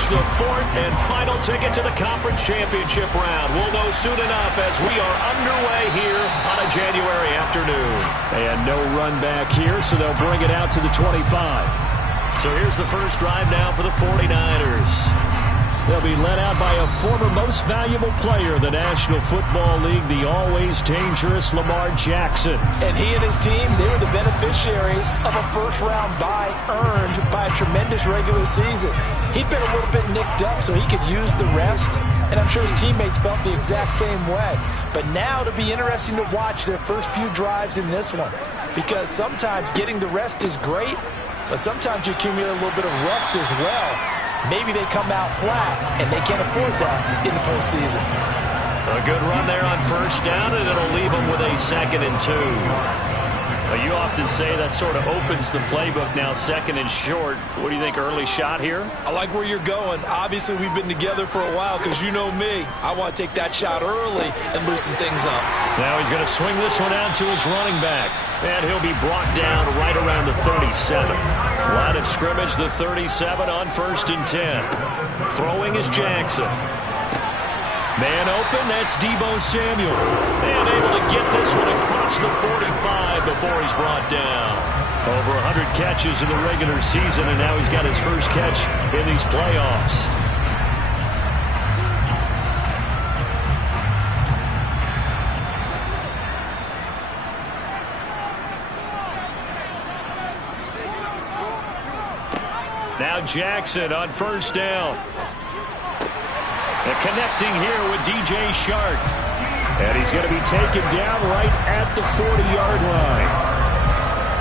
clinch the fourth and final ticket to the conference championship round. We'll know soon enough as we are underway here on a January afternoon. And no run back here, so they'll bring it out to the 25. So here's the first drive now for the 49ers. They'll be led out by a former most valuable player in the National Football League, the always dangerous Lamar Jackson. And he and his team, they were the beneficiaries of a first-round bye earned by a tremendous regular season. He'd been a little bit nicked up so he could use the rest, and I'm sure his teammates felt the exact same way. But now it'll be interesting to watch their first few drives in this one, because sometimes getting the rest is great, but sometimes you accumulate a little bit of rust as well. Maybe they come out flat, and they can't afford that in the postseason. A good run there on first down, and it'll leave them with a 2nd and 2. Well, you often say that sort of opens the playbook now, 2nd and short. What do you think, early shot here? I like where you're going. Obviously, we've been together for a while because you know me. I want to take that shot early and loosen things up. Now he's going to swing this one out to his running back. And he'll be brought down right around the 37. Line of scrimmage, the 37 on 1st and 10. Throwing is Jackson. Man open, that's Deebo Samuel. And able to get this one across the 45 before he's brought down. Over 100 catches in the regular season, and now he's got his first catch in these playoffs. Now Jackson on first down. And connecting here with DJ Shark. And he's going to be taken down right at the 40-yard line.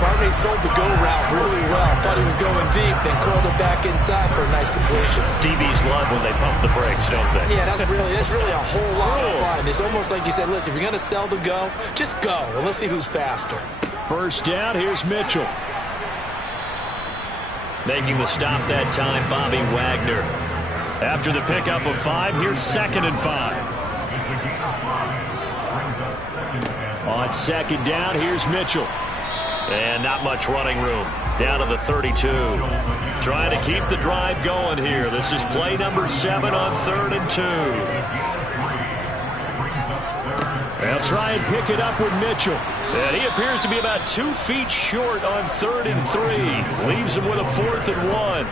Barney sold the go route really well. Thought he was going deep, then curled it back inside for a nice completion. DBs love when they pump the brakes, don't they? Yeah, that's really a whole lot of fun. It's almost like you said, listen, if you're going to sell the go, just go. And let's see who's faster. First down, here's Mitchell. Making the stop that time, Bobby Wagner. After the pickup of 5, here's 2nd and 5. On 2nd down, here's Mitchell. And not much running room. Down to the 32. Trying to keep the drive going here. This is play number 7 on 3rd and 2. They'll try and pick it up with Mitchell. And he appears to be about 2 feet short on 3rd and 3. Leaves him with a 4th and 1.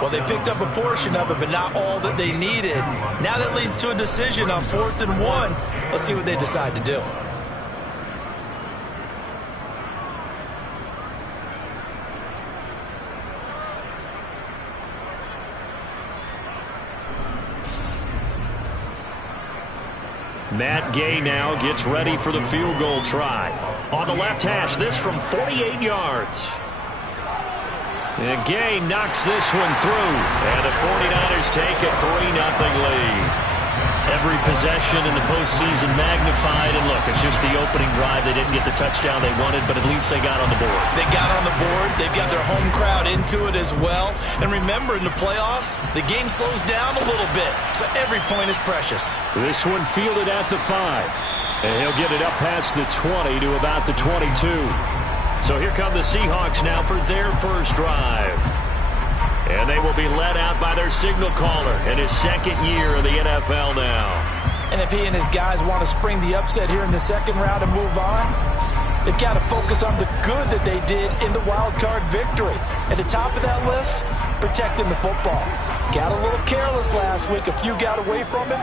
Well, they picked up a portion of it, but not all that they needed. Now that leads to a decision on 4th and 1. Let's see what they decide to do. Matt Gay now gets ready for the field goal try. On the left hash, this from 48 yards. And Gay knocks this one through. And the 49ers take a 3-0 lead. Every possession in the postseason magnified. And look, it's just the opening drive. They didn't get the touchdown they wanted, but at least they got on the board. They got on the board. They've got their home crowd into it as well. And remember, in the playoffs, the game slows down a little bit. So every point is precious. This one fielded at the 5. And he'll get it up past the 20 to about the 22. So here come the Seahawks now for their first drive. And they will be led out by their signal caller in his 2nd year in the NFL now. And if he and his guys want to spring the upset here in the 2nd round and move on, they've got to focus on the good that they did in the wild card victory. At the top of that list, protecting the football. Got a little careless last week. A few got away from it.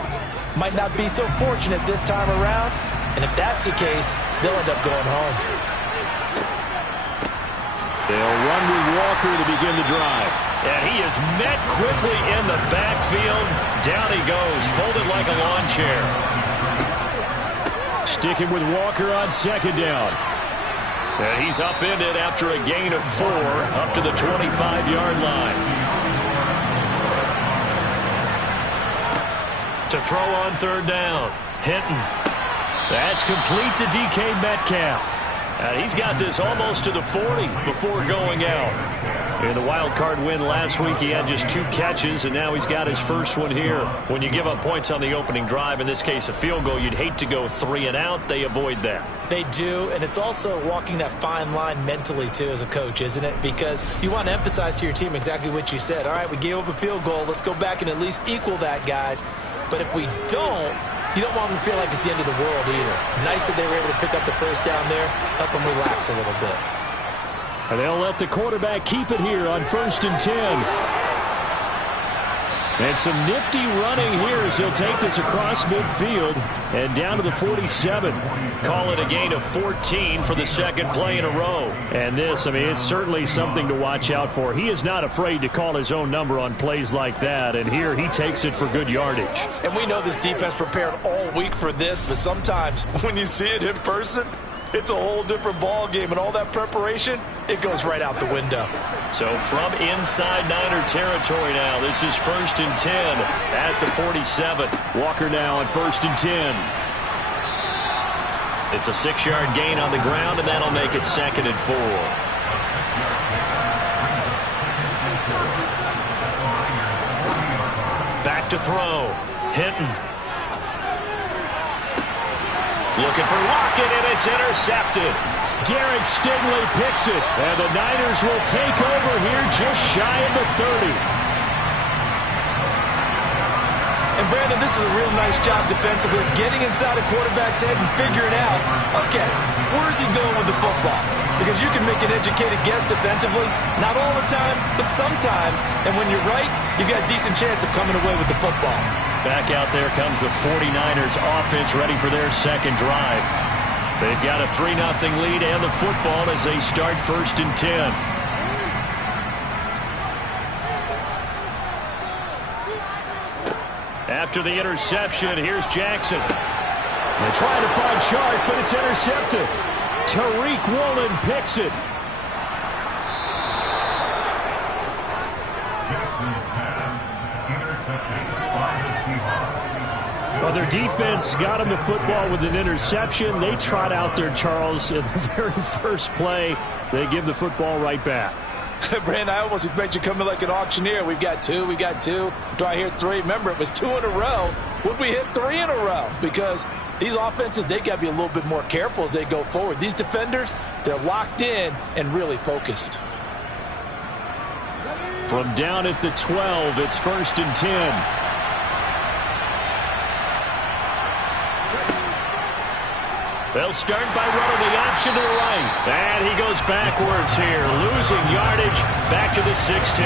Might not be so fortunate this time around. And if that's the case, they'll end up going home. They'll run with Walker to begin the drive. And he is met quickly in the backfield. Down he goes, folded like a lawn chair. Sticking with Walker on 2nd down. And he's upended after a gain of 4 up to the 25-yard line. To throw on 3rd down. Hinton. That's complete to DK Metcalf. And he's got this almost to the 40 before going out. In the wild card win last week, he had just 2 catches, and now he's got his first one here. When you give up points on the opening drive, in this case a field goal, you'd hate to go 3 and out. They avoid that. They do, and it's also walking that fine line mentally, too, as a coach, isn't it? Because you want to emphasize to your team exactly what you said. All right, we gave up a field goal. Let's go back and at least equal that, guys. But if we don't, you don't want them to feel like it's the end of the world either. Nice that they were able to pick up the first down there, help them relax a little bit. And they'll let the quarterback keep it here on 1st and 10. And some nifty running here as he'll take this across midfield and down to the 47. Call it a gain of 14 for the second play in a row. And this, I mean, it's certainly something to watch out for. He is not afraid to call his own number on plays like that. And here he takes it for good yardage. And we know this defense prepared all week for this, but sometimes when you see it in person, it's a whole different ball game, and all that preparation, it goes right out the window. So from inside Niner territory now, this is 1st and 10 at the 47. Walker now on 1st and 10. It's a 6-yard gain on the ground, and that'll make it 2nd and 4. Back to throw. Hinton. Looking for Lockett, and it's intercepted. Derek Stingley picks it, and the Niners will take over here just shy of the 30. And Brandon, this is a real nice job defensively, getting inside a quarterback's head and figuring out, okay, where's he going with the football? Because you can make an educated guess defensively, not all the time, but sometimes. And when you're right, you've got a decent chance of coming away with the football. Back out there comes the 49ers offense ready for their second drive. They've got a 3-0 lead and the football as they start 1st and 10. After the interception, here's Jackson. They're trying to find Chark, but it's intercepted. Tariq Woolen picks it. Well, their defense got him the football with an interception. They trot out there, Charles, in the very first play. They give the football right back. Brandon, I almost expect you to come in like an auctioneer. We've got 2, we got 2. Do I hear 3? Remember, it was 2 in a row. Would we hit 3 in a row? Because these offenses, they got to be a little bit more careful as they go forward. These defenders, they're locked in and really focused. From down at the 12, it's 1st and 10. They'll start by running the option to the right. And he goes backwards here, losing yardage back to the 16.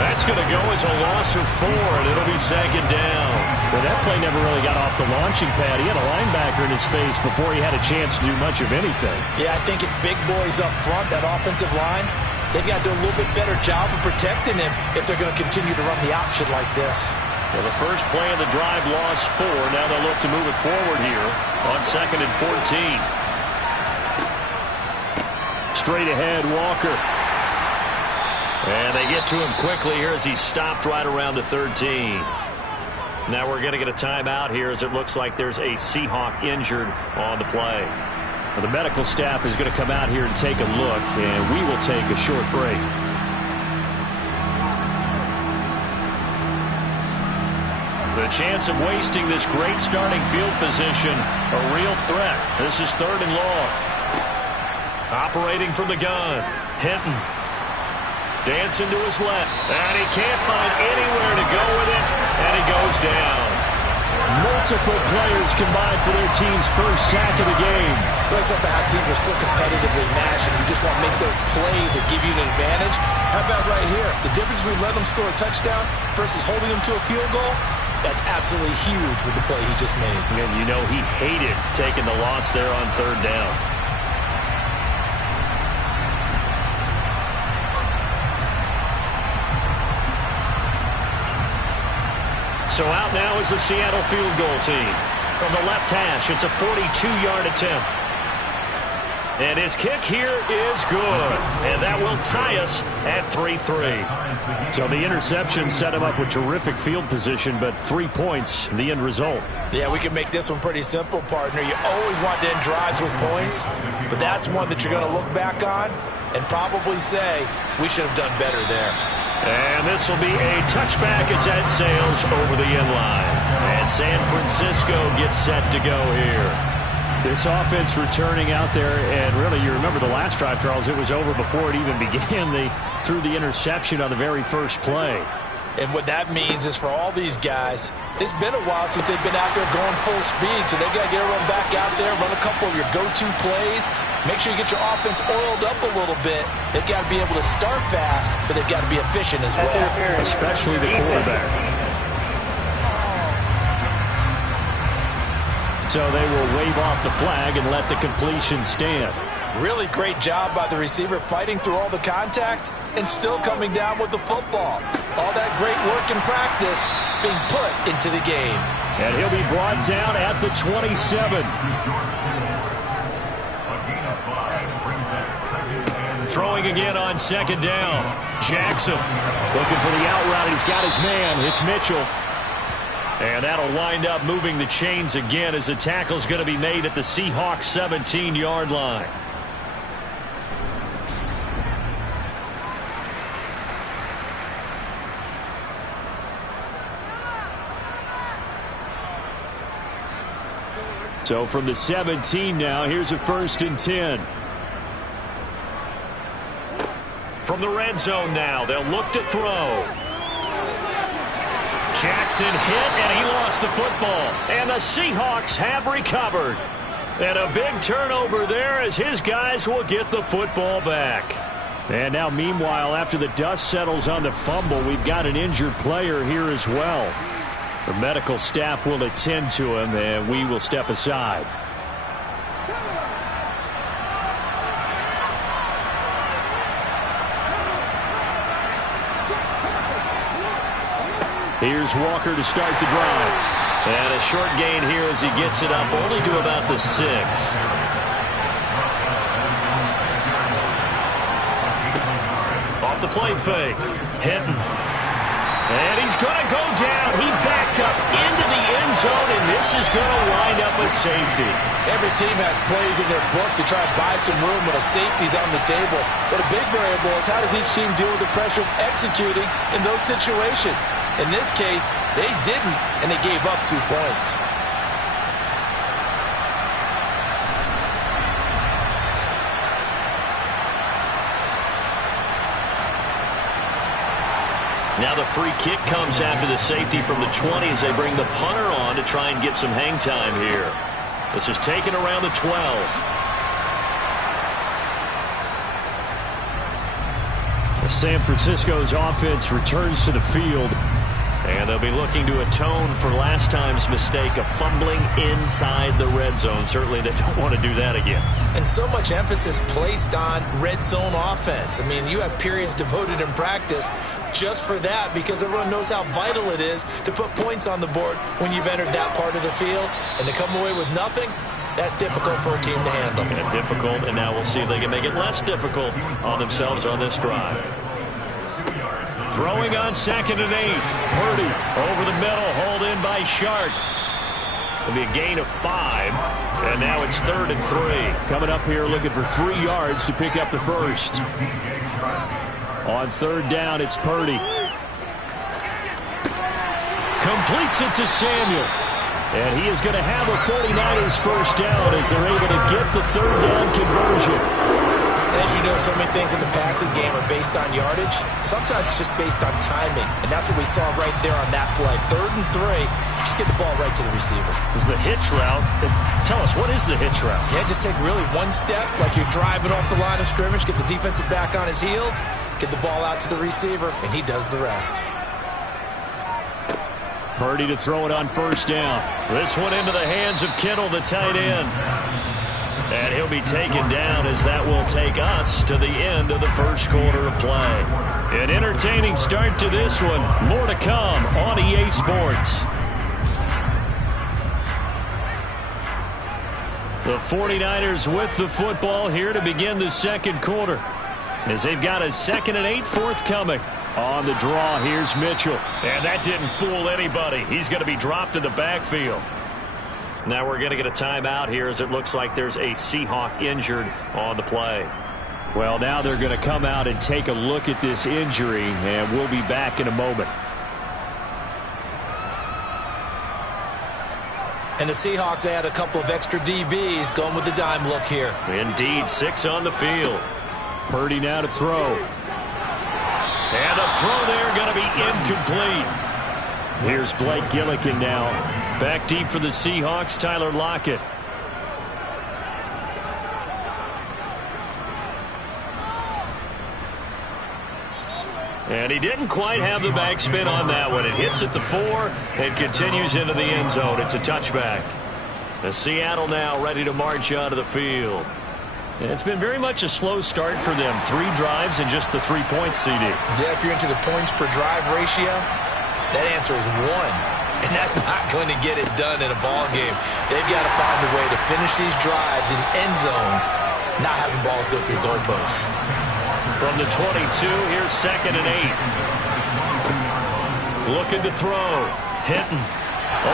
That's going to go as a loss of 4, and it'll be 2nd down. Well, that play never really got off the launching pad. He had a linebacker in his face before he had a chance to do much of anything. Yeah, I think it's big boys up front, that offensive line. They've got to do a little bit better job of protecting him if they're going to continue to run the option like this. Well, the first play of the drive lost 4. Now they'll look to move it forward here on 2nd and 14. Straight ahead, Walker. And they get to him quickly here as he's stopped right around the 13. Now we're going to get a timeout here as it looks like there's a Seahawk injured on the play. Well, the medical staff is going to come out here and take a look, and we will take a short break. The chance of wasting this great starting field position, a real threat. This is 3rd and long. Operating from the gun, Hinton. Dancing to his left, and he can't find anywhere to go with it, and he goes down. Multiple players combined for their team's first sack of the game. Well, it's up to how teams are so competitively matched, and you just want to make those plays that give you an advantage. How about right here? The difference between letting them score a touchdown versus holding them to a field goal, that's absolutely huge with the play he just made. And you know he hated taking the loss there on 3rd down. So out now is the Seattle field goal team. From the left hash, it's a 42-yard attempt. And his kick here is good. And that will tie us at 3-3. So the interception set him up with terrific field position, but 3 points, the end result. Yeah, we can make this one pretty simple, partner. You always want to end drives with points, but that's one that you're going to look back on and probably say, we should have done better there. And this will be a touchback as that sails over the inline. And San Francisco gets set to go here. This offense returning out there, and really, you remember the last drive, Charles, it was over before it even began. They threw the interception on the very first play. And what that means is for all these guys, it's been a while since they've been out there going full speed, so they got to get everyone back out there, run a couple of your go-to plays, make sure you get your offense oiled up a little bit. They've got to be able to start fast, but they've got to be efficient as well. Especially the quarterback. So they will wave off the flag and let the completion stand. Really great job by the receiver fighting through all the contact and still coming down with the football. All that great work in practice being put into the game. And he'll be brought down at the 27. Throwing again on second down. Jackson looking for the out route. He's got his man. It's Mitchell. And that'll wind up moving the chains again as the tackle's going to be made at the Seahawks 17-yard line. So from the 17 now, here's a 1st and 10. From the red zone now, they'll look to throw. Jackson hit, and he lost the football. And the Seahawks have recovered. And a big turnover there as his guys will get the football back. And now, meanwhile, after the dust settles on the fumble, we've got an injured player here as well. The medical staff will attend to him, and we will step aside. Here's Walker to start the drive. And a short gain here as he gets it up only to about the 6. Off the play fake. Hitting. And he's going to go down. He backed up into the end zone, and this is going to wind up a safety. Every team has plays in their book to try to buy some room when a safety's on the table. But a big variable is how does each team deal with the pressure of executing in those situations. In this case, they didn't, and they gave up 2 points. Now the free kick comes after the safety from the 20 as they bring the punter on to try and get some hang time here. This is taken around the 12. San Francisco's offense returns to the field. And they'll be looking to atone for last time's mistake of fumbling inside the red zone. Certainly they don't want to do that again. And so much emphasis placed on red zone offense. I mean, you have periods devoted in practice just for that because everyone knows how vital it is to put points on the board when you've entered that part of the field. And to come away with nothing, that's difficult for a team to handle. And difficult, and now we'll see if they can make it less difficult on themselves on this drive. Throwing on 2nd and 8. Purdy over the middle, hauled in by Shark. It'll be a gain of 5, and now it's 3rd and 3. Coming up here looking for 3 yards to pick up the first. On 3rd down, it's Purdy. Completes it to Samuel. And he is going to have a 49ers first down as they're able to get the 3rd down conversion. As you know, so many things in the passing game are based on yardage. Sometimes it's just based on timing. And that's what we saw right there on that play. 3rd and 3. Just get the ball right to the receiver. Is the hitch route. Tell us, what is the hitch route? Yeah, just take really one step like you're driving off the line of scrimmage. Get the defensive back on his heels. Get the ball out to the receiver. And he does the rest. Purdy to throw it on 1st down. This one into the hands of Kittle, the tight end. And he'll be taken down as that will take us to the end of the first quarter of play. An entertaining start to this one. More to come on EA Sports. The 49ers with the football here to begin the 2nd quarter. As they've got a 2nd and 8 forthcoming. On the draw, here's Mitchell. And that didn't fool anybody. He's going to be dropped in the backfield. Now we're going to get a timeout here as it looks like there's a Seahawk injured on the play. Well, now they're going to come out and take a look at this injury, and we'll be back in a moment. And the Seahawks add a couple of extra DBs going with the dime look here. Indeed, 6 on the field. Purdy now to throw. And the throw there going to be incomplete. Here's Blake Gillikin now. Back deep for the Seahawks, Tyler Lockett. And he didn't quite have the backspin on that one. It hits at the 4 and continues into the end zone. It's a touchback. The Seattle now ready to march onto the field. And it's been very much a slow start for them. 3 drives and just the 3 points, CD. Yeah, if you're into the points per drive ratio, that answer is 1. And that's not going to get it done in a ball game. They've got to find a way to finish these drives in end zones, not having balls go through goalposts. From the 22, here's 2nd and 8. Looking to throw. Hinton.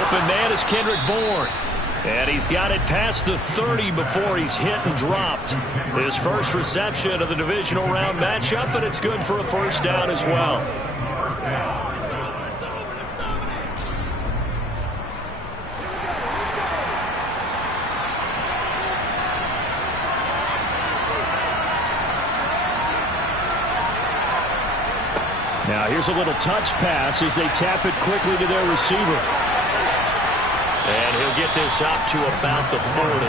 Open man is Kendrick Bourne. And he's got it past the 30 before he's hit and dropped. His first reception of the divisional round matchup, and it's good for a first down as well. Now here's a little touch pass as they tap it quickly to their receiver. And he'll get this up to about the 40.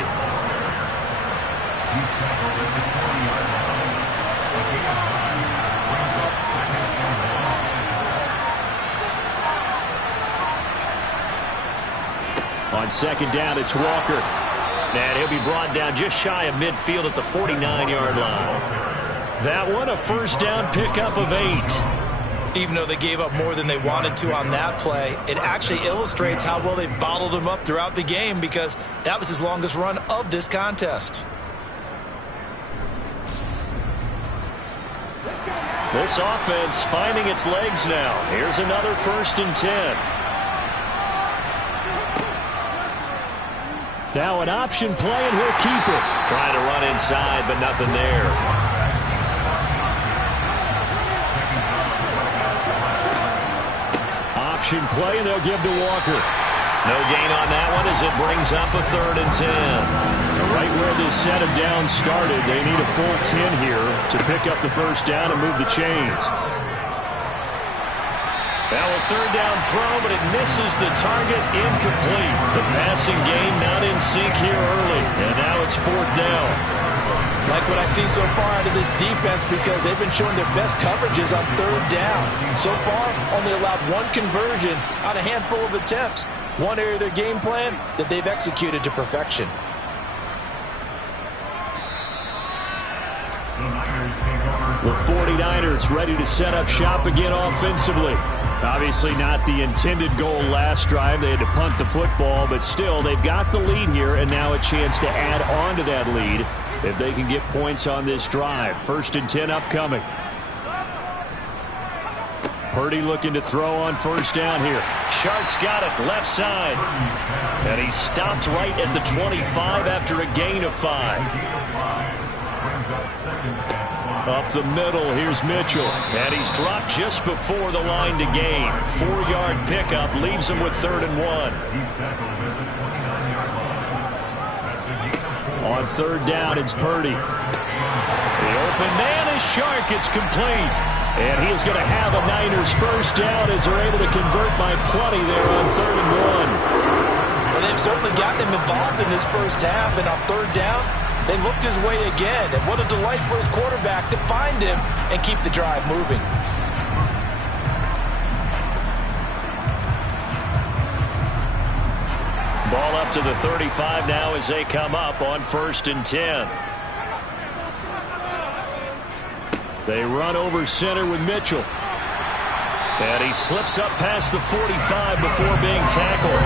On 2nd down, it's Walker. And he'll be brought down just shy of midfield at the 49-yard line. That one, a first down pickup of 8. Even though they gave up more than they wanted to on that play, it actually illustrates how well they bottled him up throughout the game, because that was his longest run of this contest. This offense finding its legs now. Here's another 1st and 10. Now an option play, and he'll keep it. Trying to run inside, but nothing there. Option play, and they'll give to Walker. No gain on that one as it brings up a 3rd and 10. Right where this set him down started, they need a full 10 here to pick up the first down and move the chains. Now a 3rd down throw, but it misses the target, incomplete. The passing game not in sync here early, and now it's 4th down. Like what I see so far out of this defense, because they've been showing their best coverages on 3rd down. So far, only allowed 1 conversion on a handful of attempts. One area of their game plan that they've executed to perfection. The 49ers ready to set up shop again offensively. Obviously not the intended goal last drive. They had to punt the football, but still they've got the lead here, and now a chance to add on to that lead if they can get points on this drive. 1st and 10 upcoming. Purdy looking to throw on 1st down here. Shark's got it left side. And he stopped right at the 25 after a gain of 5. Up the middle, here's Mitchell. And he's dropped just before the line to gain. 4-yard pickup leaves him with 3rd and 1. On 3rd down, it's Purdy. The open man is Shark. It's complete. And he is going to have a Niners first down as they're able to convert by plenty there on 3rd and 1. Well, they've certainly gotten him involved in this first half, and on 3rd down, they looked his way again. And what a delight for his quarterback to find him and keep the drive moving. Ball up to the 35 now as they come up on 1st and 10. They run over center with Mitchell. And he slips up past the 45 before being tackled.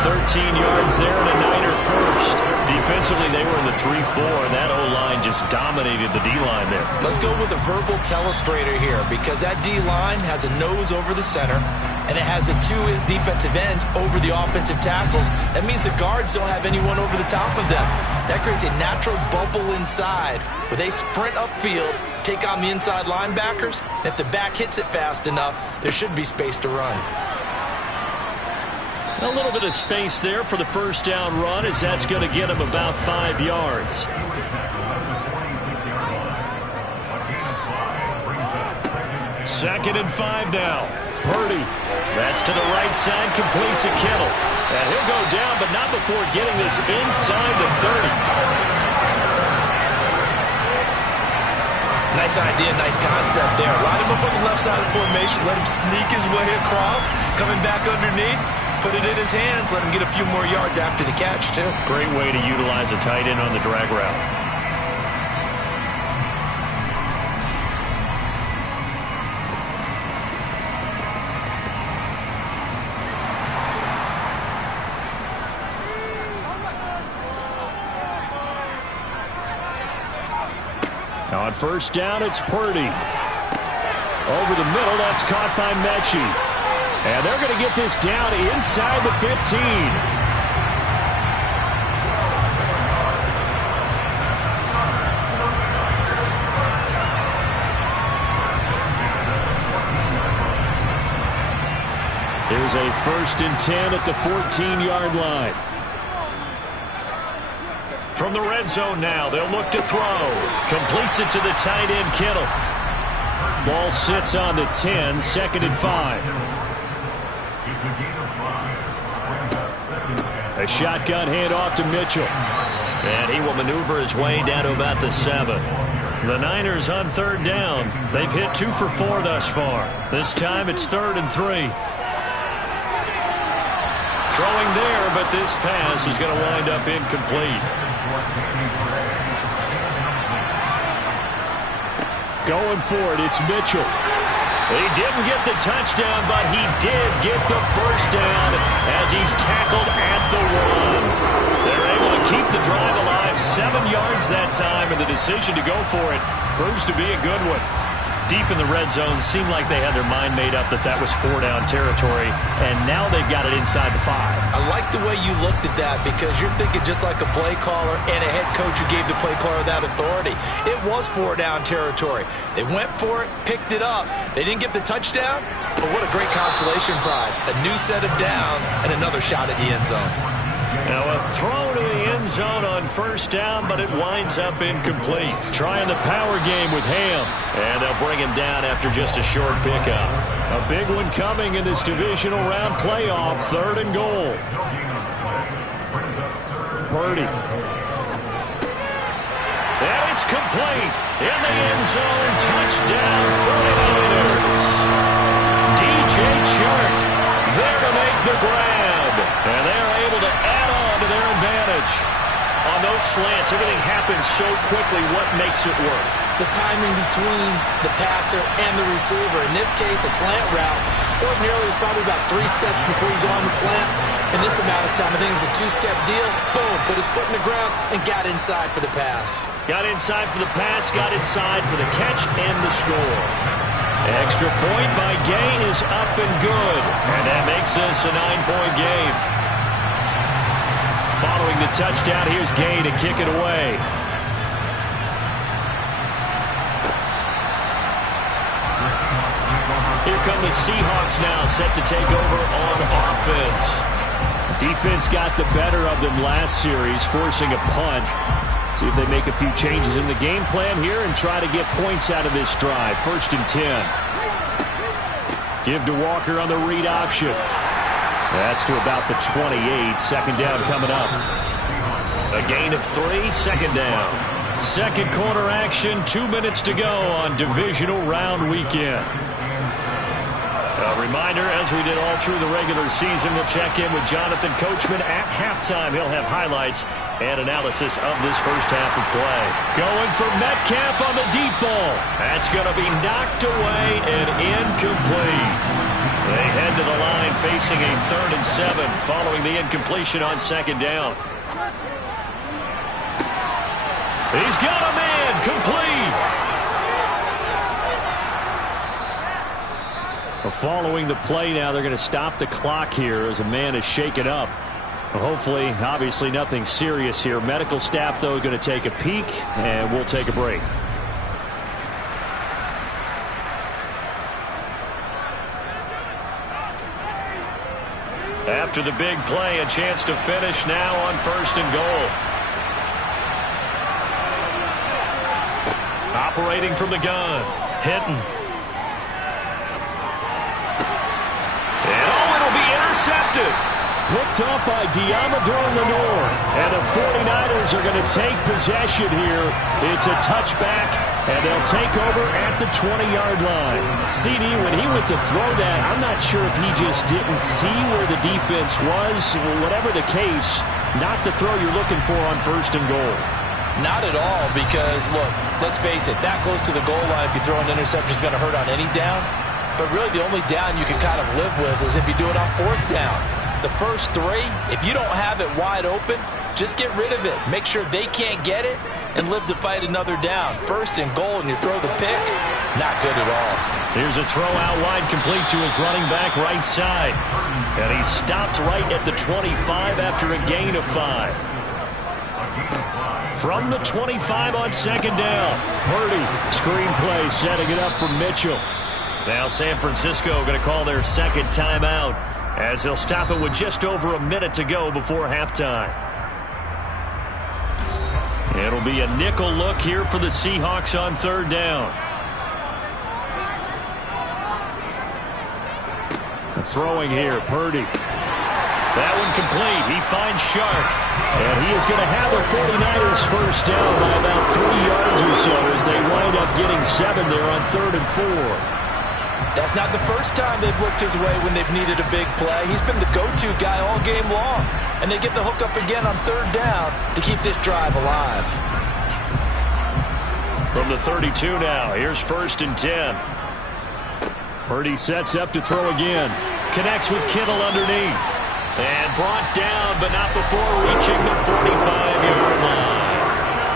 13 yards there and a Niner first. Defensively, they were in the 3-4, and that O-line just dominated the D-line there. Let's go with a verbal telestrator here, because that D-line has a nose over the center. and it has the two defensive ends over the offensive tackles. That means the guards don't have anyone over the top of them. That creates a natural bubble inside where they sprint upfield, take on the inside linebackers. And if the back hits it fast enough, there should be space to run. A little bit of space there for the first down run, as that's going to get him about 5 yards. Second and 5 now. Purdy. That's to the right side, complete to Kittle. And he'll go down, but not before getting this inside the 30. Nice idea, nice concept there. Line him up on the left side of the formation, let him sneak his way across, coming back underneath, put it in his hands, let him get a few more yards after the catch, too. Great way to utilize a tight end on the drag route. Now on first down, it's Purdy. Over the middle, that's caught by Mechie. And they're going to get this down inside the 15. Here's a 1st and 10 at the 14-yard line. From the red zone now, they'll look to throw. Completes it to the tight end, Kittle. Ball sits on the 10, 2nd and 5. A shotgun handoff to Mitchell. And he will maneuver his way down to about the 7. The Niners on 3rd down. They've hit 2 for 4 thus far. This time it's 3rd and 3. Throwing there, but this pass is going to wind up incomplete. Going for it, it's Mitchell. He didn't get the touchdown, but he did get the first down as he's tackled at the 1. They're able to keep the drive alive, 7 yards that time, and the decision to go for it proves to be a good one. Deep in the red zone, seemed like they had their mind made up that that was 4-down territory, and now they've got it inside the 5. I like the way you looked at that because you're thinking just like a play caller and a head coach who gave the play caller that authority. It was 4-down territory. They went for it, picked it up. They didn't get the touchdown, but what a great consolation prize. A new set of downs and another shot at the end zone. Now a throw to the end zone on first down, but it winds up incomplete. Trying the power game with Ham. And they'll bring him down after just a short pickup. A big one coming in this divisional round playoff, 3rd and goal. Purdy. And it's complete. In the end zone, touchdown 49ers. DJ Chark there to make the grab. And they're able to add on to their advantage. On those slants, everything happens so quickly. What makes it work? The timing between the passer and the receiver. In this case, a slant route. Ordinarily, it's probably about 3 steps before you go on the slant. In this amount of time, I think it was a 2-step deal. Boom, put his foot in the ground and got inside for the pass. Got inside for the pass, got inside for the catch and the score. Extra point by Gay is up and good. And that makes this a 9-point game. Following the touchdown, here's Gay to kick it away. Here come the Seahawks now, set to take over on offense. Defense got the better of them last series, forcing a punt. See if they make a few changes in the game plan here and try to get points out of this drive. 1st and 10. Give to Walker on the read option. That's to about the 28. 2nd down coming up. A gain of 3, 2nd down. Second quarter action, 2 minutes to go on divisional round weekend. A reminder, as we did all through the regular season, we'll check in with Jonathan Coachman at halftime. He'll have highlights and analysis of this first half of play. Going for Metcalf on the deep ball. That's going to be knocked away and incomplete. They head to the line facing a 3rd and 7 following the incompletion on 2nd down. He's got a man complete. Following the play now, they're going to stop the clock here as a man is shaken up. Hopefully, obviously nothing serious here. Medical staff, though, going to take a peek, and we'll take a break. After the big play, a chance to finish now on 1st and goal. Operating from the gun. Hitting. And it'll be intercepted. Picked up by Diamador Lenore. And the 49ers are going to take possession here. It's a touchback, and they'll take over at the 20-yard line. CD, when he went to throw that, I'm not sure if he just didn't see where the defense was. Whatever the case, not the throw you're looking for on 1st and goal. Not at all, because, look, let's face it, that close to the goal line, if you throw an interception, is going to hurt on any down. But really, the only down you can kind of live with is if you do it on 4th down. The first 3, if you don't have it wide open, just get rid of it. Make sure they can't get it and live to fight another down. 1st and goal, and you throw the pick, not good at all. Here's a throw out wide, complete to his running back right side. And he stopped right at the 25 after a gain of 5. From the 25 on 2nd down. Purdy, screenplay, setting it up for Mitchell. Now San Francisco going to call their 2nd timeout, as they'll stop it with just over a minute to go before halftime. It'll be a nickel look here for the Seahawks on 3rd down. Throwing here, Purdy. That one complete. He finds Sharp. And he is going to have the 49ers 1st down by about 3 yards or so as they wind up getting 7 there on 3rd and 4. That's not the first time they've looked his way when they've needed a big play. He's been the go-to guy all game long. And they get the hook up again on 3rd down to keep this drive alive. From the 32 now, here's 1st and 10. Purdy sets up to throw again. Connects with Kittle underneath. And brought down, but not before reaching the 45-yard line.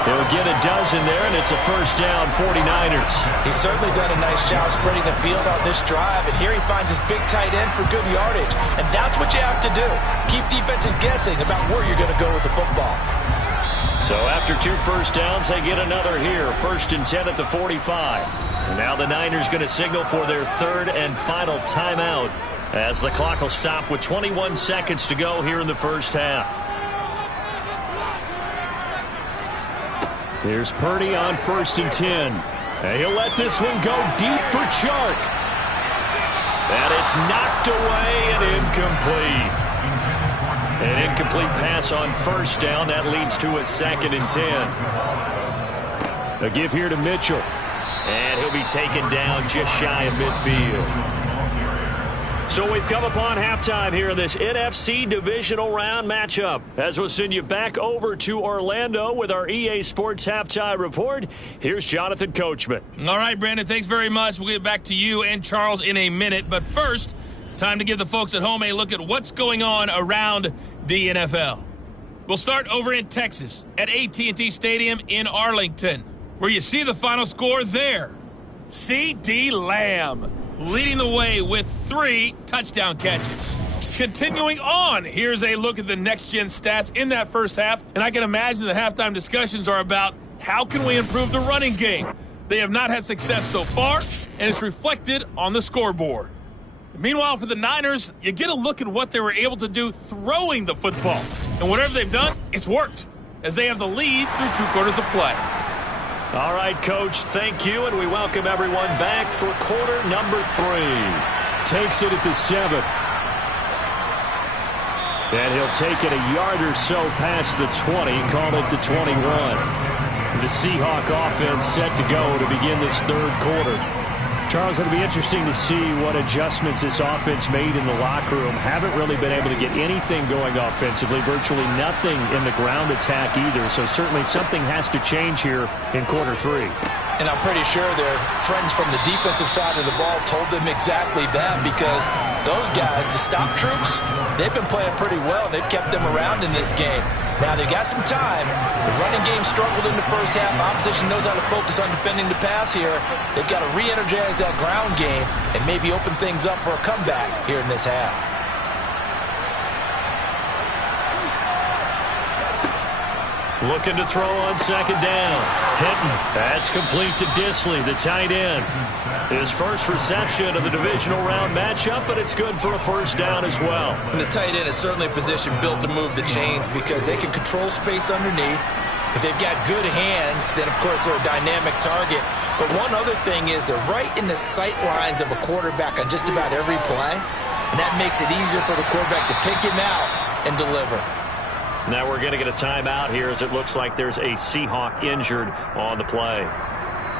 He'll get a dozen there, and it's a 1st down, 49ers. He's certainly done a nice job spreading the field on this drive, and here he finds his big tight end for good yardage. And that's what you have to do. Keep defenses guessing about where you're going to go with the football. So after 2 1st downs, they get another here. 1st and 10 at the 45. And now the Niners going to signal for their 3rd and final timeout, as the clock will stop with 21 seconds to go here in the 1st half. Here's Purdy on 1st and 10. And he'll let this one go deep for Chark. And it's knocked away and incomplete. An incomplete pass on 1st down. That leads to a 2nd and 10. A give here to Mitchell. And he'll be taken down just shy of midfield. So we've come upon halftime here in this NFC divisional round matchup, as we'll send you back over to Orlando with our EA Sports Halftime Report. Here's Jonathan Coachman. All right, Brandon, thanks very much. We'll get back to you and Charles in a minute. But first, time to give the folks at home a look at what's going on around the NFL. We'll start over in Texas at AT&T Stadium in Arlington, where you see the final score there. C.D. Lamb leading the way with 3 touchdown catches. Continuing on, here's a look at the next-gen stats in that first half, and I can imagine the halftime discussions are about how can we improve the running game. They have not had success so far, and it's reflected on the scoreboard. Meanwhile, for the Niners, you get a look at what they were able to do throwing the football. And whatever they've done, it's worked, as they have the lead through 2 quarters of play. All right, Coach, thank you, and we welcome everyone back for quarter number 3. Takes it at the 7. And he'll take it a yard or so past the 20, call it the 21. The Seahawk offense set to go to begin this 3rd quarter. Charles, it'll be interesting to see what adjustments this offense made in the locker room. Haven't really been able to get anything going offensively, virtually nothing in the ground attack either, so certainly something has to change here in quarter 3. And I'm pretty sure their friends from the defensive side of the ball told them exactly that, because those guys, the stop troops, they've been playing pretty well. They've kept them around in this game. Now, they got some time. The running game struggled in the first half. Opposition knows how to focus on defending the pass here. They've got to re-energize that ground game and maybe open things up for a comeback here in this half. Looking to throw on second down. Hinton. That's complete to Disley, the tight end. His first reception of the divisional round matchup, but it's good for a first down as well. And the tight end is certainly a position built to move the chains because they can control space underneath. If they've got good hands, then, of course, they're a dynamic target. But one other thing is they're right in the sight lines of a quarterback on just about every play. And that makes it easier for the quarterback to pick him out and deliver. Now we're going to get a timeout here as it looks like there's a Seahawk injured on the play.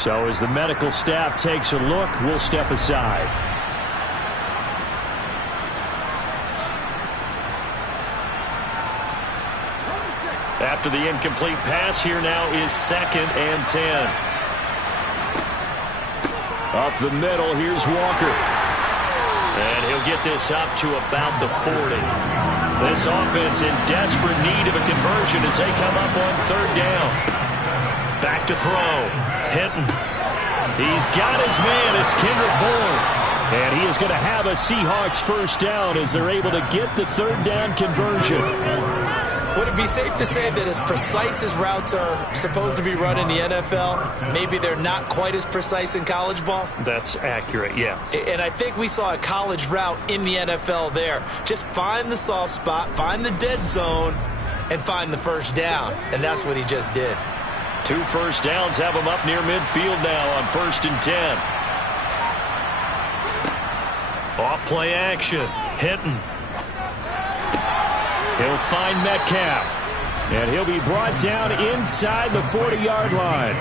So as the medical staff takes a look, we'll step aside. After the incomplete pass, here now is 2nd and 10. Up the middle, here's Walker. And he'll get this up to about the 40. This offense in desperate need of a conversion as they come up on 3rd down. Back to throw. Hinton. He's got his man. It's Kendrick Bourne. And he is going to have a Seahawks first down as they're able to get the 3rd down conversion. Would it be safe to say that as precise as routes are supposed to be run in the NFL, maybe they're not quite as precise in college ball? That's accurate, yeah. And I think we saw a college route in the NFL there. Just find the soft spot, find the dead zone, and find the first down. And that's what he just did. 2 first downs have him up near midfield now on 1st and 10. Off play action. Hinton. He'll find Metcalf. And he'll be brought down inside the 40-yard line.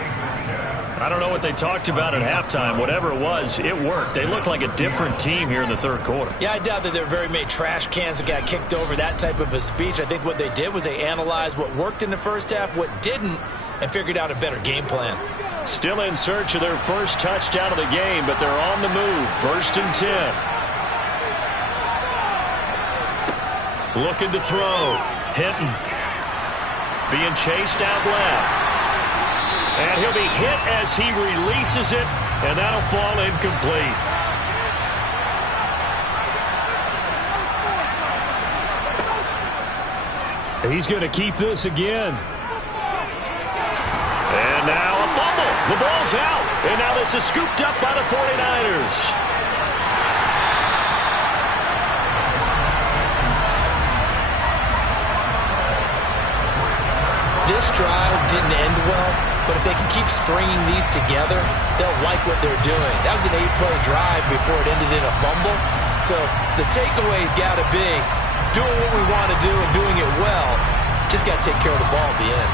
I don't know what they talked about at halftime. Whatever it was, it worked. They look like a different team here in the 3rd quarter. Yeah, I doubt that there are very many trash cans that got kicked over, that type of a speech. I think what they did was they analyzed what worked in the first half, what didn't, and figured out a better game plan. Still in search of their first touchdown of the game, but they're on the move. 1st and 10. Looking to throw. Hinton. Being chased out left. And he'll be hit as he releases it, and that'll fall incomplete. He's going to keep this again. And now a fumble. The ball's out. And now this is scooped up by the 49ers. This drive didn't end well, but if they can keep stringing these together, they'll like what they're doing. That was an 8-play drive before it ended in a fumble. So the takeaway's got to be doing what we want to do and doing it well. Just got to take care of the ball at the end.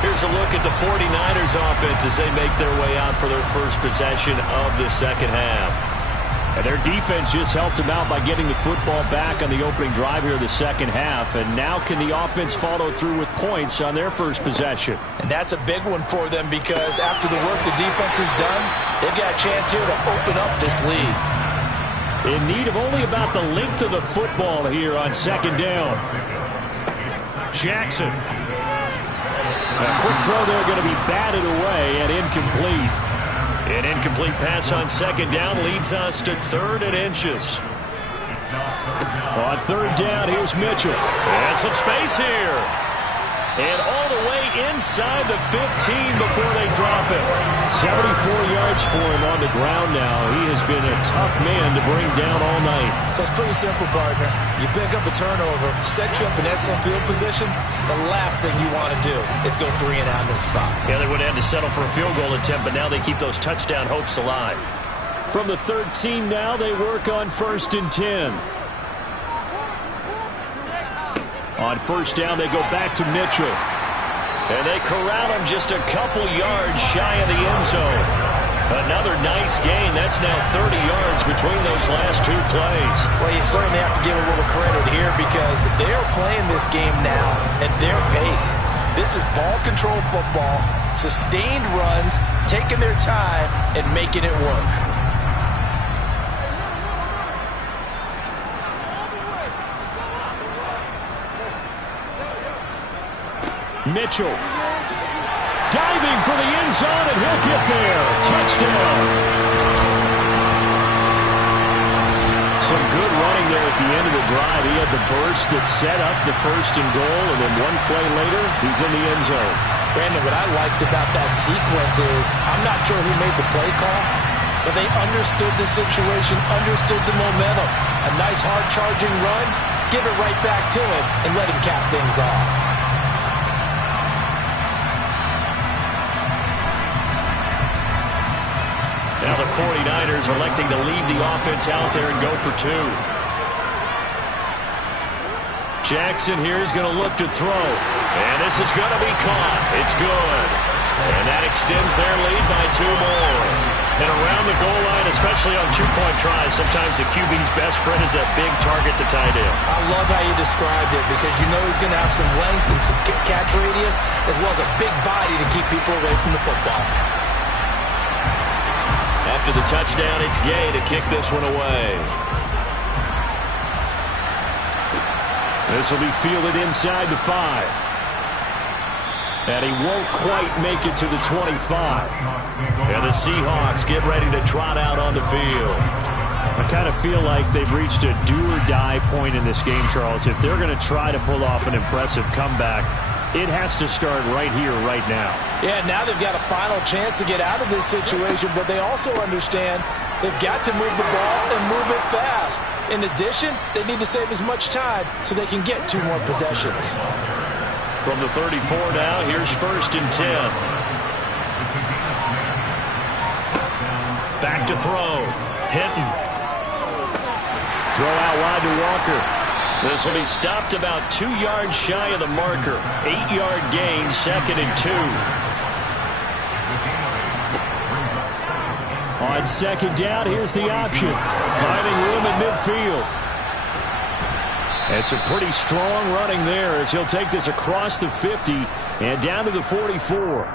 Here's a look at the 49ers offense as they make their way out for their first possession of the second half. And their defense just helped them out by getting the football back on the opening drive here in the second half. And now can the offense follow through with points on their first possession? And that's a big one for them because after the work the defense has done, they've got a chance here to open up this lead. In need of only about the length of the football here on 2nd down. Jackson. A quick throw there going to be batted away and incomplete. An incomplete pass on 2nd down leads us to 3rd and inches. On 3rd down, here's Mitchell. And some space here. And all the way inside the 15 before they drop it. 74 yards for him on the ground now. He has been a tough man to bring down all night. So it's pretty simple, partner. You pick up a turnover, set you up in excellent field position. The last thing you want to do is go 3 and out in this spot. Yeah, they would have had to settle for a field goal attempt, but now they keep those touchdown hopes alive. From the 13 now, they work on 1st and 10. On 1st down, they go back to Mitchell. And they corral him just a couple yards shy of the end zone. Another nice gain. That's now 30 yards between those last 2 plays. Well, you certainly have to give a little credit here because they're playing this game now at their pace. This is ball control football. Sustained runs, taking their time, and making it work. Mitchell. Diving for the end zone, and he'll get there. Touchdown. Some good running there at the end of the drive. He had the burst that set up the 1st and goal, and then one play later, he's in the end zone. Brandon, what I liked about that sequence is I'm not sure who made the play call, but they understood the situation, understood the momentum. A nice hard-charging run, give it right back to him, and let him cap things off. Now the 49ers electing to leave the offense out there and go for 2. Jackson here is going to look to throw. And this is going to be caught. It's good. And that extends their lead by 2 more. And around the goal line, especially on 2-point tries, sometimes the QB's best friend is that big target, the tight end. I love how you described it because you know he's going to have some length and some catch radius as well as a big body to keep people away from the football. After the touchdown, it's Gay to kick this one away. This will be fielded inside the 5. And he won't quite make it to the 25. And the Seahawks get ready to trot out on the field. I kind of feel like they've reached a do-or-die point in this game, Charles. If they're going to try to pull off an impressive comeback, it has to start right here, right now. Yeah, now they've got a final chance to get out of this situation, but they also understand they've got to move the ball and move it fast. In addition, they need to save as much time so they can get 2 more possessions. From the 34 now, here's 1st and 10. Back to throw. Hinton. Throw out wide to Walker. This will be stopped about 2 yards shy of the marker. 8-yard gain, 2nd and 2. On 2nd down, here's the option. Finding room at midfield. And some pretty strong running there as he'll take this across the 50 and down to the 44.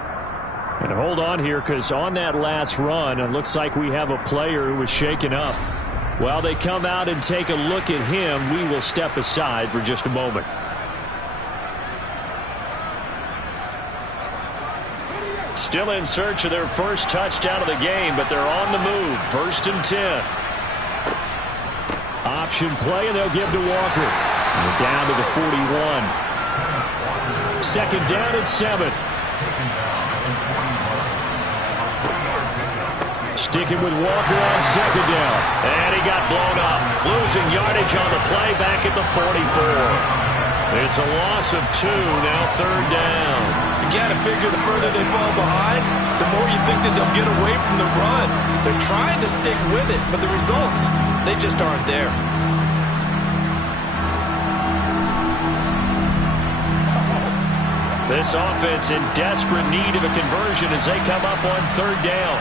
And hold on here because on that last run, it looks like we have a player who was shaken up. While they come out and take a look at him, we will step aside for just a moment. Still in search of their first touchdown of the game, but they're on the move. 1st and 10. Option play, and they'll give to Walker. And down to the 41. 2nd down at 7. Sticking with Walker on 2nd down. And he got blown up. Losing yardage on the play back at the 44. It's a loss of 2, now 3rd down. You got to figure the further they fall behind, the more you think that they'll get away from the run. They're trying to stick with it, but the results, they just aren't there. This offense in desperate need of a conversion as they come up on 3rd down.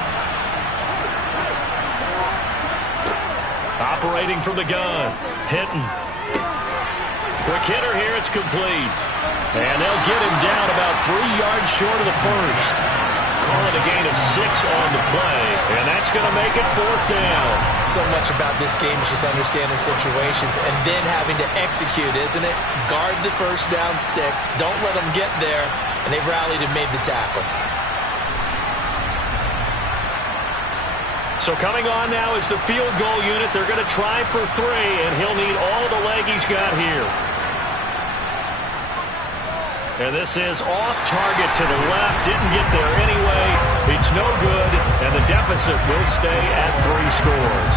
Operating from the gun. Hinton. Quick hitter here. It's complete. And they'll get him down about 3 yards short of the 1st. Call it a gain of 6 on the play. And that's going to make it 4th down. So much about this game is just understanding situations and then having to execute, isn't it? Guard the 1st down sticks. Don't let them get there. And they rallied and made the tackle. So coming on now is the field goal unit. They're going to try for 3, and he'll need all the leg he's got here. And this is off target to the left. Didn't get there anyway. It's no good, and the deficit will stay at 3 scores.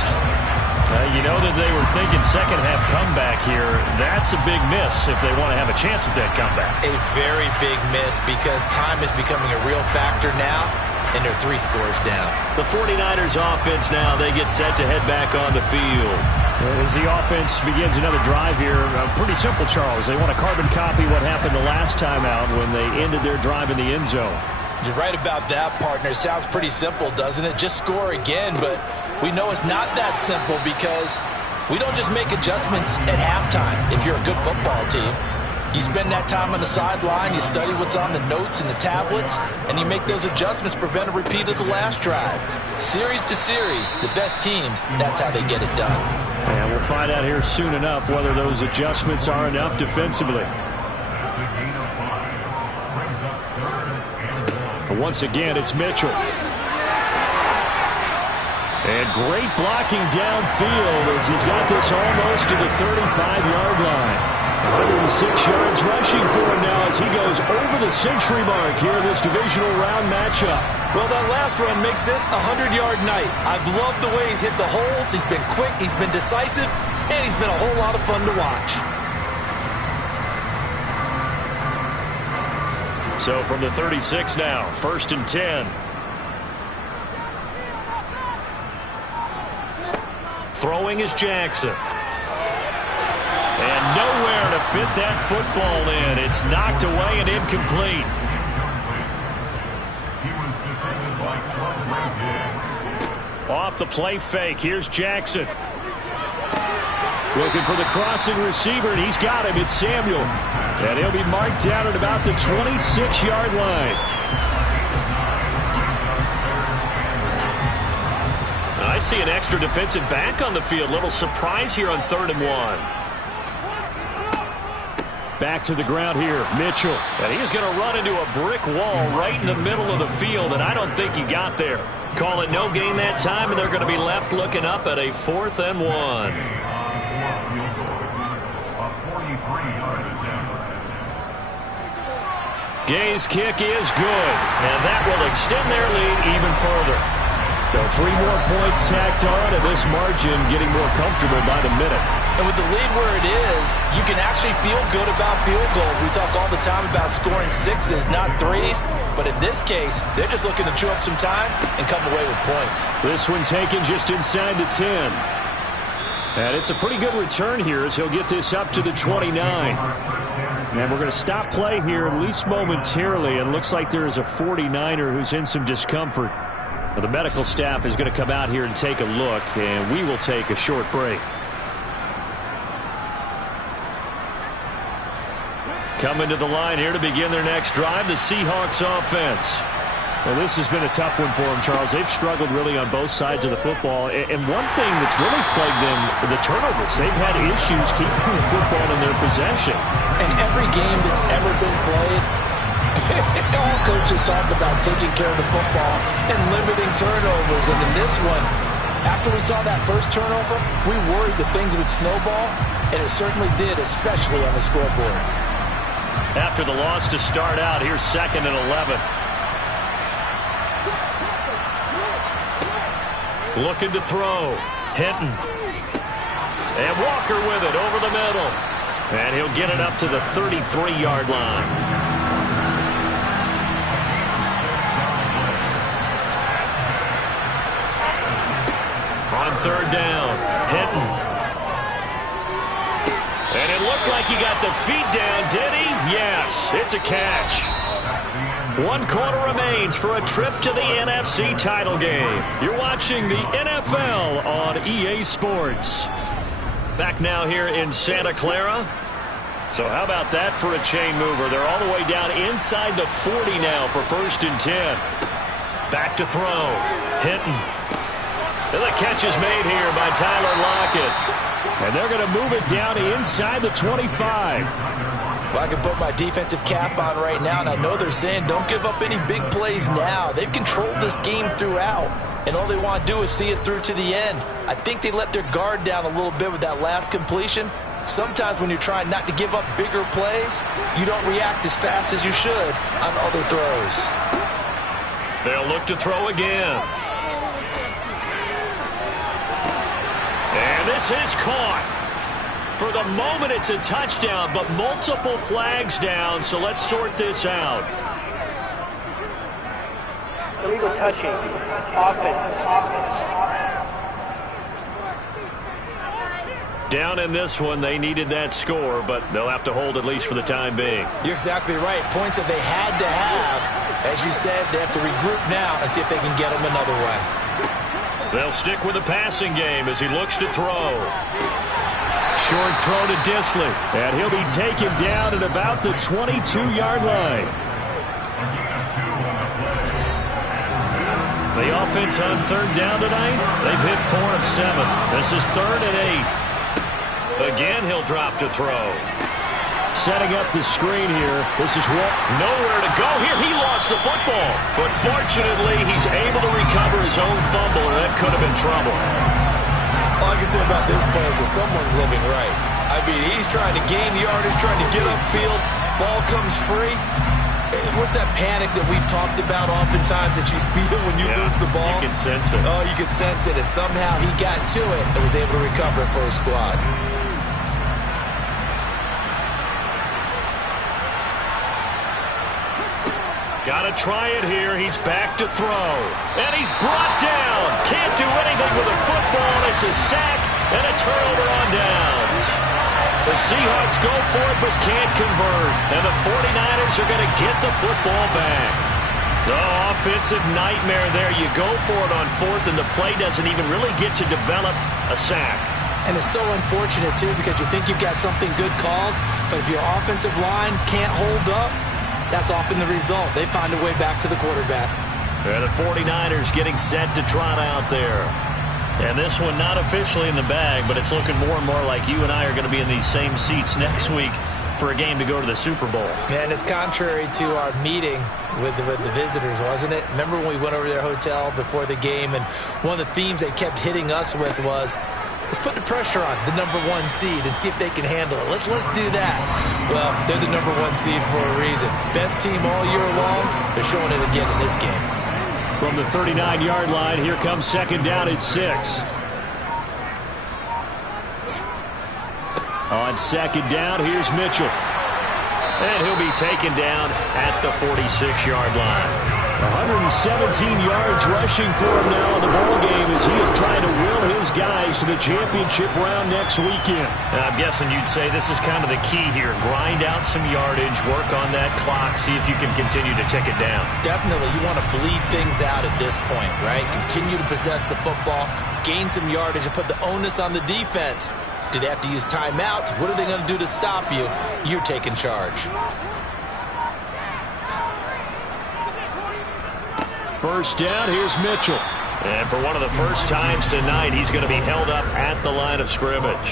You know that they were thinking second half comeback here. That's a big miss if they want to have a chance at that comeback. A very big miss because time is becoming a real factor now, and they're 3 scores down. The 49ers offense now, they get set to head back on the field. As the offense begins another drive here, pretty simple, Charles. They want to carbon copy what happened the last time out when they ended their drive in the end zone. You're right about that, partner. Sounds pretty simple, doesn't it? Just score again, but we know it's not that simple because we don't just make adjustments at halftime if you're a good football team. You spend that time on the sideline, you study what's on the notes and the tablets, and you make those adjustments to prevent a repeat of the last drive. Series to series, the best teams, that's how they get it done. And we'll find out here soon enough whether those adjustments are enough defensively. But once again, it's Mitchell. And great blocking downfield as he's got this almost to the 35-yard line. 106 yards rushing for him now as he goes over the century mark here in this divisional round matchup. Well, that last run makes this a 100-yard night. I've loved the way he's hit the holes. He's been quick, he's been decisive, and he's been a whole lot of fun to watch. So from the 36 now, 1st and 10. Throwing is Jackson. And nowhere to fit that football in. It's knocked away and incomplete. Off the play fake. Here's Jackson. Looking for the crossing receiver, and he's got him. It's Samuel. And he'll be marked down at about the 26-yard line. I see an extra defensive back on the field. Little surprise here on 3rd and 1. Back to the ground here, Mitchell. And he's going to run into a brick wall right in the middle of the field, and I don't think he got there. Call it no gain that time, and they're going to be left looking up at a 4th and 1. Gay's kick is good, and that will extend their lead even further. So 3 more points tacked on, and this margin getting more comfortable by the minute. And with the lead where it is, you can actually feel good about field goals. We talk all the time about scoring 6s, not 3s. But in this case, they're just looking to chew up some time and come away with points. This one taken just inside the 10. And it's a pretty good return here as he'll get this up to the 29. And we're going to stop play here, at least momentarily. It looks like there is a 49er who's in some discomfort. Well, the medical staff is going to come out here and take a look, and we will take a short break. Coming to the line here to begin their next drive, the Seahawks offense. Well, this has been a tough one for them, Charles. They've struggled really on both sides of the football. And one thing that's really plagued them, the turnovers. They've had issues keeping the football in their possession. And every game that's ever been played, all coaches talk about taking care of the football and limiting turnovers. And in this one, after we saw that first turnover, we worried that things would snowball, and it certainly did, especially on the scoreboard. After the loss to start out, here's 2nd and 11. Looking to throw. Hinton. And Walker with it over the middle. And he'll get it up to the 33-yard line. On 3rd down, Hinton. And it looked like he got the feet down, did he? Yes, it's a catch. 1 quarter remains for a trip to the NFC title game. You're watching the NFL on EA Sports. Back now here in Santa Clara. So how about that for a chain mover? They're all the way down inside the 40 now for 1st and 10. Back to throw. Hinton. And the catch is made here by Tyler Lockett. And they're going to move it down inside the 25. Well, I can put my defensive cap on right now, and I know they're saying don't give up any big plays now. They've controlled this game throughout, and all they want to do is see it through to the end. I think they let their guard down a little bit with that last completion. Sometimes when you're trying not to give up bigger plays, you don't react as fast as you should on other throws. They'll look to throw again. And this is caught. For the moment, it's a touchdown, but multiple flags down, so let's sort this out. Illegal touching. Offense. Down in this one, they needed that score, but they'll have to hold at least for the time being. You're exactly right. Points that they had to have. As you said, they have to regroup now and see if they can get them another way. They'll stick with the passing game as he looks to throw. short throw to Disley. And he'll be taken down at about the 22-yard line. The offense on third down tonight, they've hit 4 of 7. This is 3rd and 8. Again, he'll drop to throw. Setting up the screen here. This is what? Nowhere to go here. He lost the football. But fortunately, he's able to recover his own fumble, and that could have been trouble. All I can say about this play is that someone's living right. I mean, he's trying to gain yardage, trying to get upfield. Ball comes free. What's that panic that we've talked about oftentimes that you feel when you lose the ball? You can sense it. Oh, you can sense it. And somehow he got to it and was able to recover it for his squad. Got to try it here. He's back to throw. And he's brought down. Can't do anything with a football. It's a sack and a turnover on downs. The Seahawks go for it but can't convert. And the 49ers are going to get the football back. The offensive nightmare there. You go for it on 4th and the play doesn't even really get to develop a sack. And it's so unfortunate, too, because you think you've got something good called, but if your offensive line can't hold up, that's often the result. They find a way back to the quarterback. And the 49ers getting set to trot out there. And this one not officially in the bag, but it's looking more and more like you and I are going to be in these same seats next week for a game to go to the Super Bowl. Man, it's contrary to our meeting with the visitors, wasn't it? Remember when we went over to their hotel before the game, and one of the themes they kept hitting us with was, let's put the pressure on the #1 seed and see if they can handle it. Let's do that. Well, they're the #1 seed for a reason. Best team all year long. They're showing it again in this game. From the 39-yard line, here comes 2nd down at 6. On 2nd down, here's Mitchell. And he'll be taken down at the 46-yard line. 117 yards rushing for him now in the ball game as he is trying to will his guys to the championship round next weekend. And I'm guessing you'd say this is kind of the key here. Grind out some yardage, work on that clock, see if you can continue to tick it down. Definitely, you want to bleed things out at this point, right? Continue to possess the football, gain some yardage, and put the onus on the defense. Do they have to use timeouts? What are they going to do to stop you? You're taking charge. First down, here's Mitchell. And for one of the first times tonight, he's going to be held up at the line of scrimmage.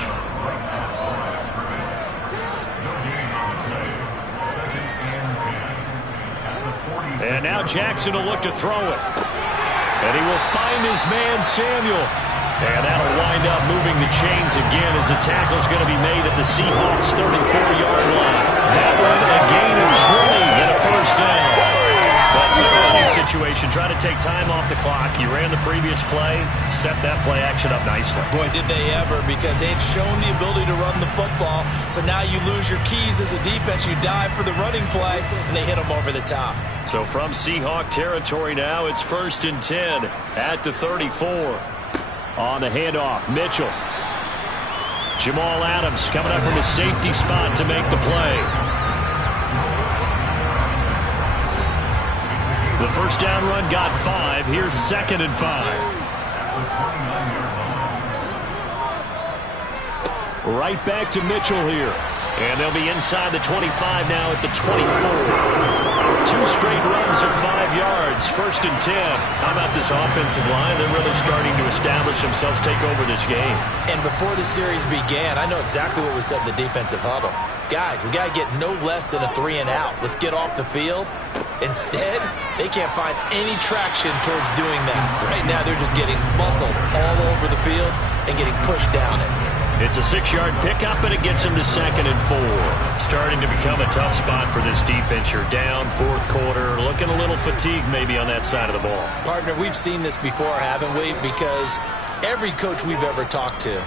And now Jackson will look to throw it. And he will find his man, Samuel. And that'll wind up moving the chains again as the tackle's going to be made at the Seahawks' 34-yard line. That one a gain of 20 and a first down. But clear running situation, trying to take time off the clock. He ran the previous play, set that play action up nicely. Boy, did they ever, because they had shown the ability to run the football. So now you lose your keys as a defense. You dive for the running play, and they hit them over the top. So from Seahawk territory now, it's 1st and 10 at the 34. On the handoff, Mitchell. Jamal Adams coming up from a safety spot to make the play. The first down run got 5. Here's 2nd and 5. Right back to Mitchell here. And they'll be inside the 25 now at the 24. 2 straight runs of 5 yards. 1st and 10. How about this offensive line? They're really starting to establish themselves, take over this game. And before the series began, I know exactly what we said in the defensive huddle. Guys, we got to get no less than a 3 and out. Let's get off the field. Instead, they can't find any traction towards doing that. Right now, they're just getting muscled all over the field and getting pushed down it. It's a 6-yard pickup, and it gets him to 2nd and 4. Starting to become a tough spot for this defense. You're down 4th quarter, looking a little fatigued maybe on that side of the ball. Partner, we've seen this before, haven't we? Because every coach we've ever talked to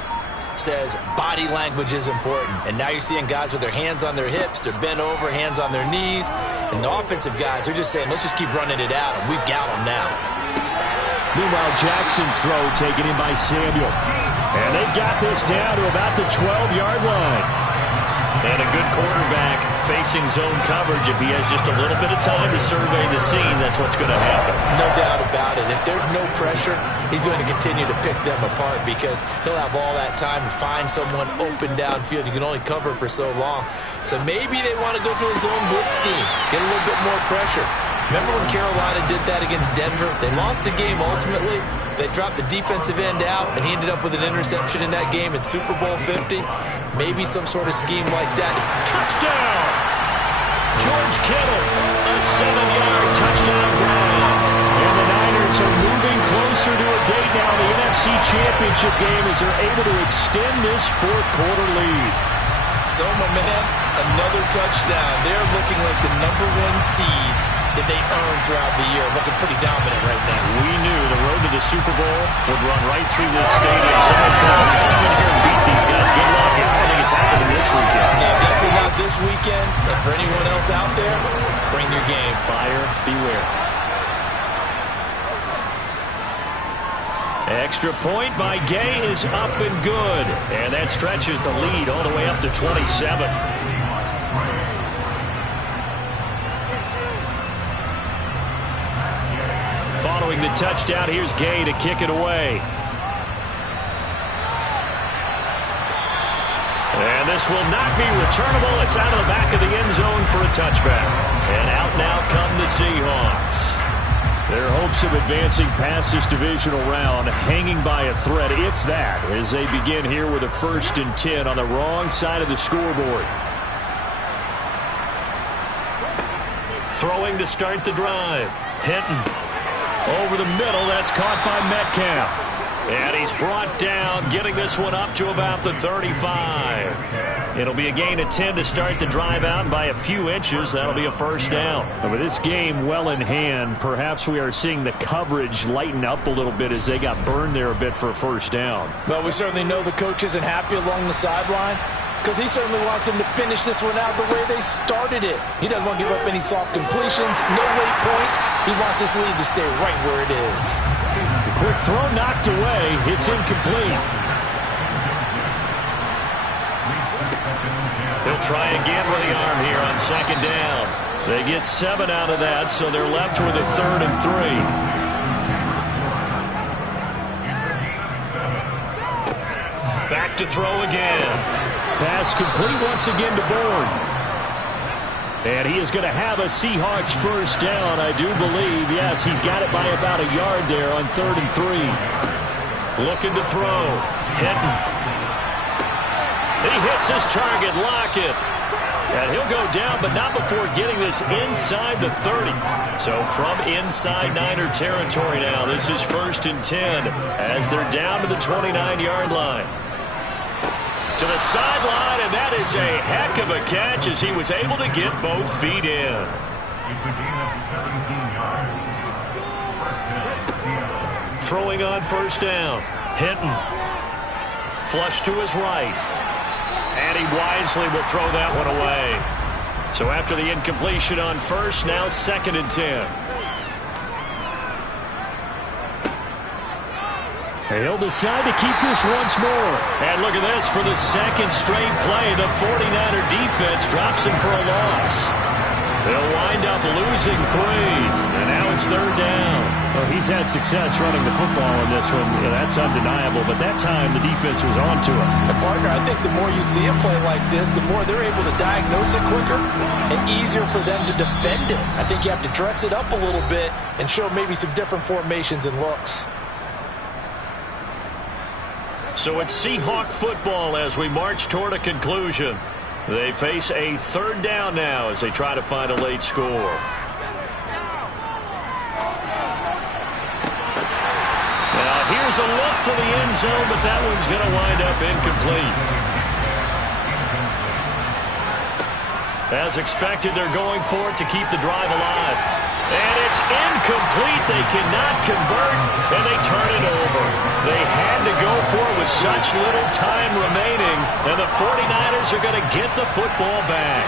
says body language is important. And now you're seeing guys with their hands on their hips, they're bent over, hands on their knees. And the offensive guys, they're just saying, let's just keep running it out, and we've got them now. Meanwhile, Jackson's throw taken in by Samuel. And they've got this down to about the 12-yard line. And a good quarterback facing zone coverage. If he has just a little bit of time to survey the scene, that's what's going to happen. No doubt about it. If there's no pressure, he's going to continue to pick them apart because he'll have all that time to find someone open downfield. You can only cover for so long. So maybe they want to go to a zone blitz scheme, get a little bit more pressure. Remember when Carolina did that against Denver? They lost the game ultimately. They dropped the defensive end out, and he ended up with an interception in that game in Super Bowl 50. Maybe some sort of scheme like that. Touchdown! George Kittle, a 7-yard touchdown grab. And the Niners are moving closer to a date now in the NFC Championship game as they're able to extend this fourth-quarter lead. So, my man, another touchdown. They're looking like the #1 seed that they earned throughout the year. Looking pretty dominant right now. We knew the road to the Super Bowl would run right through this stadium. Someone's going to come in here and beat these guys. Good luck. I don't think it's happening this weekend. No, definitely not this weekend. And for anyone else out there, bring your game. Buyer beware. Extra point by Gay is up and good. And that stretches the lead all the way up to 27. Following the touchdown, here's Gay to kick it away. And this will not be returnable. It's out of the back of the end zone for a touchback. And out now come the Seahawks. Their hopes of advancing past this divisional round hanging by a thread, if that, as they begin here with a 1st and 10 on the wrong side of the scoreboard. Throwing to start the drive. Hinton. Over the middle, that's caught by Metcalf. And he's brought down, getting this one up to about the 35. It'll be a gain of 10 to start the drive out, and by a few inches, that'll be a first down. And with this game well in hand, perhaps we are seeing the coverage lighten up a little bit as they got burned there a bit for a first down. Well, we certainly know the coach isn't happy along the sideline because he certainly wants them to finish this one out the way they started it. He doesn't want to give up any soft completions, no late points. He wants this lead to stay right where it is. The quick throw knocked away. It's incomplete. They'll try again with the arm here on 2nd down. They get 7 out of that, so they're left with a 3rd and 3. Back to throw again. Pass complete once again to Bourne. And he is going to have a Seahawks first down, I do believe. Yes, he's got it by about a yard there on 3rd and 3. Looking to throw. Hinton. He hits his target, Lockett. And he'll go down, but not before getting this inside the 30. So from inside Niner territory now, this is 1st and 10 as they're down to the 29-yard line. To the sideline, and that is a heck of a catch as he was able to get both feet in. Throwing on 1st down. Hinton. Flush to his right. And he wisely will throw that one away. So after the incompletion on 1st, now 2nd and 10. He'll decide to keep this once more. And look at this for the 2nd straight play. The 49er defense drops him for a loss. They'll wind up losing 3. And now it's 3rd down. Well, he's had success running the football in this one. Yeah, that's undeniable. But that time, the defense was on to him. And partner, I think the more you see him play like this, the more they're able to diagnose it quicker and easier for them to defend it. I think you have to dress it up a little bit and show maybe some different formations and looks. So it's Seahawk football as we march toward a conclusion. They face a 3rd down now as they try to find a late score. Now here's a look for the end zone, but that one's going to wind up incomplete. As expected, they're going for it to keep the drive alive. And it's incomplete. They cannot convert, and they turn it over. They had to go for it with such little time remaining, and the 49ers are going to get the football back.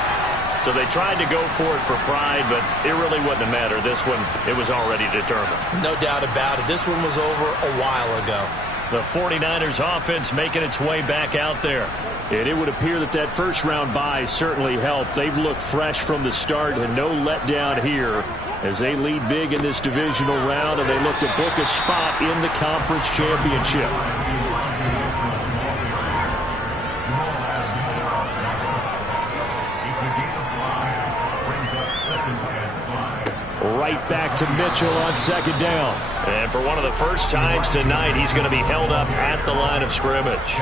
So they tried to go for it for pride, but it really wouldn't have mattered. This one, it was already determined. No doubt about it. This one was over a while ago. The 49ers offense making its way back out there. And it would appear that that first-round bye certainly helped. They've looked fresh from the start and no letdown here as they lead big in this divisional round, and they look to book a spot in the conference championship. Right back to Mitchell on second down. And for one of the first times tonight, he's going to be held up at the line of scrimmage.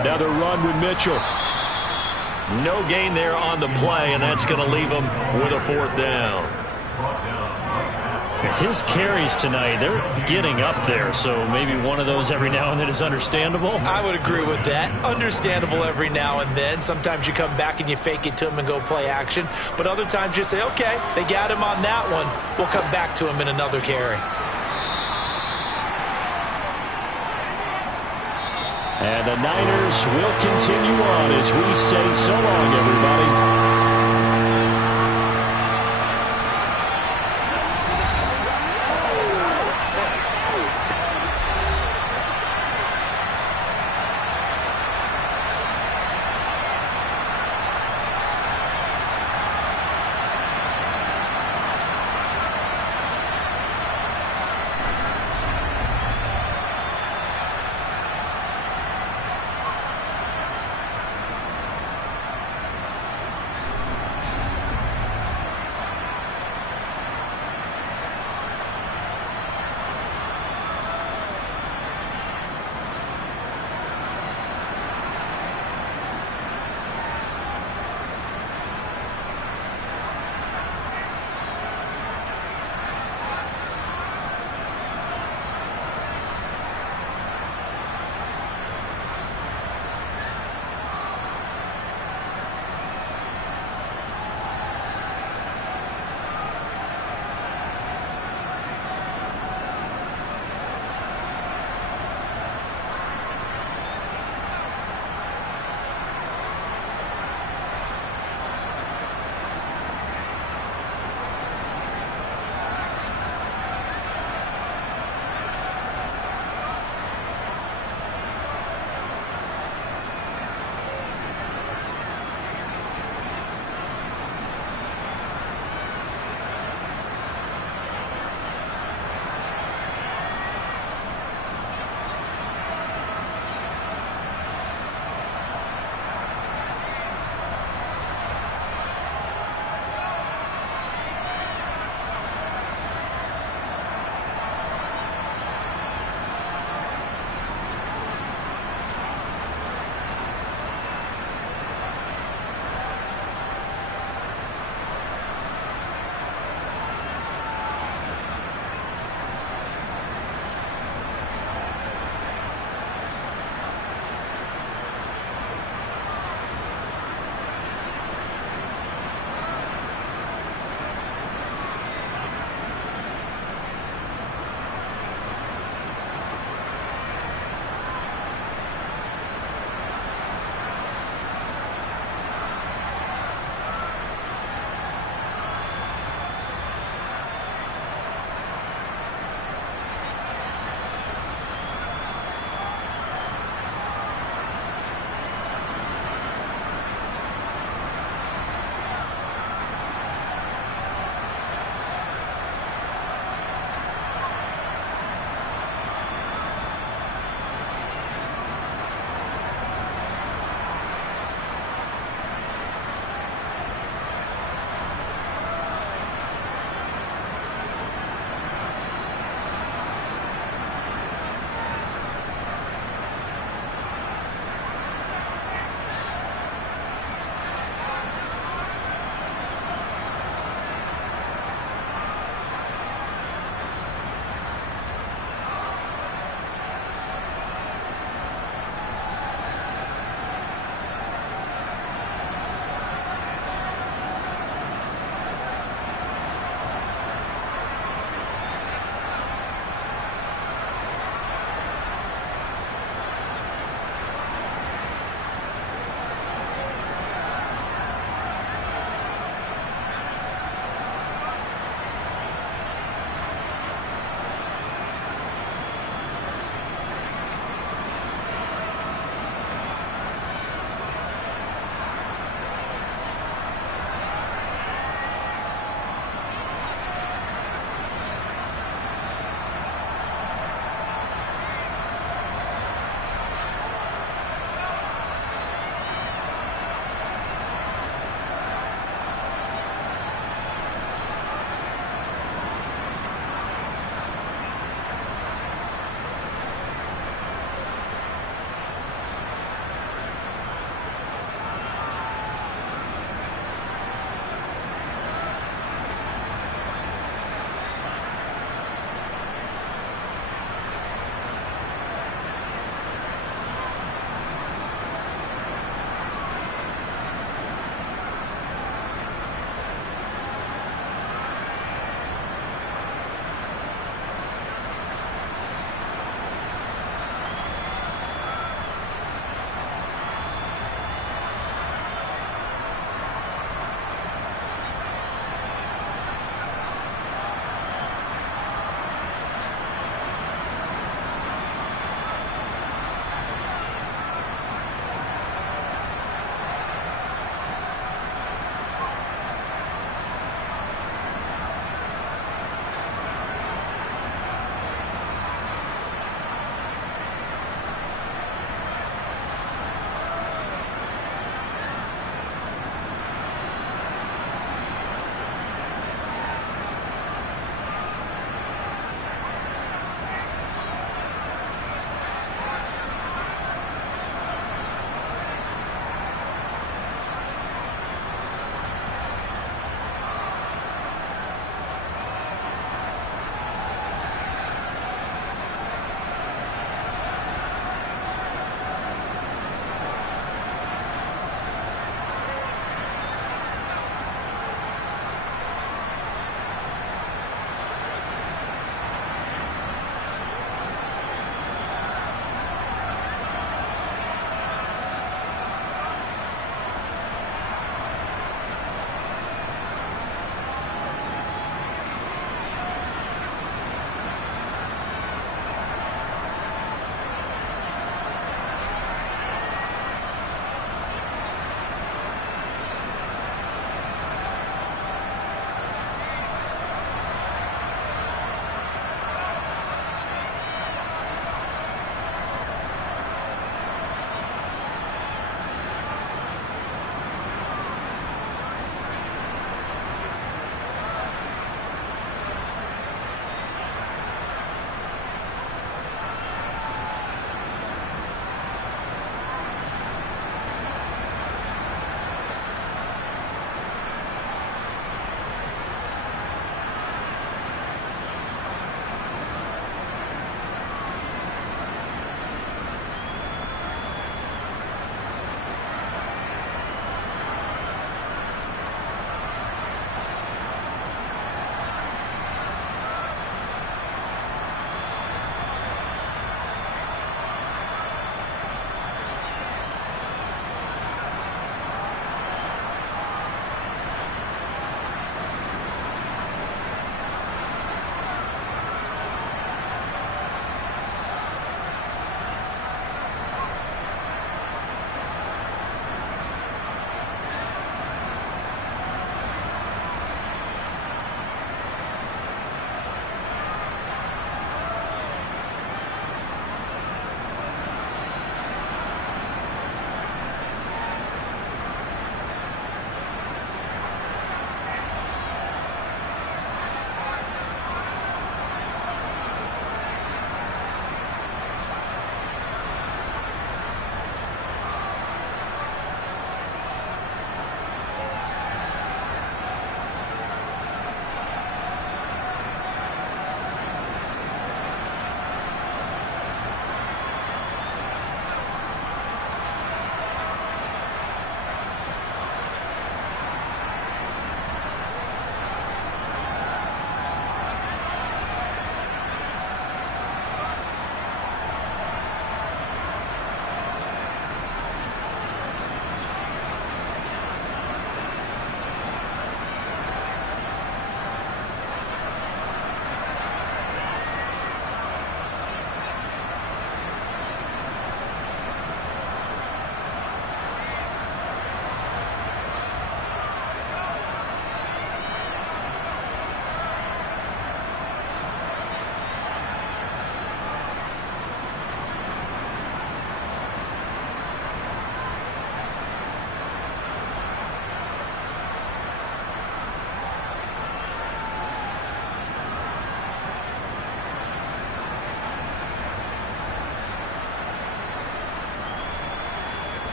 Another run with Mitchell. No gain there on the play, and that's going to leave him with a fourth down. His carries tonight, they're getting up there, so maybe one of those every now and then is understandable. I would agree with that. Understandable every now and then. Sometimes you come back and you fake it to him and go play action. But other times you say, okay, they got him on that one. We'll come back to him in another carry. And the Niners will continue on as we say so long, everybody.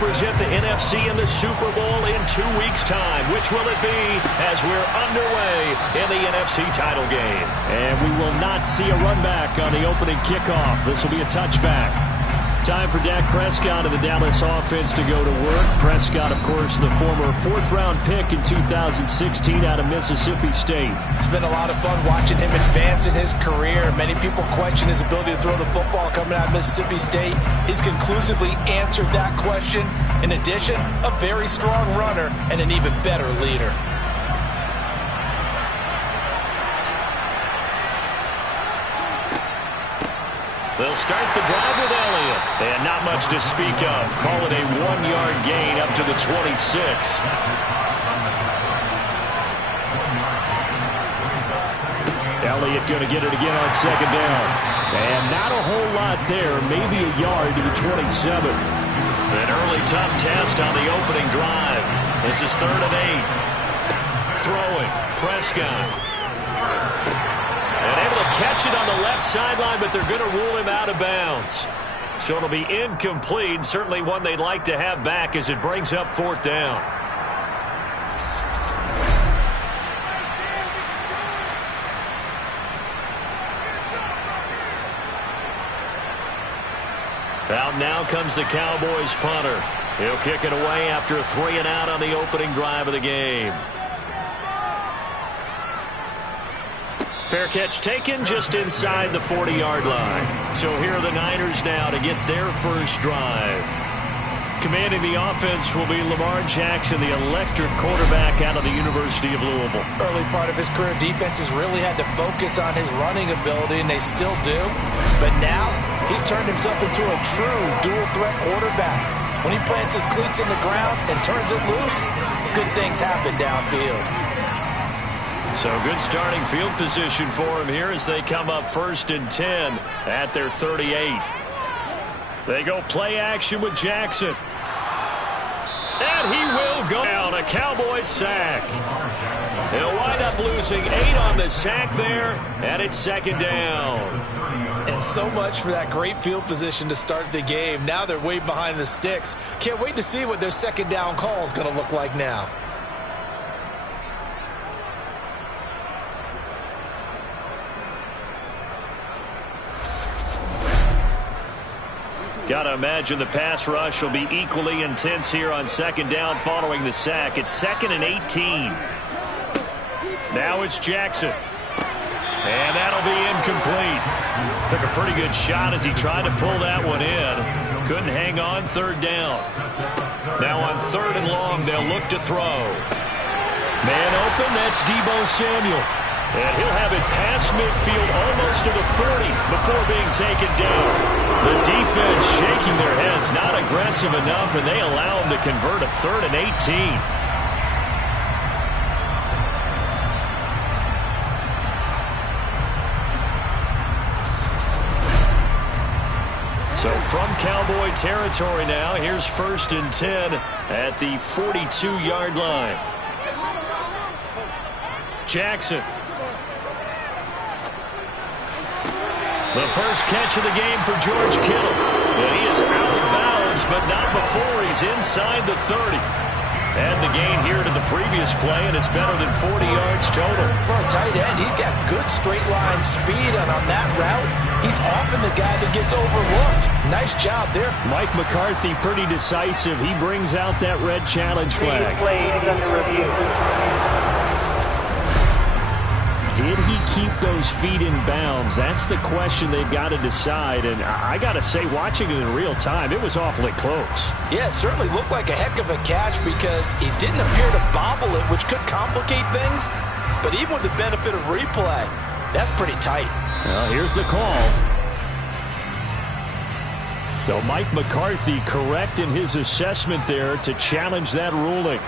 represent the NFC in the Super Bowl in 2 weeks' time? Which will it be as we're underway in the NFC title game? And we will not see a run back on the opening kickoff. This will be a touchback. Time for Dak Prescott of the Dallas offense to go to work. Prescott, of course, the former 4th-round pick in 2016 out of Mississippi State. It's been a lot of fun watching him advance in his career. Many people question his ability to throw the football coming out of Mississippi State. He's conclusively answered that question. In addition, a very strong runner and an even better leader. They'll start the drive with Elliott. And not much to speak of. Call it a 1-yard gain up to the 26. Elliott going to get it again on 2nd down. And not a whole lot there. Maybe a yard to the 27. An early tough test on the opening drive. This is 3rd and 8. Throwing. Prescott. And able to catch it on the left sideline, but they're going to rule him out of bounds. So it'll be incomplete. Certainly one they'd like to have back as it brings up 4th down. Out now comes the Cowboys punter. He'll kick it away after a 3-and-out on the opening drive of the game. Fair catch taken just inside the 40-yard line. So here are the Niners now to get their first drive. Commanding the offense will be Lamar Jackson, the electric quarterback out of the University of Louisville. Early part of his career, defenses really had to focus on his running ability, and they still do. But now, he's turned himself into a true dual-threat quarterback. When he plants his cleats in the ground and turns it loose, good things happen downfield. So good starting field position for him here as they come up 1st and 10 at their 38. They go play action with Jackson. And he will go down. A Cowboys sack. He'll wind up losing 8 on the sack there, and it's 2nd down. And so much for that great field position to start the game. Now they're way behind the sticks. Can't wait to see what their 2nd down call is going to look like now. Got to imagine the pass rush will be equally intense here on 2nd down following the sack. It's 2nd and 18. Now it's Jackson. And that'll be incomplete. Took a pretty good shot as he tried to pull that one in. Couldn't hang on 3rd down. Now on 3rd and long, they'll look to throw. Man open, that's Deebo Samuel. And he'll have it past midfield almost to the 30 before being taken down. The defense shaking their heads, not aggressive enough, and they allow him to convert a 3rd and 18. So from Cowboy territory now, here's 1st and 10 at the 42-yard line. Jackson. The first catch of the game for George Kittle. And he is out of bounds, but not before he's inside the 30. And the gain here to the previous play, and it's better than 40 yards total. For a tight end, he's got good straight line speed, and on that route, he's often the guy that gets overlooked. Nice job there. Mike McCarthy pretty decisive. He brings out that red challenge flag. Play is under review. Did he keep those feet in bounds? That's the question they've got to decide. And I got to say, watching it in real time, it was awfully close. Yeah, it certainly looked like a heck of a catch because he didn't appear to bobble it, which could complicate things. But even with the benefit of replay, that's pretty tight. Well, here's the call. So Mike McCarthy correct in his assessment there to challenge that ruling.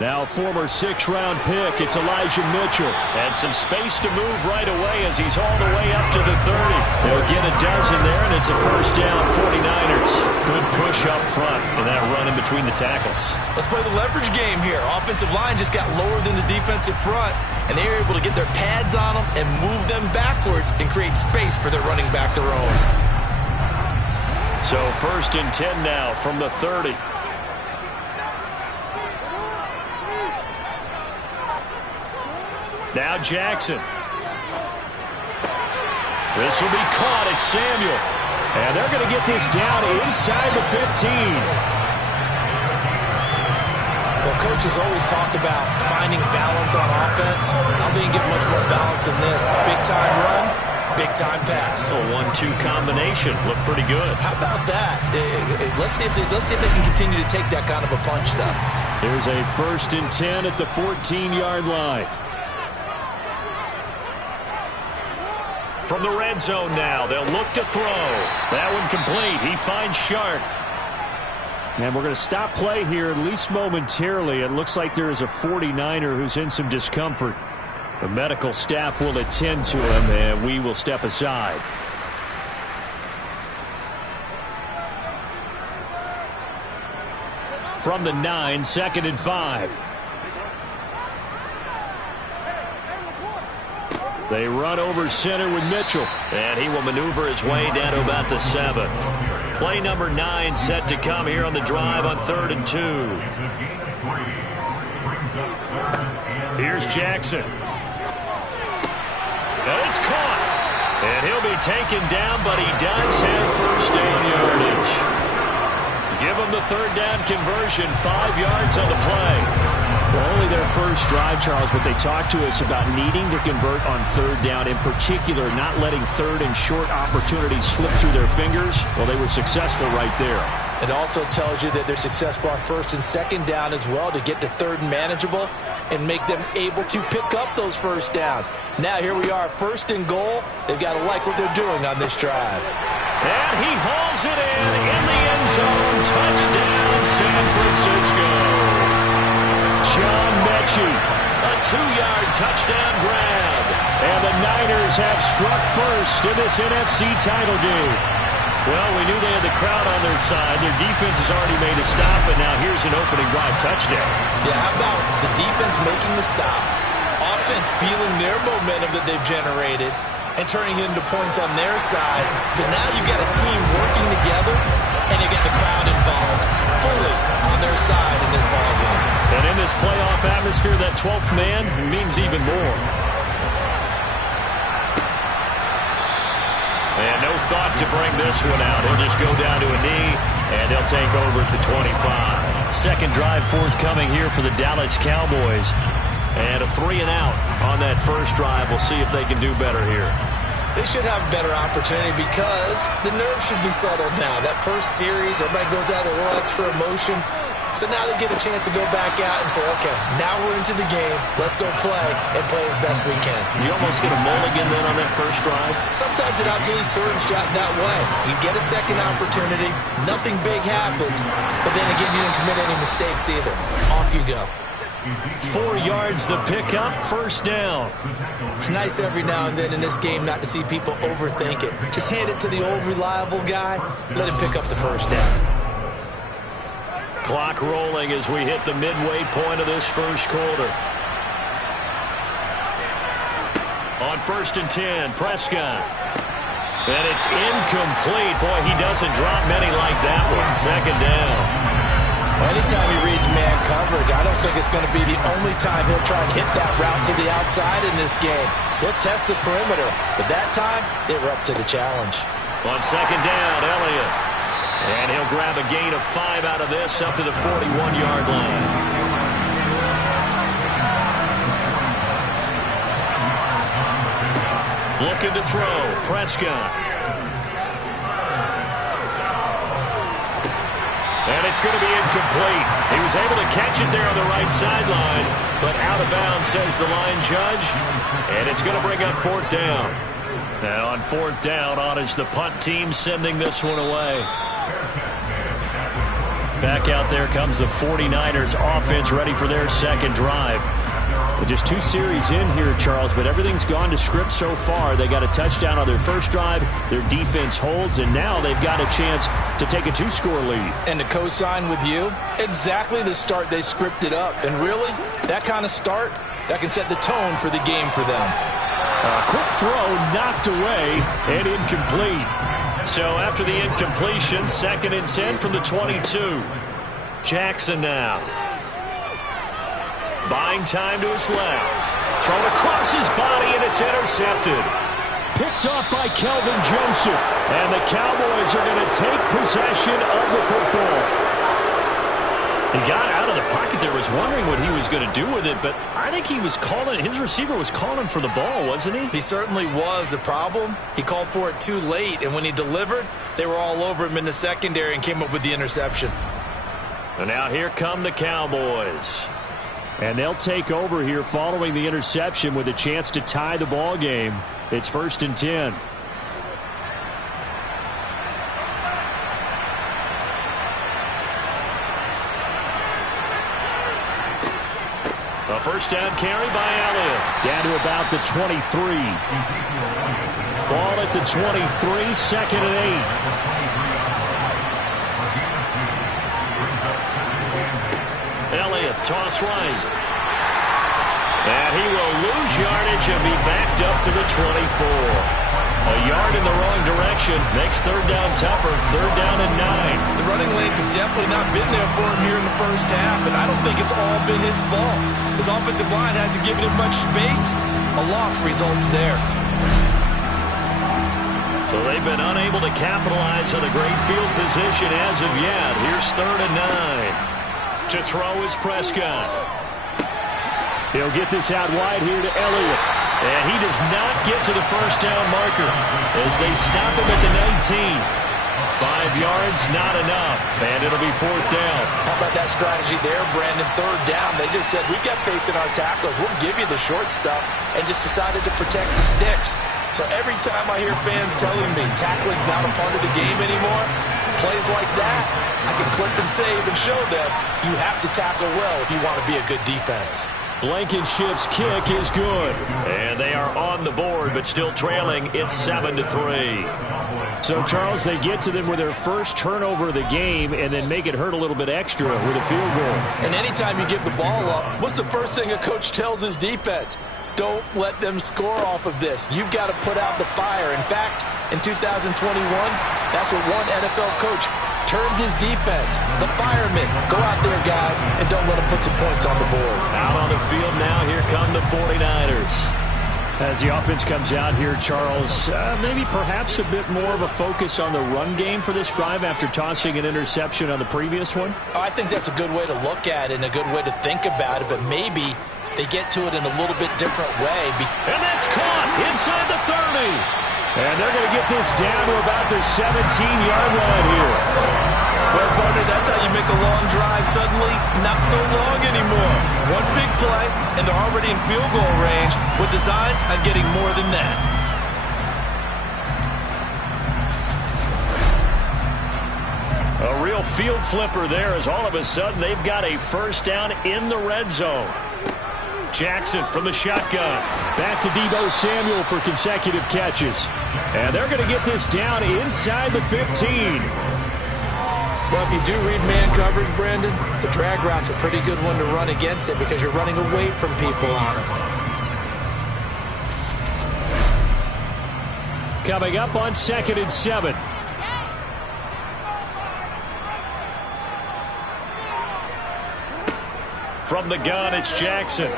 Now former 6th-round pick, it's Elijah Mitchell. And some space to move right away as he's all the way up to the 30. They'll get a dozen there, and it's a 1st down 49ers. Good push up front in that run in between the tackles. Let's play the leverage game here. Offensive line just got lower than the defensive front, and they were able to get their pads on them and move them backwards and create space for their running back to roam. So 1st and 10 now from the 30. Now Jackson. This will be caught. It's Samuel. And they're going to get this down inside the 15. Well, coaches always talk about finding balance on offense. I don't think you get much more balance than this. Big-time run, big-time pass. A 1-2 combination. Looked pretty good. How about that? Let's see if they can continue to take that kind of a punch, though. Here's a 1st and 10 at the 14-yard line. From the red zone now, they'll look to throw. That one complete. He finds Sharp. And we're going to stop play here, at least momentarily. It looks like there is a 49er who's in some discomfort. The medical staff will attend to him, and we will step aside. From the 9, 2nd and 5. They run over center with Mitchell. And he will maneuver his way down to about the 7. Play number 9 set to come here on the drive on 3rd and 2. Here's Jackson. And it's caught. And he'll be taken down, but he does have 1st down yardage. Give him the 3rd down conversion, 5 yards on the play. Well, only their first drive, Charles, but they talked to us about needing to convert on 3rd down, in particular not letting 3rd and short opportunities slip through their fingers. Well, they were successful right there. It also tells you that they're successful on 1st and 2nd down as well to get to 3rd and manageable and make them able to pick up those 1st downs. Now here we are, 1st and goal. They've got to like what they're doing on this drive. And he hauls it in the end zone. Touchdown, San Francisco. John Mechie. A 2-yard touchdown grab. And the Niners have struck first in this NFC title game. Well, we knew they had the crowd on their side. Their defense has already made a stop, but now here's an opening drive touchdown. Yeah, how about the defense making the stop, offense feeling their momentum that they've generated, and turning it into points on their side. So now you've got a team working together, and you get the crowd involved fully on their side in this ballgame. And in this playoff atmosphere, that 12th man means even more. And no thought to bring this one out. He'll just go down to a knee, and they'll take over at the 25. 2nd drive forthcoming here for the Dallas Cowboys. And a 3-and-out on that 1st drive. We'll see if they can do better here. They should have a better opportunity because the nerves should be settled now. That first series, everybody goes out with a little extra emotion. So now they get a chance to go back out and say, okay, now we're into the game. Let's go play and play as best we can. You almost get a mulligan then on that 1st drive? Sometimes it absolutely serves that way. You get a 2nd opportunity. Nothing big happened. But then again, you didn't commit any mistakes either. Off you go. 4 yards the pickup, 1st down. It's nice every now and then in this game not to see people overthink it. Just hand it to the old reliable guy. Let him pick up the 1st down. Clock rolling as we hit the midway point of this 1st quarter. On 1st and 10, Prescott. And it's incomplete. Boy, he doesn't drop many like that one. 2nd down. Anytime he reads man coverage, I don't think it's going to be the only time he'll try and hit that route to the outside in this game. He'll test the perimeter, but that time, they were up to the challenge. On 2nd down, Elliott. And he'll grab a gain of 5 out of this up to the 41-yard line. Looking to throw, Prescott. And it's going to be incomplete. He was able to catch it there on the right sideline, but out of bounds, says the line judge. And it's going to bring up 4th down. Now on 4th down, on is the punt team sending this one away. Back out there comes the 49ers offense ready for their 2nd drive. Well, just 2 series in here, Charles, but everything's gone to script so far. They got a touchdown on their 1st drive. Their defense holds, and now they've got a chance to take a 2-score lead. And to co-sign with you, exactly the start they scripted up. And really, that kind of start, that can set the tone for the game for them. A quick throw knocked away and incomplete. So after the incompletion, 2nd and 10 from the 22. Jackson now. Buying time to his left. Thrown across his body, and it's intercepted. Picked off by Kelvin Joseph. And the Cowboys are going to take possession of the football. He got out of the pocket there, was wondering what he was going to do with it, but I think he was calling, his receiver was calling for the ball, wasn't he? He certainly was. The problem, he called for it too late, and when he delivered, they were all over him in the secondary and came up with the interception. And now here come the Cowboys. And they'll take over here following the interception with a chance to tie the ball game. It's 1st and 10. A first down carry by Elliott. Down to about the 23. Ball at the 23, 2nd and 8. Elliott, toss right. And he will lose yardage and be backed up to the 24. A yard in the wrong direction makes 3rd down tougher. 3rd down and 9. The running lanes have definitely not been there for him here in the first half, and I don't think it's all been his fault. His offensive line hasn't given him much space. A loss results there. So they've been unable to capitalize on a great field position as of yet. Here's 3rd and 9. To throw is Prescott. He'll get this out wide here to Elliott. And he does not get to the first down marker as they stop him at the 19. 5 yards, not enough, and it'll be 4th down. How about that strategy there, Brandon? 3rd down. They just said, we've got faith in our tacklers. We'll give you the short stuff, and just decided to protect the sticks. So every time I hear fans telling me tackling's not a part of the game anymore, plays like that, I can click and save and show them you have to tackle well if you want to be a good defense. Blankenship's kick is good. And they are on the board, but still trailing. It's 7-3. So, Charles, they get to them with their first turnover of the game and then make it hurt a little bit extra with a field goal. And anytime you give the ball up, what's the first thing a coach tells his defense? Don't let them score off of this. You've got to put out the fire. In fact, in 2021, that's what one NFL coach termed his defense. The firemen. Go out there, guys, and don't let them put some points on the board. Out on the field now, here come the 49ers. As the offense comes out here, Charles, maybe perhaps a bit more of a focus on the run game for this drive after tossing an interception on the previous one? I think that's a good way to look at it and a good way to think about it, but maybe they get to it in a little bit different way. And that's caught inside the 30. And they're going to get this down to about the 17-yard line here. Well, partner, that's how you make a long drive suddenly not so long anymore. One big play, and they're already in field goal range with designs on getting more than that. A real field flipper there as all of a sudden they've got a first down in the red zone. Jackson from the shotgun. Back to Deebo Samuel for consecutive catches. And they're going to get this down inside the 15. Well, if you do read man coverage, Brandon, the drag route's a pretty good one to run against it because you're running away from people on it. Coming up on 2nd and 7. From the gun, it's Jackson.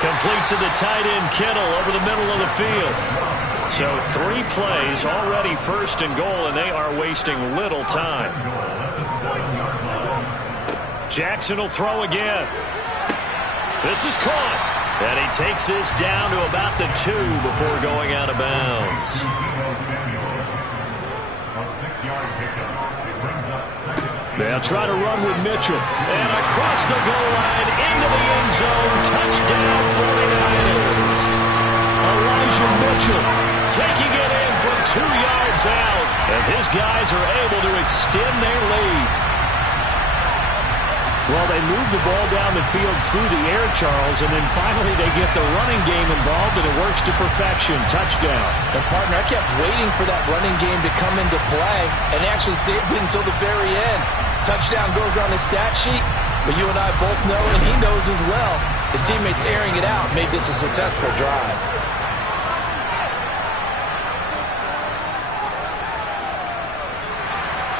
Complete to the tight end, Kittle, over the middle of the field. So 3 plays, already 1st and goal, and they are wasting little time. Jackson will throw again. This is caught. And he takes this down to about the 2 before going out of bounds. They'll try to run with Mitchell. And across the goal line, into the end zone, touchdown 49ers. Elijah Mitchell taking it in from 2 yards out as his guys are able to extend their lead. Well, they move the ball down the field through the air, Charles, and then finally they get the running game involved, and it works to perfection. Touchdown. And, partner, I kept waiting for that running game to come into play and actually saved it until the very end. Touchdown goes on his stat sheet, but you and I both know, and he knows as well, his teammates airing it out made this a successful drive.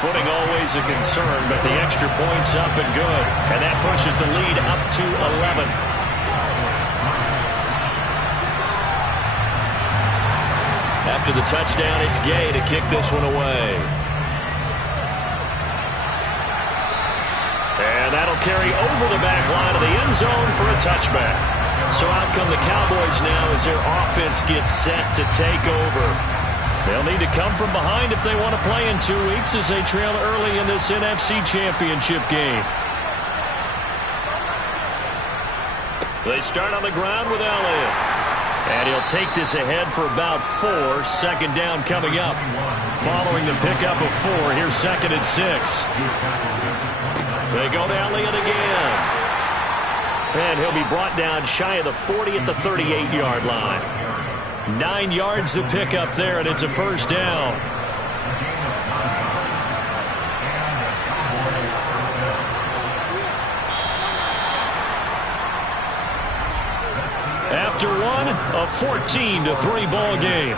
Footing always a concern, but the extra point's up and good. And that pushes the lead up to 11. After the touchdown, it's Gay to kick this one away. And that'll carry over the back line of the end zone for a touchback. So out come the Cowboys now as their offense gets set to take over. They'll need to come from behind if they want to play in 2 weeks as they trail early in this NFC Championship game. They start on the ground with Elliott. And he'll take this ahead for about 4. Second down coming up. Following the pickup of 4, here's 2nd and 6. They go to Elliott again. And he'll be brought down shy of the 40 at the 38-yard line. 9 yards to pick up there, and it's a first down. After one, a 14-3 ball game.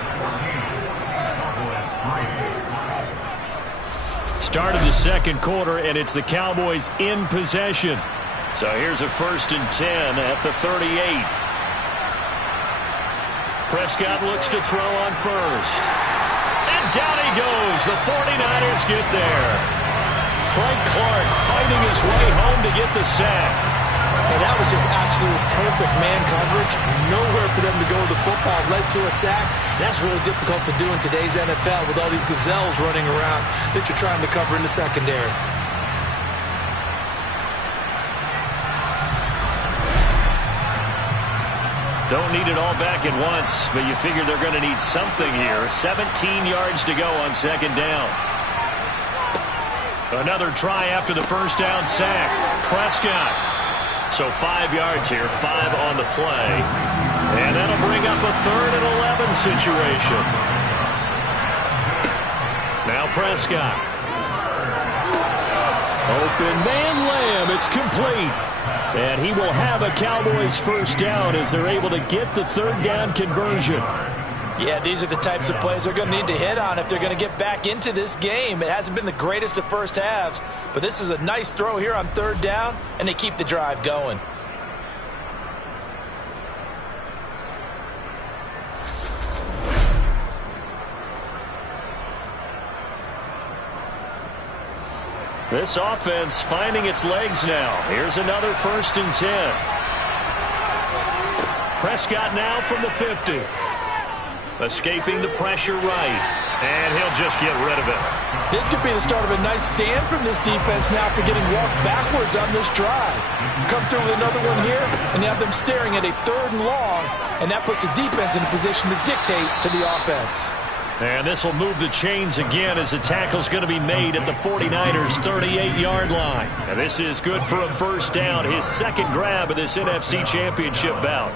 Start of the second quarter, and it's the Cowboys in possession. So here's a 1st and 10 at the 38. Prescott looks to throw on first. And down he goes. The 49ers get there. Frank Clark fighting his way home to get the sack. And that was just absolute perfect man coverage. Nowhere for them to go with the football. Led to a sack. That's really difficult to do in today's NFL with all these gazelles running around that you're trying to cover in the secondary. Don't need it all back at once, but you figure they're going to need something here. 17 yards to go on second down. Another try after the first down sack. Prescott. So 5 yards here, 5 on the play. And that'll bring up a 3rd and 11 situation. Now Prescott. Open man Lamb. It's complete. And he will have a Cowboys first down as they're able to get the 3rd down conversion. Yeah, these are the types of plays they're going to need to hit on if they're going to get back into this game. It hasn't been the greatest of first halves, but this is a nice throw here on 3rd down, and they keep the drive going. This offense finding its legs now. Here's another 1st and 10. Prescott now from the 50. Escaping the pressure right. And he'll just get rid of it. This could be the start of a nice stand from this defense now for getting walked backwards on this drive. Come through with another one here, and you have them staring at a 3rd and long, and that puts the defense in a position to dictate to the offense. And this will move the chains again as the tackle's going to be made at the 49ers' 38-yard line. And this is good for a first down, his 2nd grab of this NFC Championship bout.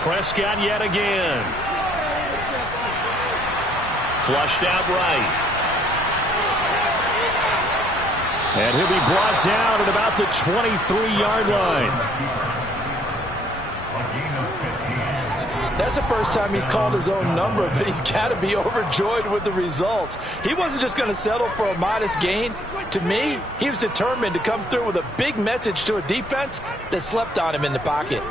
Prescott yet again. Flushed out right. And he'll be brought down at about the 23-yard line. That's the first time he's called his own number, but he's got to be overjoyed with the results. He wasn't just going to settle for a modest gain. To me, he was determined to come through with a big message to a defense that slept on him in the pocket.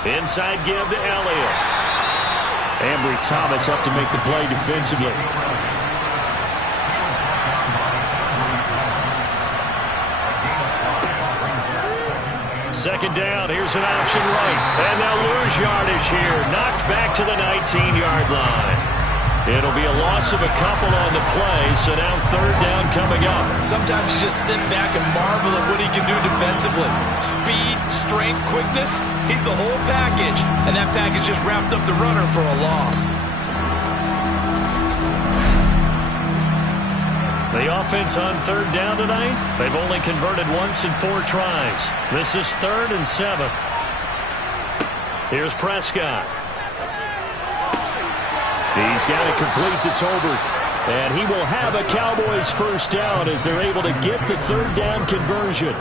Inside give to Elliott. Ambry Thomas up to make the play defensively. Second down. Here's an option right. And they'll lose yardage here. Knocked back to the 19-yard line. It'll be a loss of a couple on the play, so now 3rd down coming up. Sometimes you just sit back and marvel at what he can do defensively. Speed, strength, quickness, he's the whole package. And that package just wrapped up the runner for a loss. The offense on third down tonight, they've only converted once in 4 tries. This is 3rd and 7. Here's Prescott. He's got it complete to Tolbert. And he will have a Cowboys first down as they're able to get the 3rd down conversion.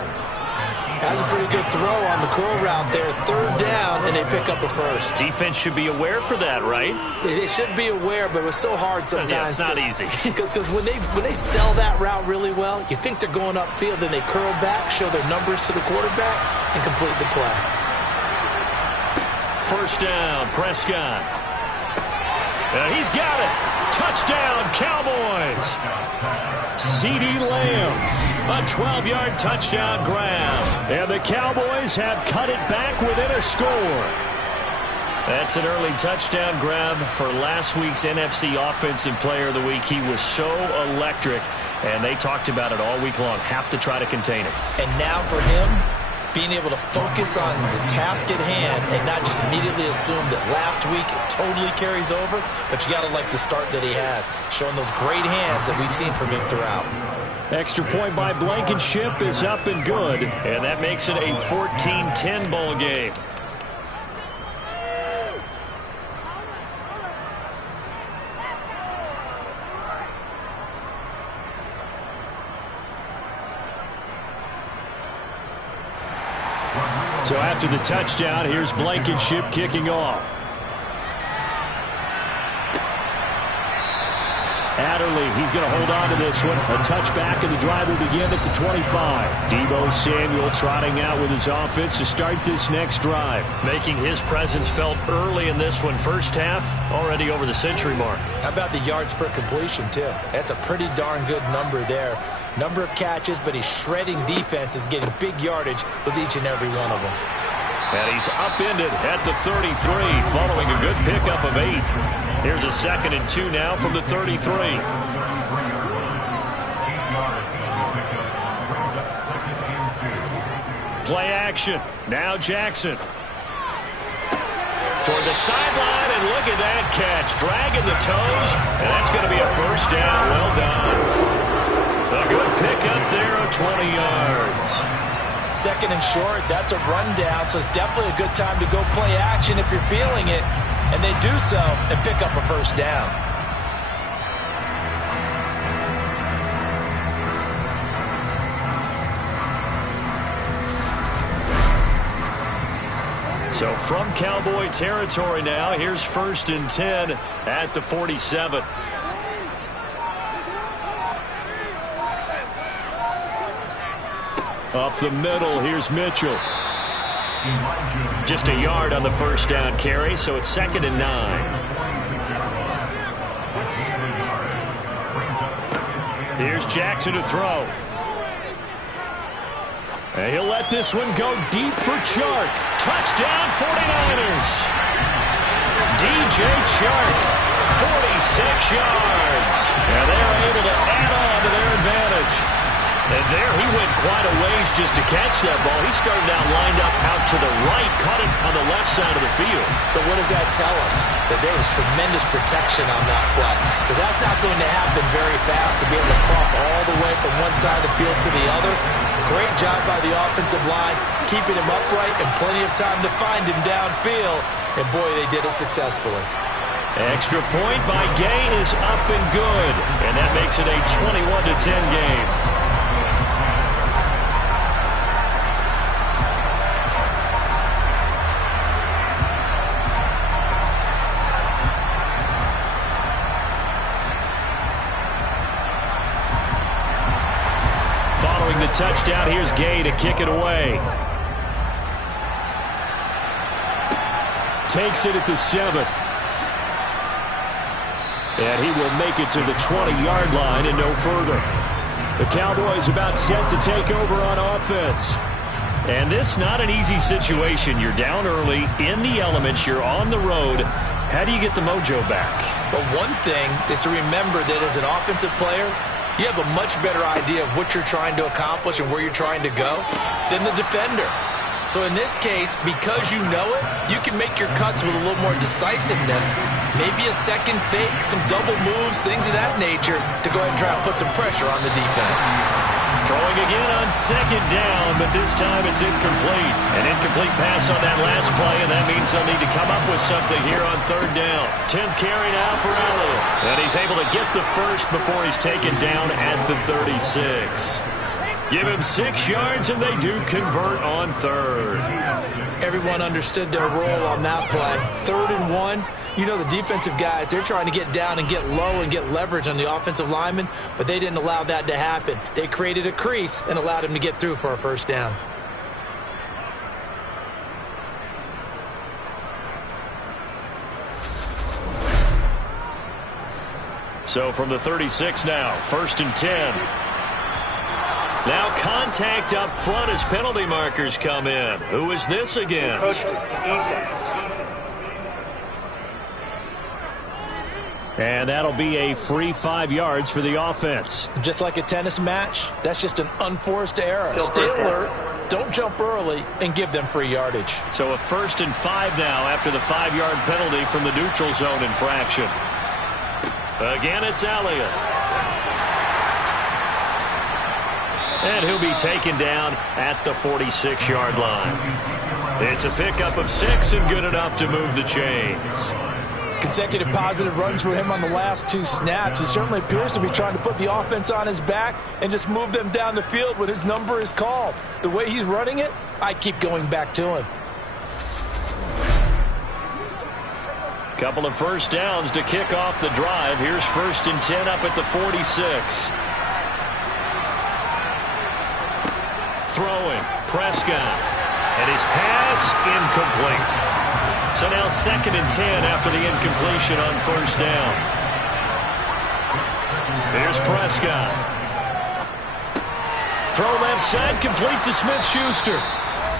That's a pretty good throw on the curl route there. 3rd down, and they pick up a first. Defense should be aware for that, right? They should be aware, but it was so hard sometimes. Yeah, it's not easy. Because when they sell that route really well, you think they're going upfield, then they curl back, show their numbers to the quarterback, and complete the play. First down, Prescott. And he's got it. Touchdown, Cowboys. CeeDee Lamb. A 12-yard touchdown grab. And the Cowboys have cut it back within a score. That's an early touchdown grab for last week's NFC Offensive Player of the Week. He was so electric, and they talked about it all week long. Have to try to contain it. And now for him, being able to focus on the task at hand and not just immediately assume that last week it totally carries over, but you got to like the start that he has, showing those great hands that we've seen from him throughout. Extra point by Blankenship is up and good. And that makes it a 14-10 ball game. So after the touchdown, here's Blankenship kicking off. Adderley, he's going to hold on to this one. A touchback, and the drive will begin at the 25. Deebo Samuel trotting out with his offense to start this next drive. Making his presence felt early in this one. First half, already over the century mark. How about the yards per completion, too? That's a pretty darn good number there. Number of catches, but he's shredding defenses, getting big yardage with each and every one of them. And he's upended at the 33, following a good pickup of 8. Here's a 2nd and 2 now from the 33. Play action. Now Jackson. Toward the sideline, and look at that catch. Dragging the toes, and that's going to be a first down. Well done. A good pickup there of 20 yards. 2nd and short, that's a rundown, so it's definitely a good time to go play action if you're feeling it. And they do so and pick up a first down. So from Cowboy territory now, here's 1st and 10 at the 47. Up the middle, here's Mitchell. Just a yard on the first down carry, so it's 2nd and 9. Here's Jackson to throw. And he'll let this one go deep for Chark. Touchdown 49ers. DJ Chark, 46 yards. And they're able to add on to their advantage. And there he went quite a ways just to catch that ball. He started out lined up out to the right, caught it on the left side of the field. So what does that tell us? That there was tremendous protection on that play. Because that's not going to happen very fast to be able to cross all the way from one side of the field to the other. Great job by the offensive line, keeping him upright and plenty of time to find him downfield. And boy, they did it successfully. Extra point by Gay is up and good. And that makes it a 21-10 game. The touchdown, here's Gay to kick it away. Takes it at the 7. And he will make it to the 20-yard line and no further. The Cowboys about set to take over on offense. And this not an easy situation. You're down early, in the elements, you're on the road. How do you get the mojo back? Well, one thing is to remember that as an offensive player, you have a much better idea of what you're trying to accomplish and where you're trying to go than the defender. So in this case, because you know it, you can make your cuts with a little more decisiveness. Maybe a second fake, some double moves, things of that nature to go ahead and try and put some pressure on the defense. Throwing again on second down, but this time it's incomplete. An incomplete pass on that last play, and that means they'll need to come up with something here on third down. 10th carry now for Elliott. And he's able to get the first before he's taken down at the 36. Give him 6 yards, and they do convert on third. Everyone understood their role on that play. 3rd and 1. You know the defensive guys, they're trying to get down and get low and get leverage on the offensive lineman, but they didn't allow that to happen. They created a crease and allowed him to get through for a first down. So from the 36 now, 1st and 10. Now contact up front as penalty markers come in. Who is this against? And that'll be a free 5 yards for the offense. Just like a tennis match, that's just an unforced error. Stay alert, don't jump early, and give them free yardage. So a 1st and 5 now after the 5-yard penalty from the neutral zone infraction. Again, it's Elliott. And he'll be taken down at the 46-yard line. It's a pickup of 6 and good enough to move the chains. Consecutive positive runs for him on the last 2 snaps. He certainly appears to be trying to put the offense on his back and just move them down the field when his number is called. The way he's running it, I keep going back to him. Couple of first downs to kick off the drive. Here's 1st and 10 up at the 46. Throwing, Prescott, and his pass incomplete. So now 2nd and 10 after the incompletion on 1st down. Here's Prescott. Throw left side, complete to Smith-Schuster.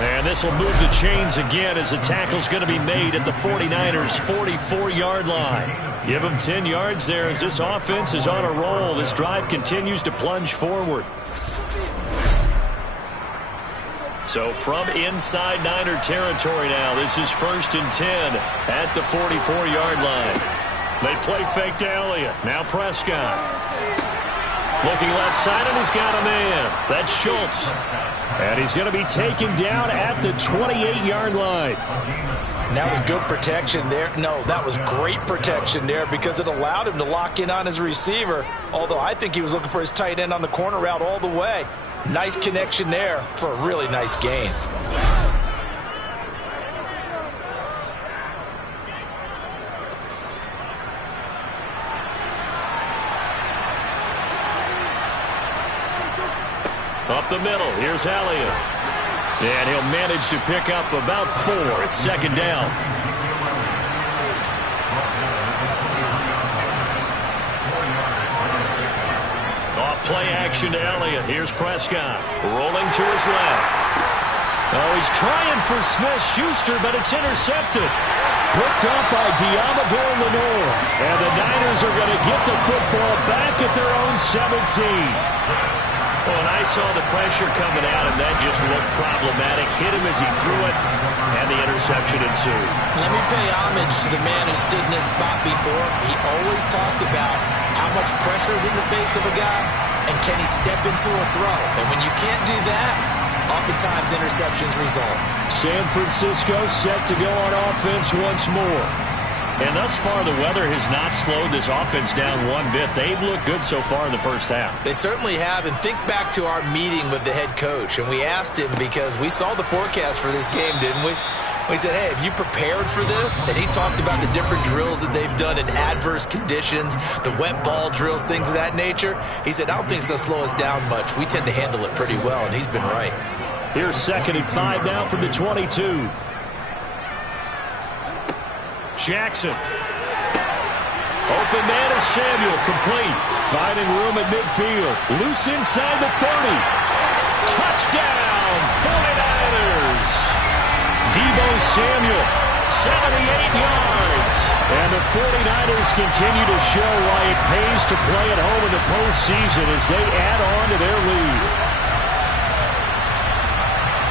And this will move the chains again as the tackle's going to be made at the 49ers' 44-yard line. Give them 10 yards there as this offense is on a roll. This drive continues to plunge forward. So from inside Niner territory now, this is 1st and 10 at the 44-yard line. They play fake to Elliott. Now Prescott. Looking left side, and he's got a man. That's Schultz. And he's going to be taken down at the 28-yard line. And that was good protection there. No, that was great protection there because it allowed him to lock in on his receiver, although I think he was looking for his tight end on the corner route all the way. Nice connection there for a really nice gain. Up the middle, here's Elliott. And he'll manage to pick up about 4. It's 2nd down. Off play action to Elliott. Here's Prescott. Rolling to his left. Oh, he's trying for Smith-Schuster, but it's intercepted. Picked up by Diamador Lenore. And the Niners are going to get the football back at their own 17. Well, and I saw the pressure coming out, and that just looked problematic. Hit him as he threw it, and the interception ensued. Let me pay homage to the man who stood in this spot before. He always talked about how much pressure is in the face of a guy, and can he step into a throw. And when you can't do that, oftentimes interceptions result. San Francisco set to go on offense once more. And thus far, the weather has not slowed this offense down one bit. They've looked good so far in the first half. They certainly have. And think back to our meeting with the head coach. And we asked him because we saw the forecast for this game, didn't we? We said, hey, have you prepared for this? And he talked about the different drills that they've done in adverse conditions, the wet ball drills, things of that nature. He said, I don't think it's going to slow us down much. We tend to handle it pretty well, and he's been right. Here's 2nd and 5 now from the 22. Jackson. Open man is Samuel, complete. Finding room at midfield. Loose inside the 30. Touchdown, 49ers. Deebo Samuel, 78 yards. And the 49ers continue to show why it pays to play at home in the postseason as they add on to their lead.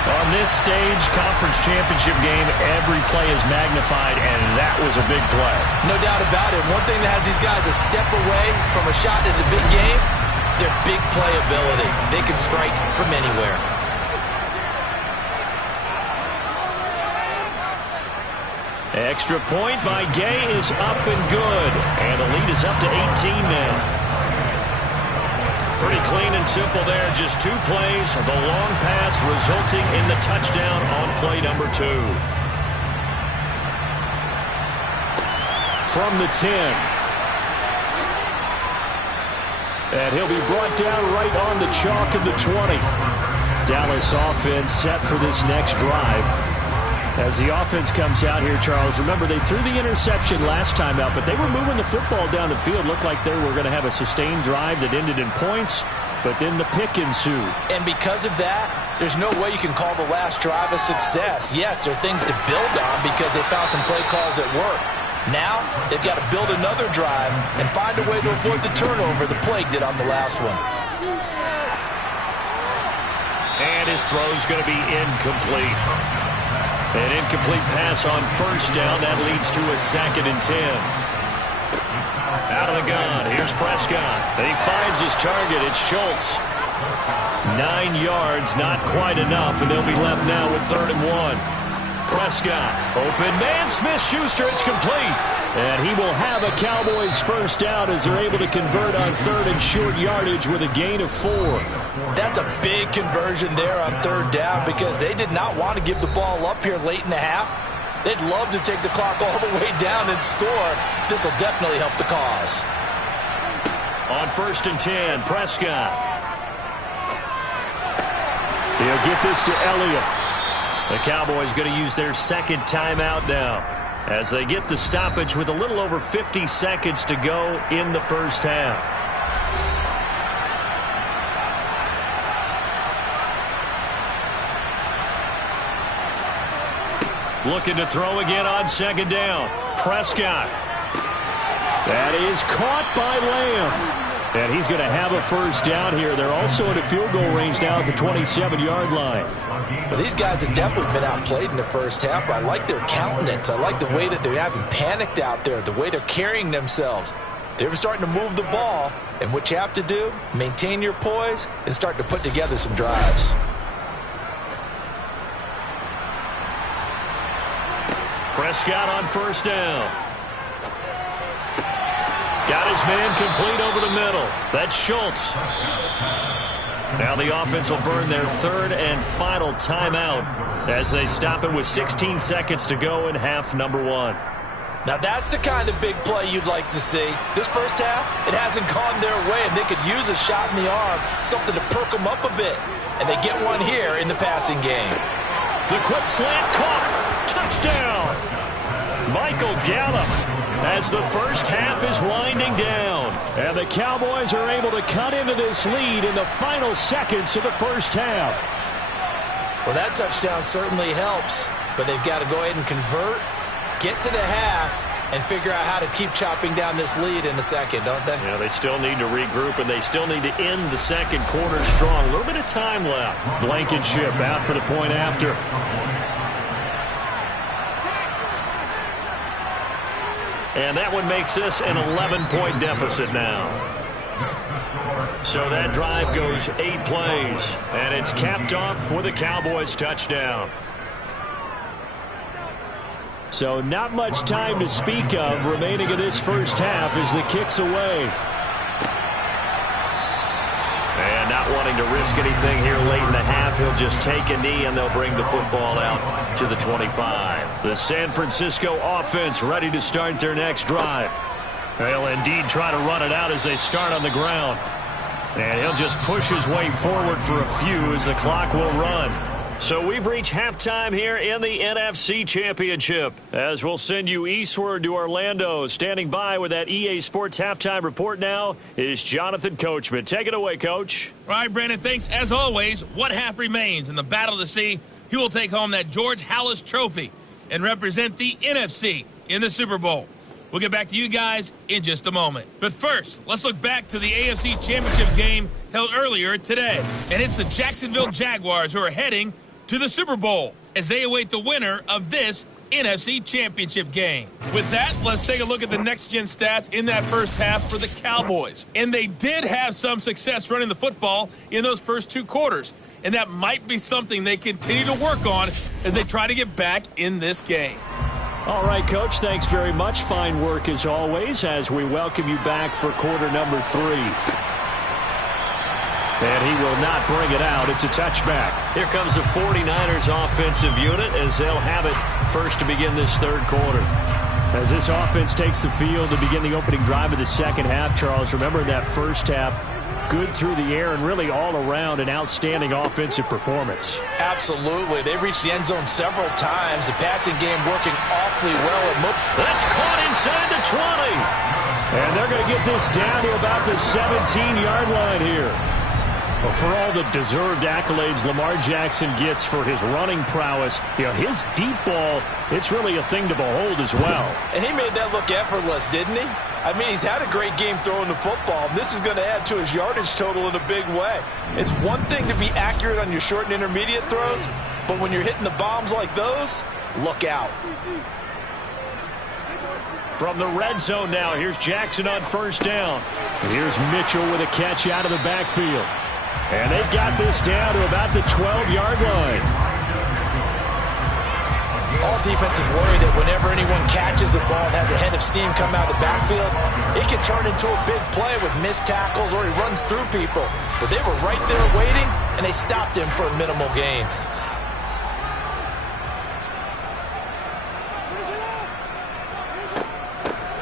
On on this stage, conference championship game, every play is magnified, and that was a big play. No doubt about it. One thing that has these guys a step away from a shot at the big game, their big play ability. They can strike from anywhere. Extra point by Gay is up and good, and the lead is up to 18 now. Pretty clean and simple there. Just 2 plays. The long pass resulting in the touchdown on play number 2. From the 10. And he'll be brought down right on the chalk of the 20. Dallas offense set for this next drive. As the offense comes out here, Charles, remember they threw the interception last time out, but they were moving the football down the field. Looked like they were going to have a sustained drive that ended in points, but then the pick ensued. And because of that, there's no way you can call the last drive a success. Yes, there are things to build on because they found some play calls at work. Now, they've got to build another drive and find a way to avoid the turnover the Plague did on the last one. And his throw's going to be incomplete. An incomplete pass on first down. That leads to a 2nd and 10. Out of the gun. Here's Prescott. He finds his target. It's Schultz. 9 yards, not quite enough, and they'll be left now with 3rd and 1. Prescott. Open man. Smith-Schuster. It's complete. And he will have a Cowboys first down as they're able to convert on 3rd and short yardage with a gain of 4. That's a big conversion there on 3rd down because they did not want to give the ball up here late in the half. They'd love to take the clock all the way down and score. This will definitely help the cause. On 1st and 10, Prescott. He'll get this to Elliott. The Cowboys going to use their 2nd timeout now as they get the stoppage with a little over 50 seconds to go in the first half. Looking to throw again on 2nd down. Prescott. That is caught by Lamb. And he's going to have a first down here. They're also in a field goal range now at the 27-yard line. Well, these guys have definitely been outplayed in the first half, but I like their countenance. I like the way that they're having panicked out there, the way they're carrying themselves. They're starting to move the ball, and what you have to do, maintain your poise and start to put together some drives. Prescott on first down. Got his man complete over the middle. That's Schultz. Now the offense will burn their 3rd and final timeout as they stop it with 16 seconds to go in half number 1. Now that's the kind of big play you'd like to see. This first half, it hasn't gone their way, and they could use a shot in the arm, something to perk them up a bit. And they get one here in the passing game. The quick slant caught. Touchdown. Michael Gallup as the first half is winding down. And the Cowboys are able to cut into this lead in the final seconds of the first half. Well, that touchdown certainly helps, but they've got to go ahead and convert, get to the half, and figure out how to keep chopping down this lead in the second, don't they? Yeah, they still need to regroup, and they still need to end the second quarter strong. A little bit of time left. Blankenship out for the point after. And that one makes this an 11-point deficit now. So that drive goes 8 plays, and it's capped off for the Cowboys touchdown. So not much time to speak of remaining in this first half as the kick's away. And not wanting to risk anything here late in the half, he'll just take a knee and they'll bring the football out to the 25. The San Francisco offense ready to start their next drive. They'll indeed try to run it out as they start on the ground. And he'll just push his way forward for a few as the clock will run. So we've reached halftime here in the NFC Championship. As we'll send you eastward to Orlando. Standing by with that EA Sports halftime report now is Jonathan Coachman. Take it away, Coach. All right, Brandon, thanks. As always, one half remains in the battle to see who will take home that George Halas trophy and represent the NFC in the Super Bowl. We'll get back to you guys in just a moment. But first, let's look back to the AFC Championship game held earlier today. And it's the Jacksonville Jaguars who are heading to the Super Bowl as they await the winner of this NFC Championship game. With that, let's take a look at the next-gen stats in that first half for the Cowboys. And they did have some success running the football in those first 2 quarters. And that might be something they continue to work on as they try to get back in this game. All right, Coach, thanks very much. Fine work as always as we welcome you back for quarter number 3. And he will not bring it out. It's a touchback. Here comes the 49ers offensive unit as they'll have it first to begin this third quarter. As this offense takes the field to begin the opening drive of the second half, Charles, remember that first half, good through the air and really all around an outstanding offensive performance. Absolutely. They reached the end zone several times. The passing game working awfully well. That's caught inside the 20. And they're going to get this down to about the 17-yard line here. Well, for all the deserved accolades Lamar Jackson gets for his running prowess, his deep ball, it's really a thing to behold as well. And he made that look effortless, didn't he? I mean, he's had a great game throwing the football. This is going to add to his yardage total in a big way. It's one thing to be accurate on your short and intermediate throws, but when you're hitting the bombs like those, look out. From the red zone now, here's Jackson on first down. And here's Mitchell with a catch out of the backfield. And they've got this down to about the 12-yard line. All defenses worry that whenever anyone catches the ball and has a head of steam come out of the backfield, it can turn into a big play with missed tackles or he runs through people. But they were right there waiting, and they stopped him for a minimal gain.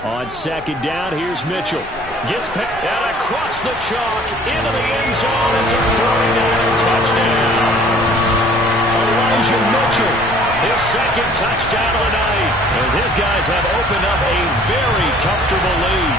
On second down, here's Mitchell. Gets picked out across the chalk into the end zone. It's a 49er touchdown. Elijah Mitchell, his second touchdown of the night, as his guys have opened up a very comfortable lead.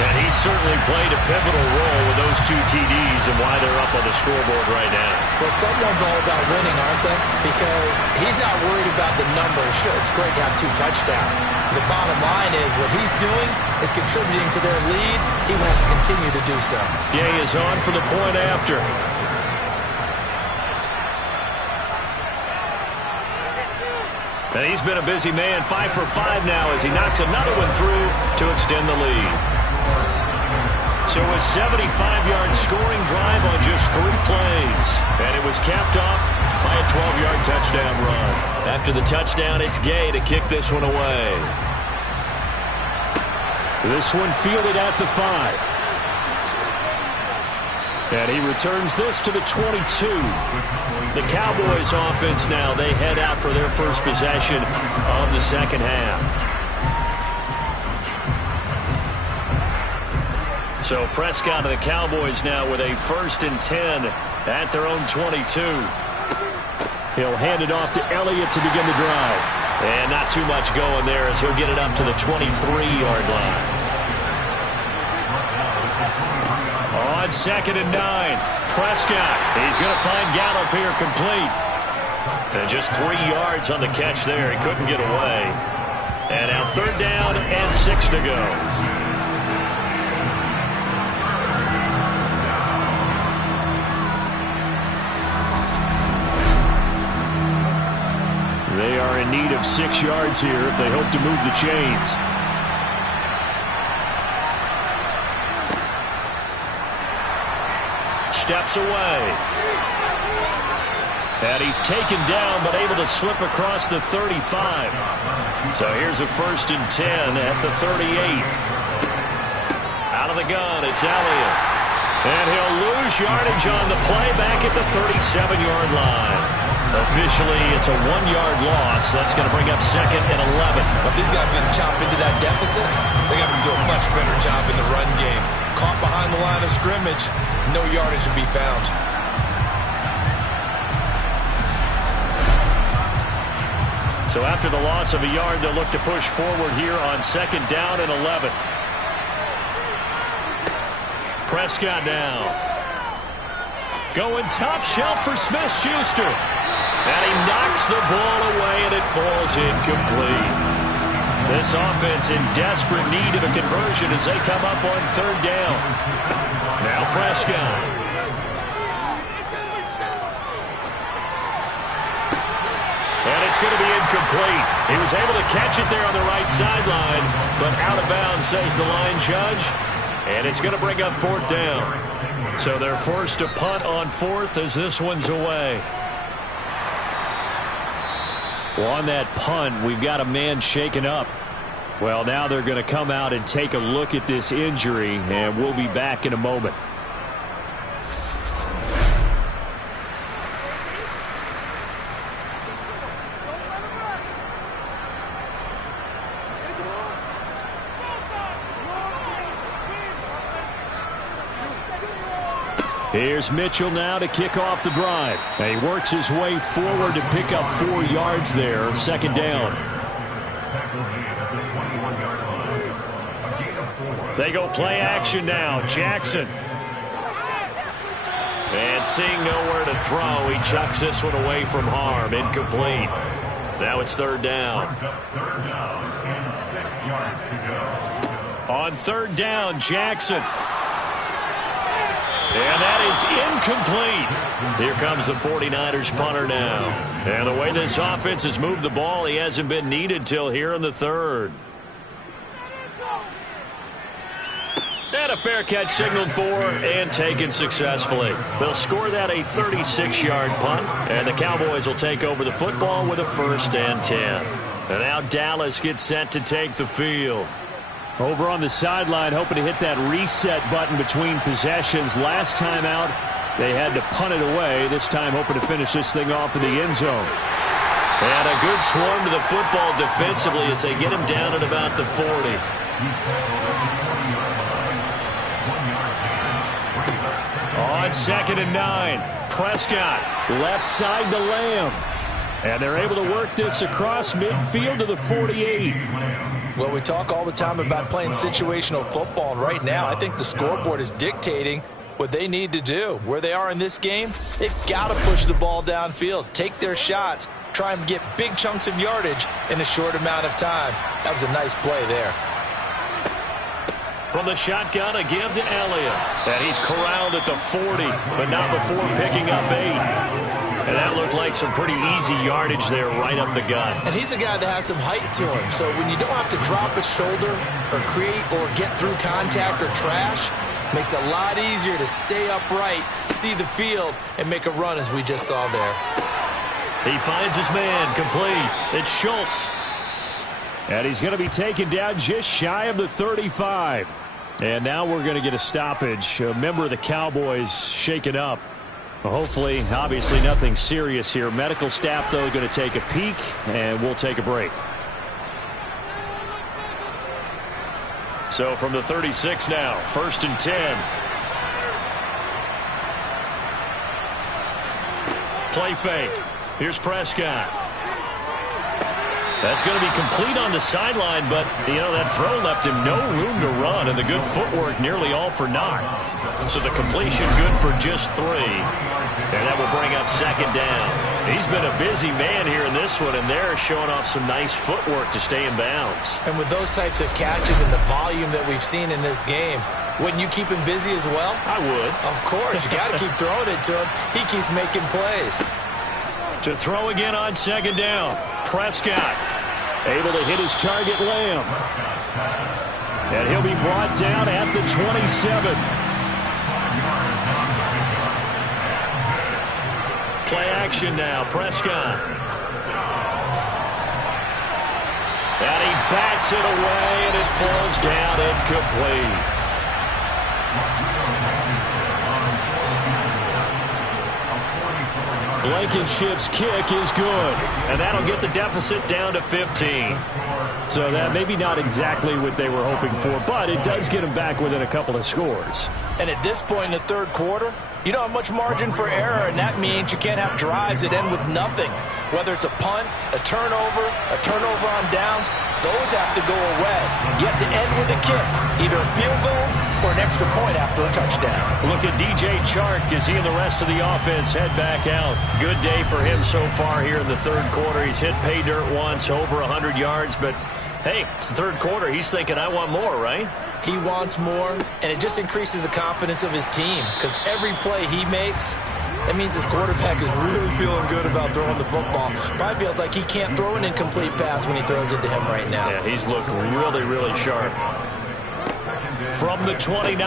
And he certainly played a pivotal role with those 2 TDs and why they're up on the scoreboard right now. Well, someone's all about winning, aren't they? Because he's not worried about the numbers. Sure, it's great to have 2 touchdowns. The bottom line is what he's doing is contributing to their lead. He wants to continue to do so. Gay is on for the point after. And he's been a busy man, 5 for 5 now as he knocks another one through to extend the lead. So a 75-yard scoring drive on just 3 plays. And it was capped off by a 12-yard touchdown run. After the touchdown, it's Gay to kick this one away. This one fielded at the 5. And he returns this to the 22. The Cowboys offense now, they head out for their first possession of the second half. So Prescott and the Cowboys now with a 1st and 10 at their own 22. He'll hand it off to Elliott to begin the drive. And not too much going there as he'll get it up to the 23-yard line. On 2nd and 9, Prescott. He's going to find Gallup here complete. And just 3 yards on the catch there. He couldn't get away. And now 3rd down and 6 to go. They are in need of 6 yards here if they hope to move the chains. Steps away. And he's taken down but able to slip across the 35. So here's a 1st and 10 at the 38. Out of the gun, it's Elliott. And he'll lose yardage on the play back at the 37-yard line. Officially, it's a 1-yard loss. That's going to bring up 2nd and 11. If these guys are going to chop into that deficit, they got to do a much better job in the run game. Caught behind the line of scrimmage, no yardage to be found. So after the loss of a yard, they'll look to push forward here on 2nd down and 11. Prescott now. Going top shelf for Smith-Schuster. And he knocks the ball away, and it falls incomplete. This offense in desperate need of a conversion as they come up on 3rd down. Now Prescott. going to be incomplete. He was able to catch it there on the right sideline, but out of bounds, says the line judge. And it's going to bring up 4th down. So they're forced to punt on 4th as this one's away. Well, on that punt, we've got a man shaken up. Well, now they're going to come out and take a look at this injury, and we'll be back in a moment. Here's Mitchell now to kick off the drive. And he works his way forward to pick up 4 yards there. 2nd down. They go play action now. Jackson. And seeing nowhere to throw, he chucks this one away from harm. Incomplete. Now it's 3rd down. On 3rd down, Jackson. And that is incomplete. Here comes the 49ers punter now. And the way this offense has moved the ball, he hasn't been needed till here in the 3rd. And a fair catch signaled for and taken successfully. They'll score that a 36-yard punt, and the Cowboys will take over the football with a 1st and 10. And now Dallas gets set to take the field. Over on the sideline, hoping to hit that reset button between possessions. Last time out, they had to punt it away. This time, hoping to finish this thing off in the end zone. And a good swarm to the football defensively as they get him down at about the 40. On 2nd and 9, Prescott. Left side to Lamb. And they're able to work this across midfield to the 48. Well, we talk all the time about playing situational football, and right now I think the scoreboard is dictating what they need to do. Where they are in this game, they've got to push the ball downfield, take their shots, try and get big chunks of yardage in a short amount of time. That was a nice play there. From the shotgun, a give to Elliott. And he's corralled at the 40, but not before picking up 8. And that looked like some pretty easy yardage there right up the gut. And he's a guy that has some height to him. So when you don't have to drop a shoulder or create or get through contact or trash, makes it a lot easier to stay upright, see the field, and make a run as we just saw there. He finds his man complete. It's Schultz. And he's going to be taken down just shy of the 35. And now we're going to get a stoppage. A member of the Cowboys shaken up. Hopefully, obviously nothing serious here. Medical staff, though, going to take a peek, and we'll take a break. So from the 36 now, 1st and 10. Play fake. Here's Prescott. That's going to be complete on the sideline, but, you know, that throw left him no room to run, and the good footwork nearly all for naught. So the completion good for just 3, and that will bring up 2nd down. He's been a busy man here in this one, and they're showing off some nice footwork to stay in bounds. And with those types of catches and the volume that we've seen in this game, wouldn't you keep him busy as well? I would. Of course. You got to keep throwing it to him. He keeps making plays. To throw again on 2nd down. Prescott. Able to hit his target, Lamb. And he'll be brought down at the 27. Play action now. Prescott. And he bats it away, and it falls down incomplete. Blankenship's kick is good. And that'll get the deficit down to 15. So that maybe not exactly what they were hoping for, but it does get them back within a couple of scores. And at this point in the 3rd quarter, you don't have much margin for error, and that means you can't have drives that end with nothing. Whether it's a punt, a turnover on downs, those have to go away. You have to end with a kick, either a field goal or an extra point after a touchdown. Look at DJ Chark as he and the rest of the offense head back out. Good day for him so far here in the 3rd quarter. He's hit pay dirt once, over 100 yards, but hey, it's the 3rd quarter. He's thinking, I want more, right? He wants more, and it just increases the confidence of his team because every play he makes, That means his quarterback is really feeling good about throwing the football. Probably feels like he can't throw an incomplete pass when he throws it to him right now. Yeah, he's looked really, really sharp. From the 29,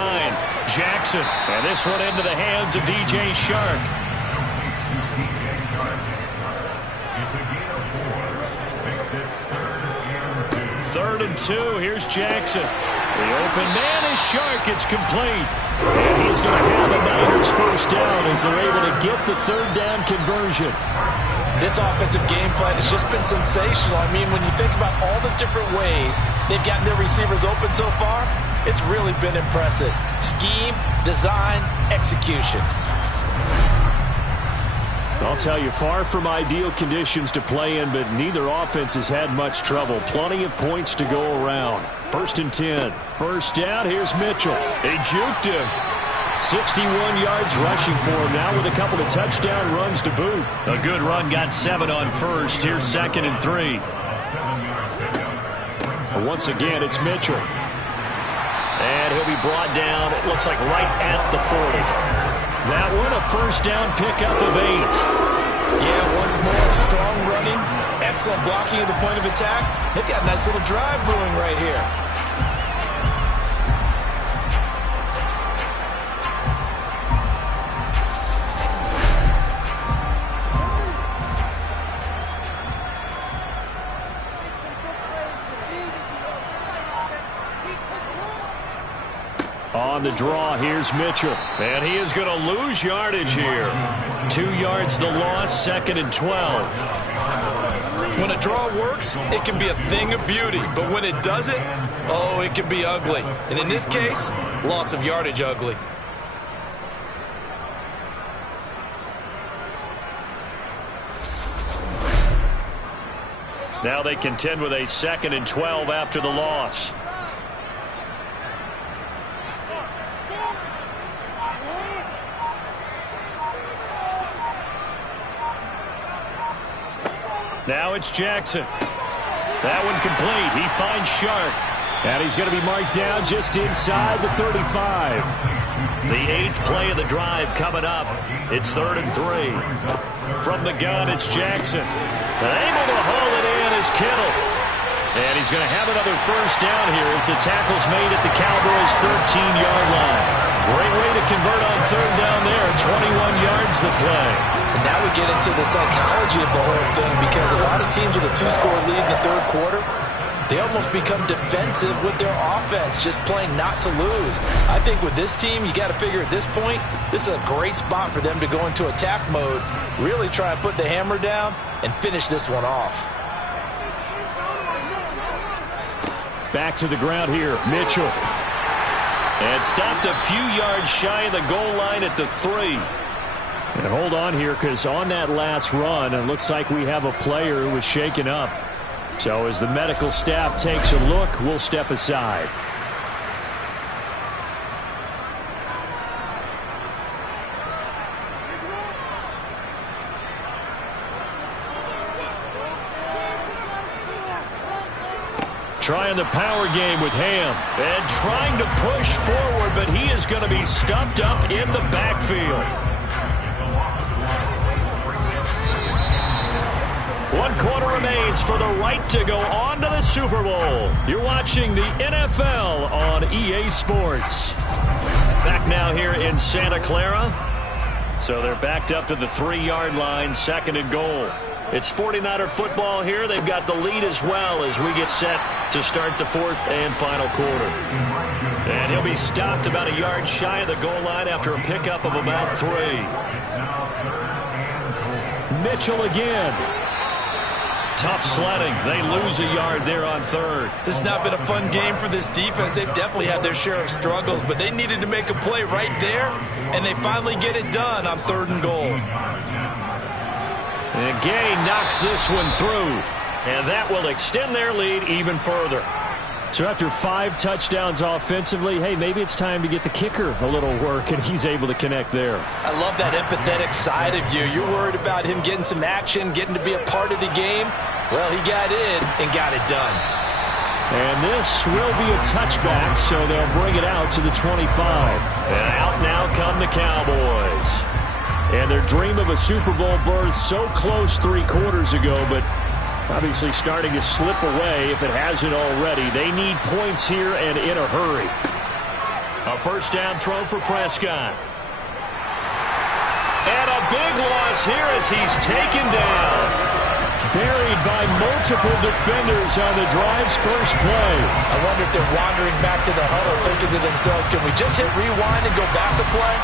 Jackson. And this one into the hands of DJ Shark. Third and 2. Here's Jackson. The open man is Shark. It's complete. And he's going to have the Niners first down as they're able to get the third down conversion. This offensive game plan has just been sensational. I mean, when you think about all the different ways they've gotten their receivers open so far, it's really been impressive. Scheme, design, execution. I'll tell you, far from ideal conditions to play in, but neither offense has had much trouble. Plenty of points to go around. First and 10. First down, here's Mitchell. He juked him. 61 yards rushing for him now with a couple of touchdown runs to boot. A good run, got 7 on first. Here's 2nd and 3. Once again, it's Mitchell. And he'll be brought down, it looks like right at the 40. That one, a first down pickup of 8. Yeah, once more, strong running, excellent blocking at the point of attack. They've got a nice little drive brewing right here. On the draw, here's Mitchell. And he is going to lose yardage here. 2 yards the loss, 2nd and 12. When a draw works, it can be a thing of beauty. But when it doesn't, oh, it can be ugly. And in this case, loss of yardage ugly. Now they contend with a 2nd and 12 after the loss. Now it's Jackson. That one complete. He finds Shark. And he's going to be marked down just inside the 35. The 8th play of the drive coming up. It's 3rd and 3. From the gun, it's Jackson. Able to haul it in is Kittle. And he's going to have another first down here as the tackle's made at the Cowboys' 13-yard line. Great way to convert on 3rd down there. 21 yards the play. And now we get into the psychology of the whole thing, because a lot of teams with a 2-score lead in the 3rd quarter, they almost become defensive with their offense, just playing not to lose. I think with this team, you got to figure at this point, this is a great spot for them to go into attack mode, really try and put the hammer down and finish this one off. Back to the ground here, Mitchell. And stopped a few yards shy of the goal line at the 3. And hold on here, because on that last run, it looks like we have a player who was shaken up. So as the medical staff takes a look, we'll step aside. Trying the power game with Ham. And trying to push forward, but he is going to be stuffed up in the backfield. 1 quarter remains for the right to go on to the Super Bowl. You're watching the NFL on EA Sports. Back now here in Santa Clara. So they're backed up to the 3-yard line, 2nd and goal. It's 49er football here. They've got the lead as well as we get set to start the 4th and final quarter. And he'll be stopped about a yard shy of the goal line after a pickup of about 3. Mitchell again. Tough sledding. They lose a yard there on 3rd. This has not been a fun game for this defense. They've definitely had their share of struggles, but they needed to make a play right there, and they finally get it done on 3rd and goal. And Gay knocks this one through, and that will extend their lead even further. So after 5 touchdowns offensively, hey, maybe it's time to get the kicker a little work, and he's able to connect there. I love that empathetic side of you. You're worried about him getting some action, getting to be a part of the game. Well, he got in and got it done. And this will be a touchback, so they'll bring it out to the 25. And out now come the Cowboys. And their dream of a Super Bowl berth so close 3 quarters ago, but obviously starting to slip away if it hasn't already. They need points here and in a hurry. A first down throw for Prescott. And a big loss here as he's taken down. Buried by multiple defenders on the drive's first play. I wonder if they're wandering back to the huddle thinking to themselves, can we just hit rewind and go back a play?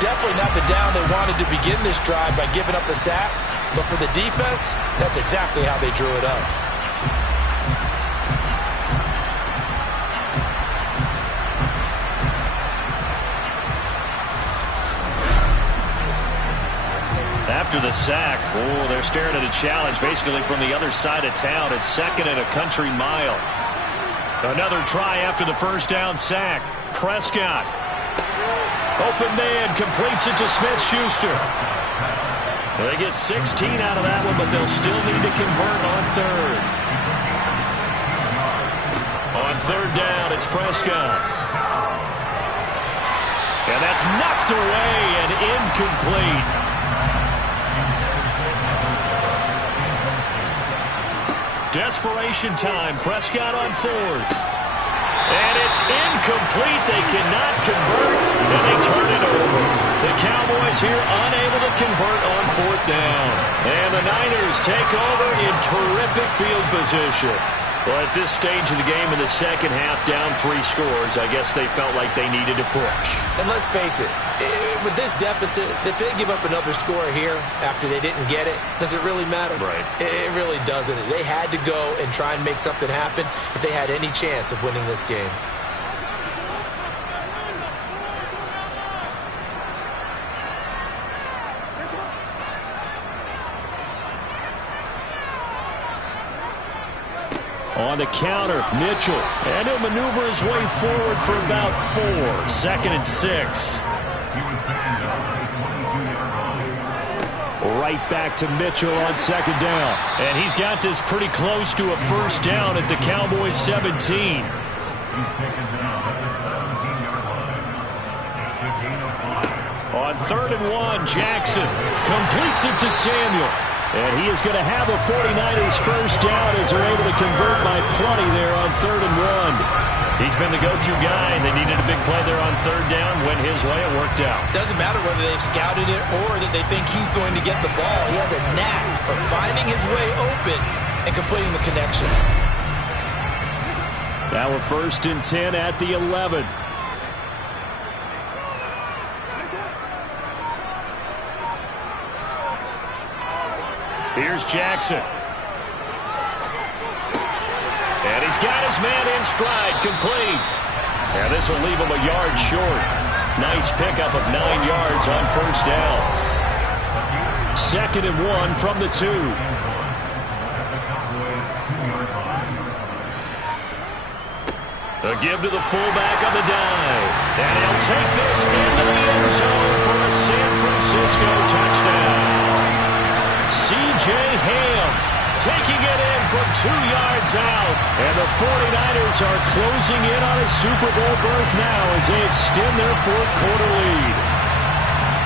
Definitely not the down they wanted to begin this drive by giving up the sack. But for the defense, that's exactly how they drew it up. After the sack, they're staring at a challenge basically from the other side of town. It's 2nd and a country mile. Another try after the first down sack. Prescott. Open man, completes it to Smith-Schuster. They get 16 out of that one, but they'll still need to convert on 3rd. On 3rd down, it's Prescott. And that's knocked away and incomplete. Desperation time. Prescott on 4th. And it's incomplete. They cannot convert, and they turn it over. The Cowboys here unable to convert on 4th down. And the Niners take over in terrific field position. Well, at this stage of the game in the second half, down 3 scores, I guess they felt like they needed to push. And let's face it, with this deficit, if they give up another score here after they didn't get it, does it really matter? Right. It really doesn't. They had to go and try and make something happen if they had any chance of winning this game. On the counter, Mitchell. And he'll maneuver his way forward for about 4. 2nd and 6. Right back to Mitchell on 2nd down. And he's got this pretty close to a first down at the Cowboys 17. On 3rd and 1, Jackson completes it to Samuel. And he is going to have a 49ers first down as they're able to convert by plenty there on 3rd and 1. He's been the go-to guy, and they needed a big play there on 3rd down. Went his way, it worked out. Doesn't matter whether they've scouted it or that they think he's going to get the ball. He has a knack for finding his way open and completing the connection. Now a 1st and 10 at the 11. Here's Jackson. And he's got his man in stride, complete. And this will leave him a yard short. Nice pickup of 9 yards on first down. 2nd and 1 from the 2. A give to the fullback on the dive. And he'll take this into the end zone for a San Francisco touchdown. C.J. Ham taking it in from 2 yards out. And the 49ers are closing in on a Super Bowl berth now as they extend their 4th quarter lead.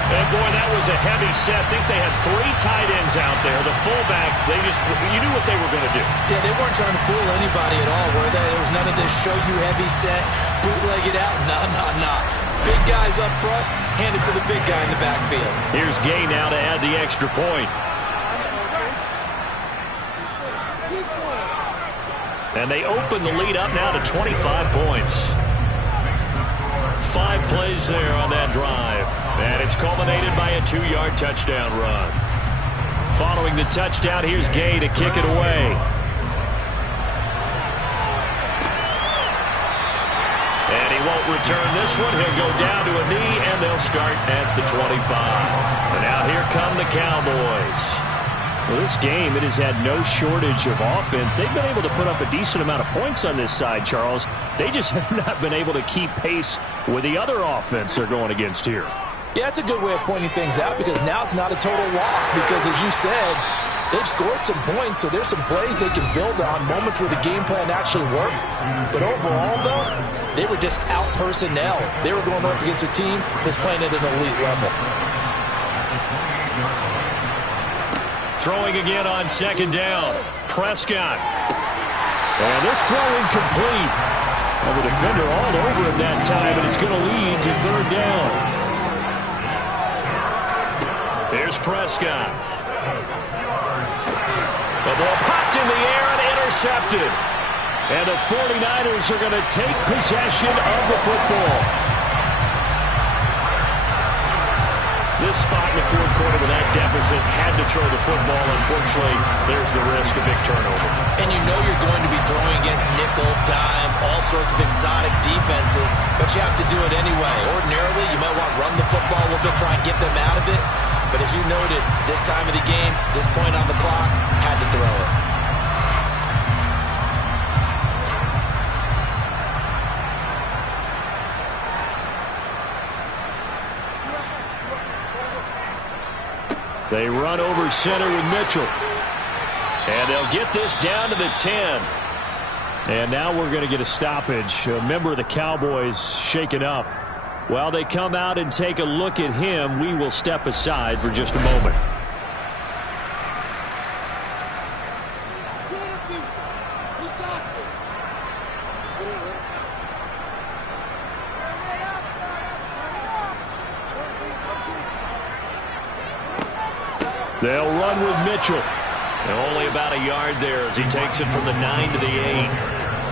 And boy, that was a heavy set. I think they had 3 tight ends out there. The fullback, you knew what they were going to do. Yeah, they weren't trying to fool anybody at all, were they? There was none of this show you heavy set, bootleg it out. Nah. Big guys up front, hand it to the big guy in the backfield. Here's Gay now to add the extra point. And they open the lead up now to 25 points. 5 plays there on that drive. And it's culminated by a 2-yard touchdown run. Following the touchdown, here's Gay to kick it away. And he won't return this one. He'll go down to a knee, and they'll start at the 25. And now here come the Cowboys. Well, this game, it has had no shortage of offense. They've been able to put up a decent amount of points on this side, Charles. They just have not been able to keep pace with the other offense they're going against here. Yeah, that's a good way of pointing things out because now it's not a total loss because, as you said, they've scored some points, so there's some plays they can build on, moments where the game plan actually worked. But overall, though, they were just out personnel. They were going up against a team that's playing at an elite level. Throwing again on second down. Prescott. And this throw incomplete. And the defender all over him that time, and it's going to lead to third down. Here's Prescott. The ball popped in the air and intercepted. And the 49ers are going to take possession of the football. This spot in the fourth quarter with that deficit had to throw the football. Unfortunately, there's the risk of big turnover. And you know you're going to be throwing against nickel, dime, all sorts of exotic defenses, but you have to do it anyway. Ordinarily, you might want to run the football a little bit, try and get them out of it. But as you noted, this time of the game, this point on the clock, had to throw it. They run over center with Mitchell. And they'll get this down to the 10. And now we're going to get a stoppage. A member of the Cowboys shaken up. While they come out and take a look at him, we will step aside for just a moment. They'll run with Mitchell. And only about a yard there as he takes it from the 9 to the 8.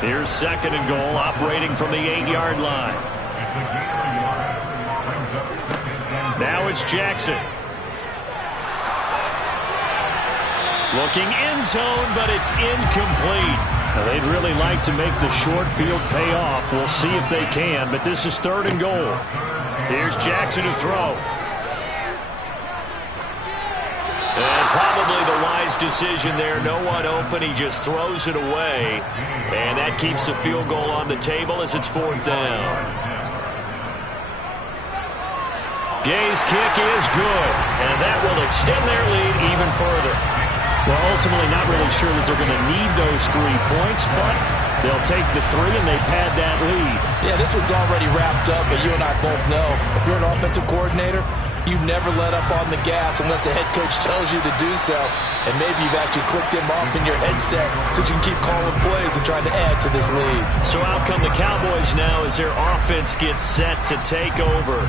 Here's second and goal, operating from the 8-yard line. Now it's Jackson. Looking end zone, but it's incomplete. Now, they'd really like to make the short field pay off. We'll see if they can, but this is third and goal. Here's Jackson to throw. And probably the wise decision there. No one open. He just throws it away. And that keeps the field goal on the table as it's fourth down. Gay's kick is good. And that will extend their lead even further. Well, ultimately not really sure that they're going to need those 3 points, but they'll take the 3 and they've had that lead. Yeah, this one's already wrapped up, but you and I both know if you're an offensive coordinator, you never let up on the gas unless the head coach tells you to do so. And maybe you've actually clicked him off in your headset so you can keep calling plays and trying to add to this lead. So out come the Cowboys now as their offense gets set to take over.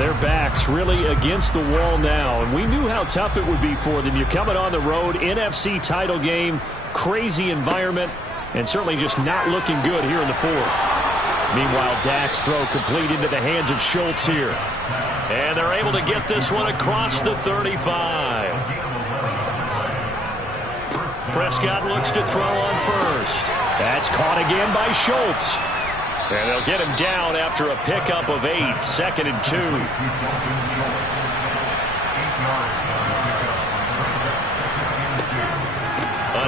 Their backs really against the wall now. And we knew how tough it would be for them. You're coming on the road, NFC title game, crazy environment, and certainly just not looking good here in the fourth. Meanwhile, Dak's throw complete into the hands of Schultz here. And they're able to get this one across the 35. Prescott looks to throw on first. That's caught again by Schultz. And they'll get him down after a pickup of 8, 2nd and 2.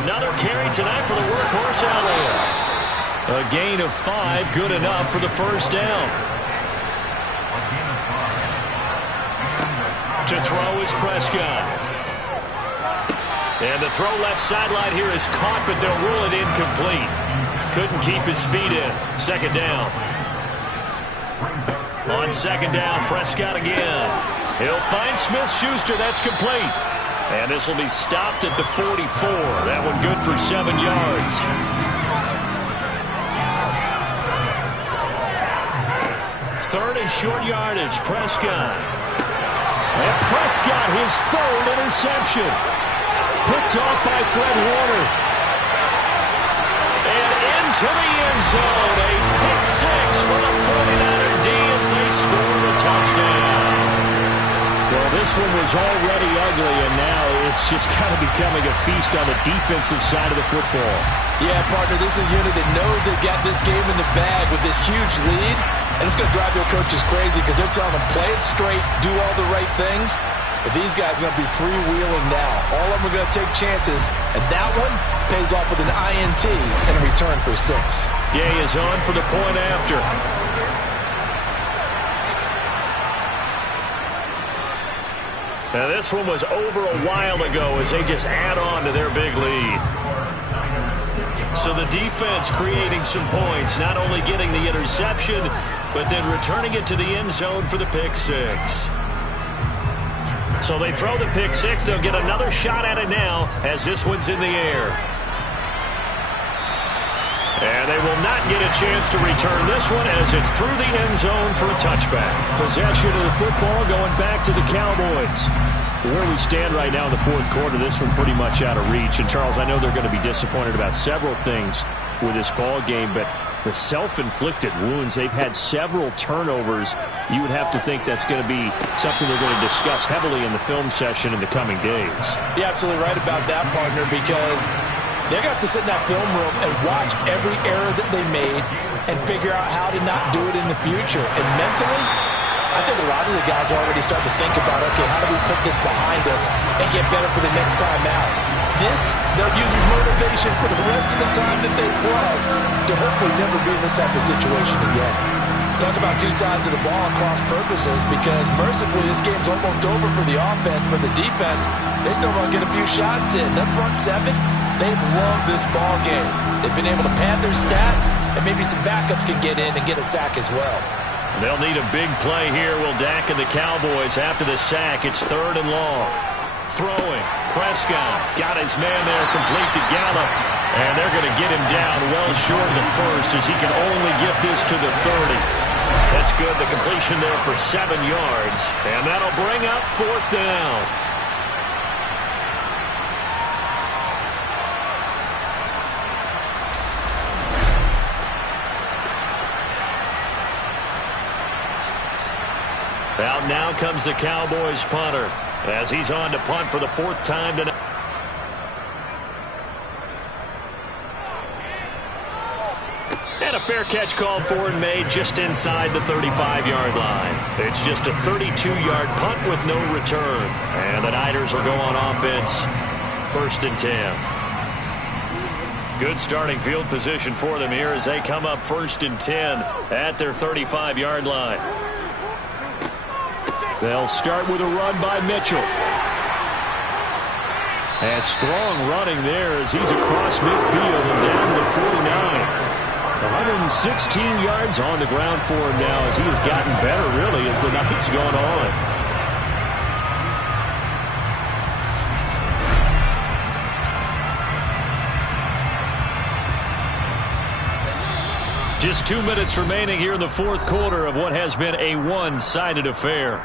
Another carry tonight for the workhorse Elliott. A gain of 5, good enough for the first down. To throw is Prescott. And the throw left sideline here is caught, but they'll rule it incomplete. Couldn't keep his feet in. Second down. On second down, Prescott again. He'll find Smith-Schuster. That's complete. And this will be stopped at the 44. That one good for 7 yards. Third and short yardage, Prescott. And Prescott, his third interception. Picked off by Fred Warner. And into the end zone. A pick 6 for the 49er D as they score the touchdown. Well, this one was already ugly, and now it's just kind of becoming a feast on the defensive side of the football. Yeah, partner, this is a unit that knows they've got this game in the bag with this huge lead. And it's going to drive their coaches crazy because they're telling them, play it straight, do all the right things. But these guys are going to be freewheeling now. All of them are going to take chances. And that one pays off with an INT and a return for 6. Gay is on for the point after. Now this one was over a while ago as they just add on to their big lead. So the defense creating some points, not only getting the interception, but then returning it to the end zone for the pick 6. So they throw the pick six. They'll get another shot at it now as this one's in the air. And they will not get a chance to return this one as it's through the end zone for a touchback. Possession of the football going back to the Cowboys. Where we stand right now in the fourth quarter, this one pretty much out of reach. And, Charles, I know they're going to be disappointed about several things with this ball game, but the self-inflicted wounds, they've had several turnovers. You would have to think that's going to be something they're going to discuss heavily in the film session in the coming days. You're absolutely right about that, partner, because they're going to have to sit in that film room and watch every error that they made and figure out how to not do it in the future. And mentally, I think a lot of the guys are already starting to think about, okay, how do we put this behind us and get better for the next time out? This, they'll use as motivation for the rest of the time that they play to hopefully never be in this type of situation again. Talk about two sides of the ball and cross purposes, because mercifully this game's almost over for the offense, but the defense, they still want to get a few shots in. Their front seven, they've loved this ball game. They've been able to pad their stats, and maybe some backups can get in and get a sack as well. They'll need a big play here. Will Dak and the Cowboys after the sack. It's 3rd and long. Throwing. Prescott got his man there complete to Gallup. And they're going to get him down well short of the first as he can only get this to the 30. That's good. The completion there for 7 yards. And that'll bring up 4th down. Out now comes the Cowboys punter as he's on to punt for the 4th time tonight. And a fair catch called for and made just inside the 35-yard line. It's just a 32-yard punt with no return. And the Niners will go on offense. 1st and 10. Good starting field position for them here as they come up 1st and 10 at their 35-yard line. They'll start with a run by Mitchell. And strong running there as he's across midfield and down to the 49. 116 yards on the ground for him now as he has gotten better, really, as the night's gone on. Just 2 minutes remaining here in the fourth quarter of what has been a one-sided affair.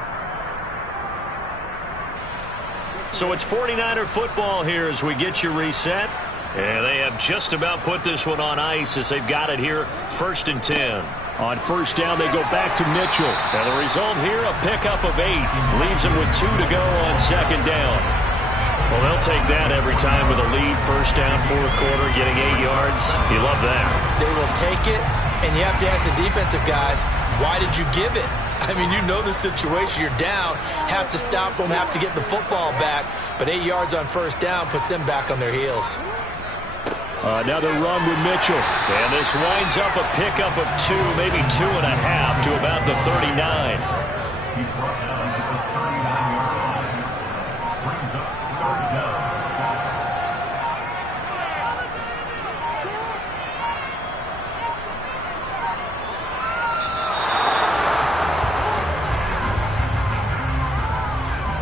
So it's 49er football here as we get you reset. And they have just about put this one on ice as they've got it here 1st and 10. On 1st down, they go back to Mitchell. And the result here, a pickup of 8. Leaves them with 2 to go on 2nd down. Well, they'll take that every time with a lead. 1st down, 4th quarter, getting 8 yards. You love that. They will take it, and you have to ask the defensive guys, why did you give it? I mean, you know the situation. You're down, have to stop them, have to get the football back. But 8 yards on 1st down puts them back on their heels. Another run with Mitchell. And this winds up a pickup of 2, maybe 2.5 to about the 39.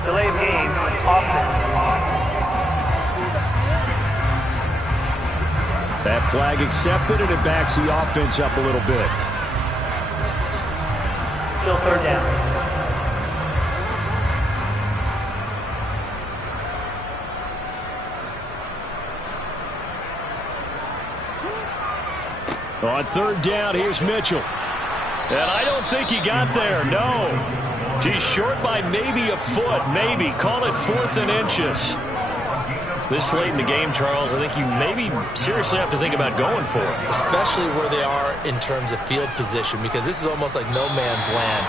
Delay of game, offense. That flag accepted, and it backs the offense up a little bit. Still 3rd down. On 3rd down, here's Mitchell. And I don't think he got there, no. He's short by maybe a foot, maybe. Call it 4th and inches. This late in the game, Charles, I think you maybe seriously have to think about going for it. Especially where they are in terms of field position, because this is almost like no man's land.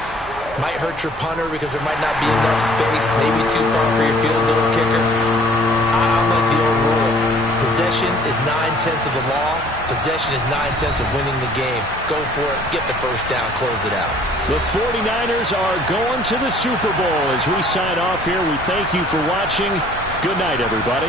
Might hurt your punter because there might not be enough space, maybe too far for your field goal kicker. I like the old rule. Possession is 9/10 of the law. Possession is 9/10 of winning the game. Go for it, get the 1st down, close it out. The 49ers are going to the Super Bowl. As we sign off here, we thank you for watching. Good night, everybody.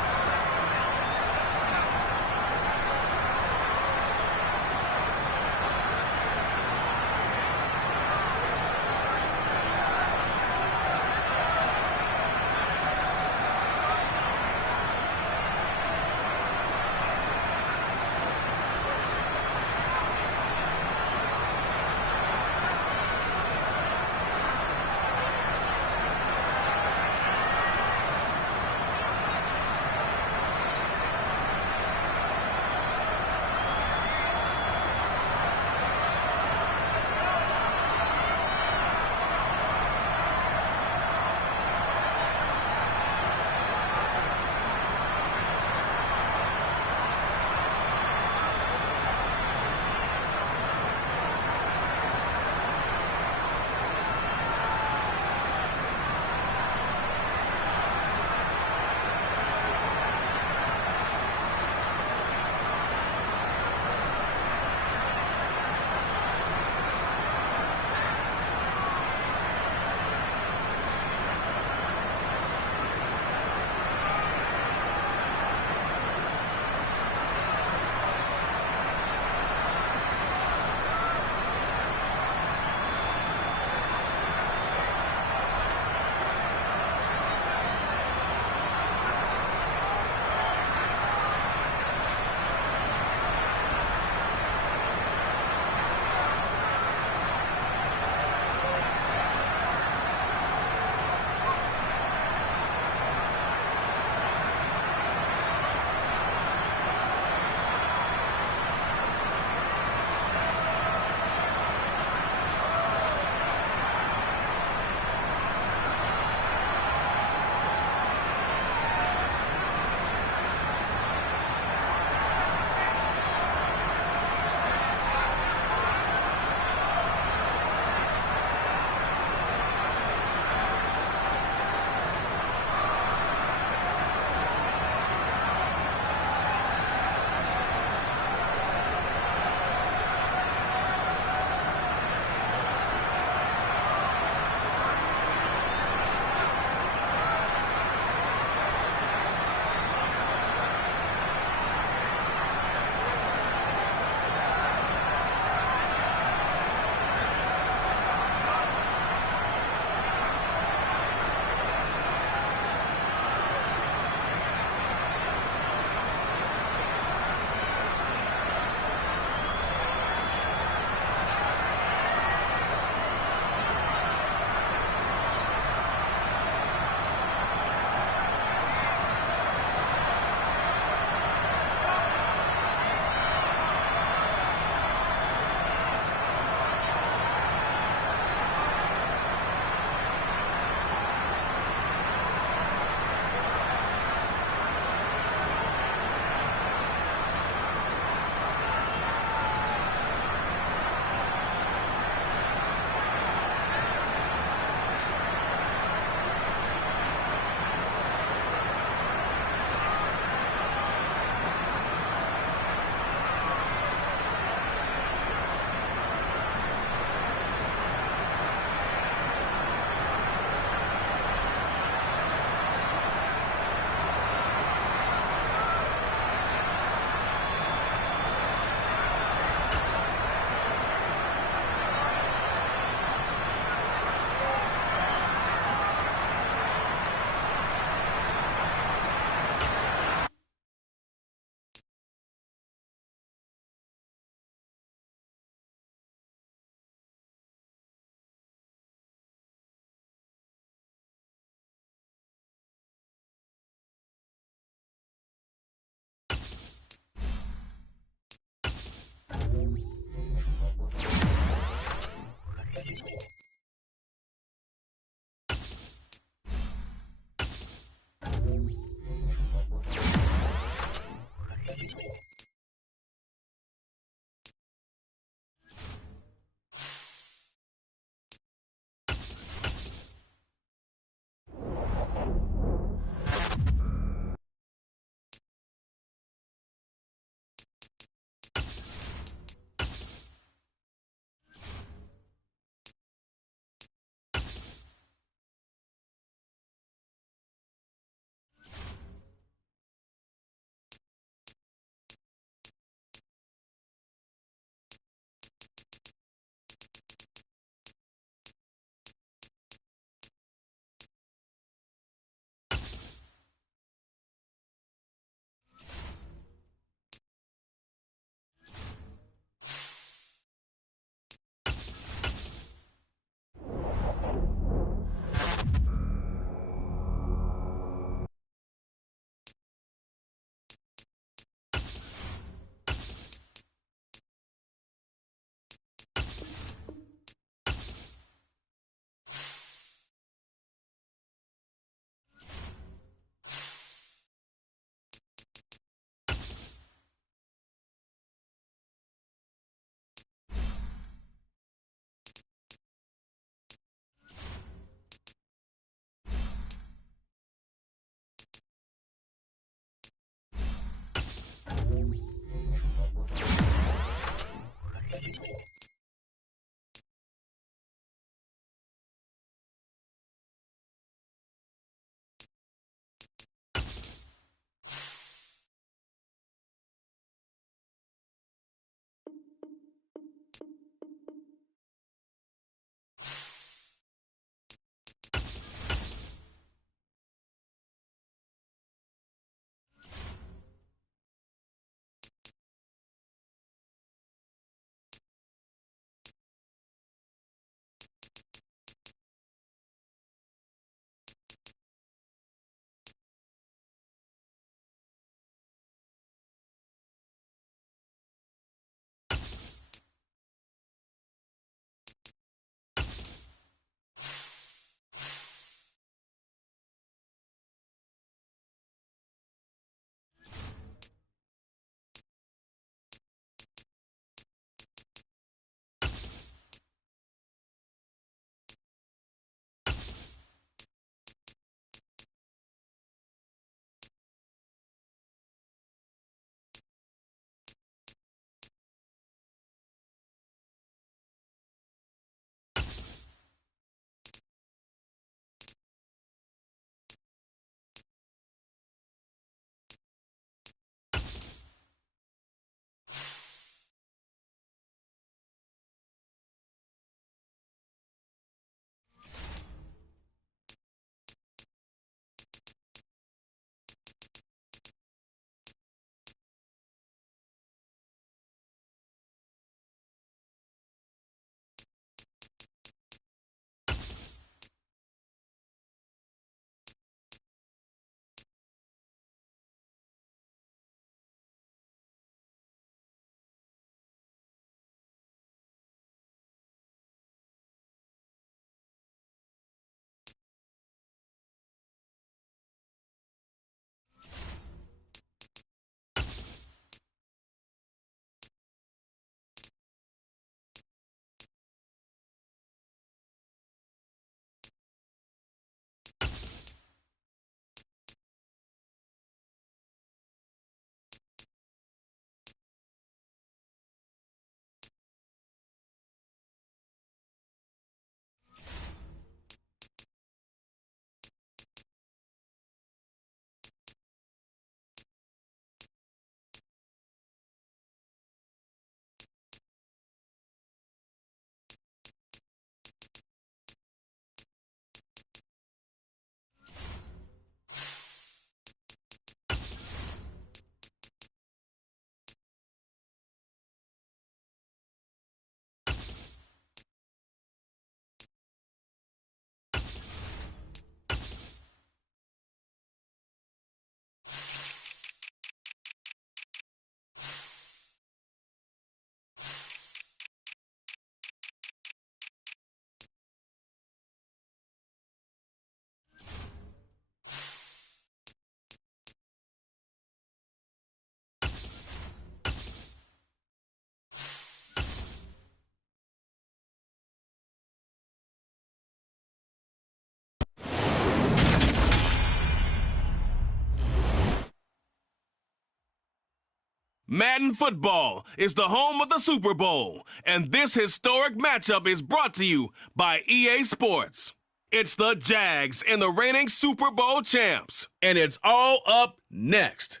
Madden Football is the home of the Super Bowl, and this historic matchup is brought to you by EA Sports. It's the Jags and the reigning Super Bowl champs, and it's all up next.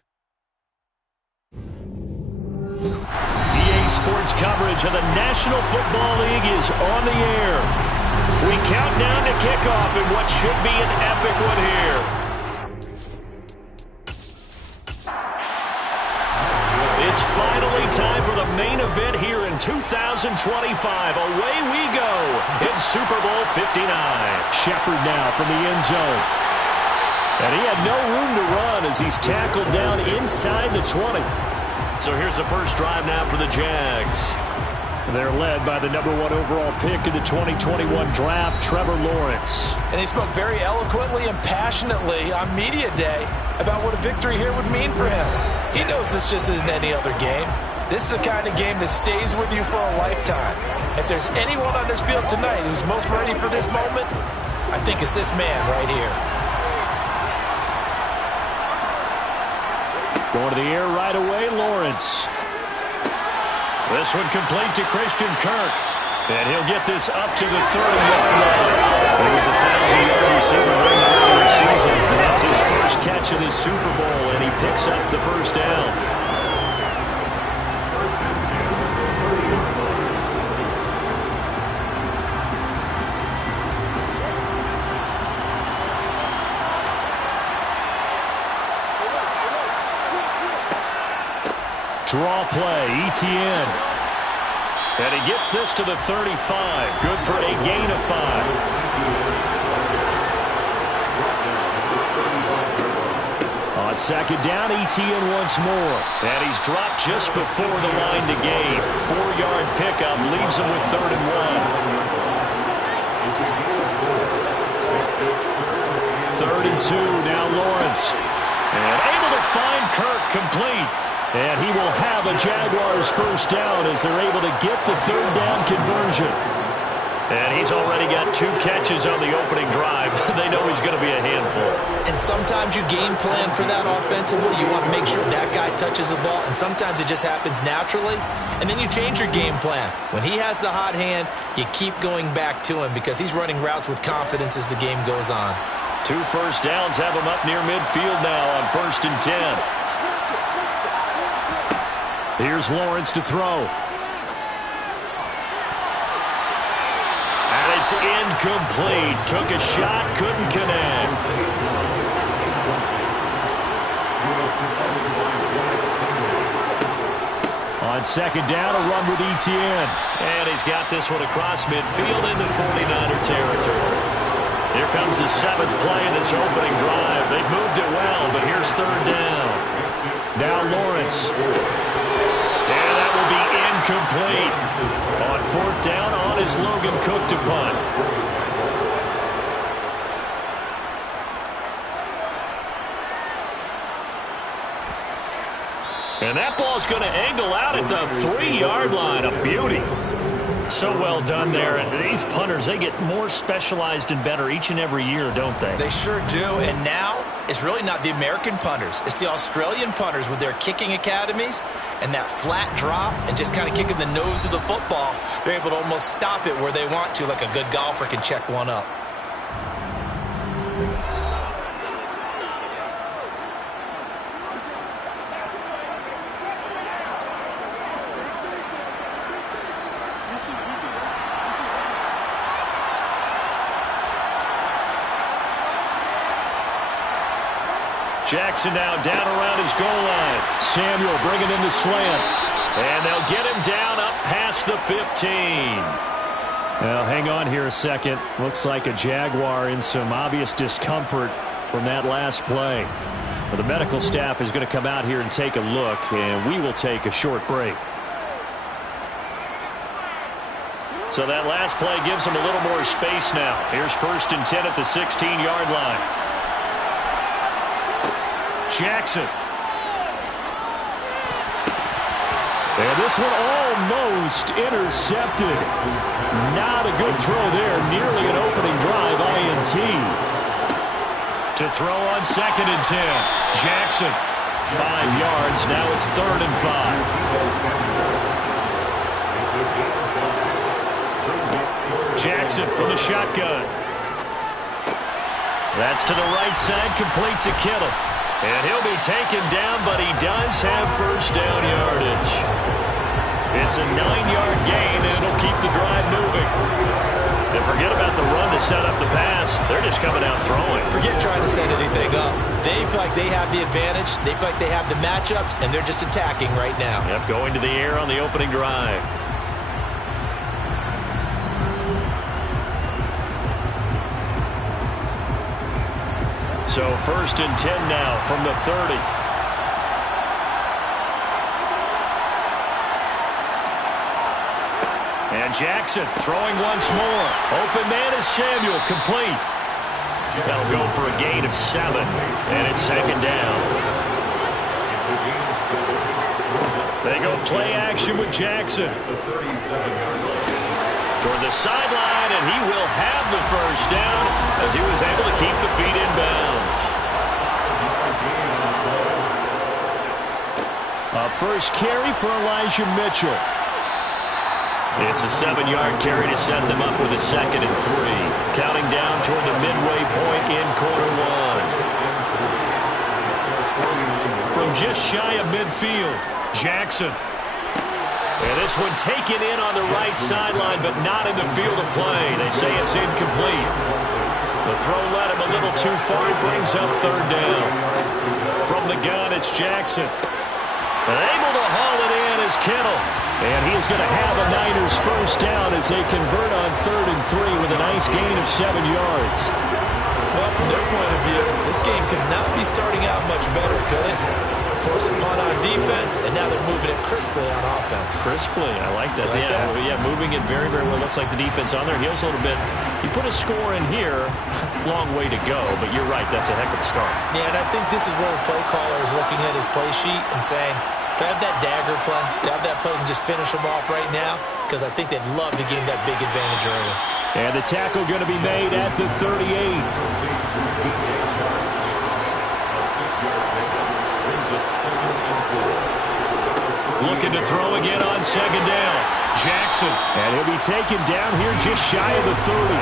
EA Sports coverage of the National Football League is on the air. We count down to kickoff in what should be an epic one here. It's finally time for the main event here in 2025. Away we go in Super Bowl 59. Shepard now from the end zone. And he had no room to run as he's tackled down inside the 20. So here's the first drive now for the Jags. They're led by the #1 overall pick in the 2021 draft, Trevor Lawrence. And he spoke very eloquently and passionately on Media Day about what a victory here would mean for him. He knows this just isn't any other game. This is the kind of game that stays with you for a lifetime. If there's anyone on this field tonight who's most ready for this moment, I think it's this man right here. Going to the air right away, Lawrence. This one complete to Christian Kirk. And he'll get this up to the 30-yard line. He was a 1,000-yard receiver during the regular season. That's his first catch of this Super Bowl, and he picks up the first down. Draw play, ETN. And he gets this to the 35. Good for a gain of 5. On second down, ETN once more. And he's dropped just before the line to gain. 4-yard pickup leaves him with 3rd and 1. 3rd and 2, now Lawrence. And able to find Kirk complete. And he will have a Jaguars first down as they're able to get the 3rd down conversion. And he's already got 2 catches on the opening drive. They know he's going to be a handful. And sometimes you game plan for that offensively. You want to make sure that guy touches the ball, and sometimes it just happens naturally. And then you change your game plan. When he has the hot hand, you keep going back to him because he's running routes with confidence as the game goes on. 2 first downs have him up near midfield now on 1st and 10. Here's Lawrence to throw. And it's incomplete. Took a shot, couldn't connect. On second down, a run with ETN. And he's got this one across midfield into 49er territory. Here comes the 7th play in this opening drive. They've moved it well, but here's 3rd down. Now Lawrence. And that will be incomplete. On 4th down, on is Logan Cook to punt. And that ball's going to angle out at the 3-yard line. A beauty. So well done there. And these punters, they get more specialized and better each and every year, don't they? They sure do. And now it's really not the American punters. It's the Australian punters with their kicking academies and that flat drop and just kind of kicking the nose of the football. They're able to almost stop it where they want to, like a good golfer can check one up. Jackson now down around his goal line. Samuel bringing in the slant. And they'll get him down up past the 15. Well, hang on here a second. Looks like a Jaguar in some obvious discomfort from that last play. Well, the medical staff is going to come out here and take a look, and we will take a short break. So that last play gives him a little more space now. Here's 1st and 10 at the 16-yard line. Jackson. And this one almost intercepted. Not a good throw there. Nearly an opening drive INT. To throw on 2nd and 10. Jackson. 5 yards. Now it's 3rd and 5. Jackson from the shotgun. That's to the right side, complete to Kittle. And he'll be taken down, but he does have first down yardage. It's a 9-yard gain, and it'll keep the drive moving. And forget about the run to set up the pass. They're just coming out throwing. Forget trying to set anything up. They feel like they have the advantage. They feel like they have the matchups, and they're just attacking right now. Yep, going to the air on the opening drive. So 1st and 10 now from the 30. And Jackson throwing once more. Open man is Samuel, complete. That'll go for a gain of 7, and it's 2nd down. They go play action with Jackson. Toward the sideline, and he will have the first down as he was able to keep the feet in bounds. A first carry for Elijah Mitchell. It's a 7-yard carry to set them up with a 2nd and 3. Counting down toward the midway point in quarter 1. From just shy of midfield, Jackson. And this one taken in on the right sideline, but not in the field of play. They say it's incomplete. The throw led him a little too far. It brings up 3rd down. From the gun, it's Jackson. And able to haul it in is Kittle. And he is going to have a Niners first down as they convert on 3rd and 3 with a nice gain of 7 yards. Well, from their point of view, this game could not be starting out much better, could it? Force a punt on defense, and now they're moving it crisply on offense. Crisply, I like that. Yeah, moving it very, very well. Looks like the defense on their heels a little bit. You put a score in here, long way to go, but you're right, that's a heck of a start. Yeah, and I think this is where the play caller is looking at his play sheet and saying, grab that dagger play, grab that play and just finish them off right now, because I think they'd love to gain that big advantage early. And the tackle going to be made at the 38. Looking to throw again on 2nd down. Jackson. And he'll be taken down here just shy of the 30.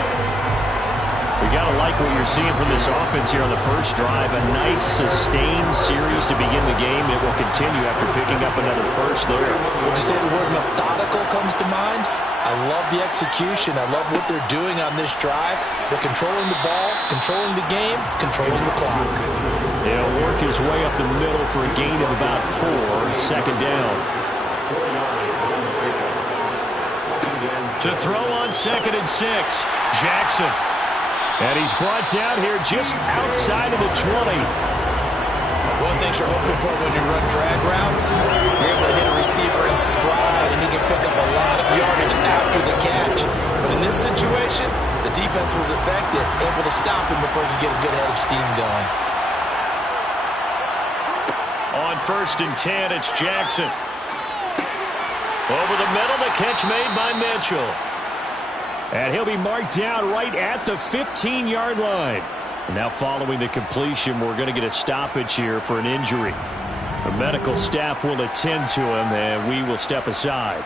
We got to like what you're seeing from this offense here on the first drive. A nice, sustained series to begin the game. It will continue after picking up another first there. Would you say the word methodical comes to mind? I love the execution. I love what they're doing on this drive. They're controlling the ball, controlling the game, controlling the clock. He'll work his way up the middle for a gain of about 4. 2nd down. To throw on 2nd and 6. Jackson. And he's brought down here just outside of the 20. One thing you're hoping for when you run drag routes, you're able to hit a receiver in stride, and he can pick up a lot of yardage after the catch. But in this situation, the defense was effective, able to stop him before he could get a good head of steam going. On 1st and 10, it's Jackson. Over the middle, the catch made by Mitchell. And he'll be marked down right at the 15-yard line. And now following the completion, we're going to get a stoppage here for an injury. The medical staff will attend to him, and we will step aside.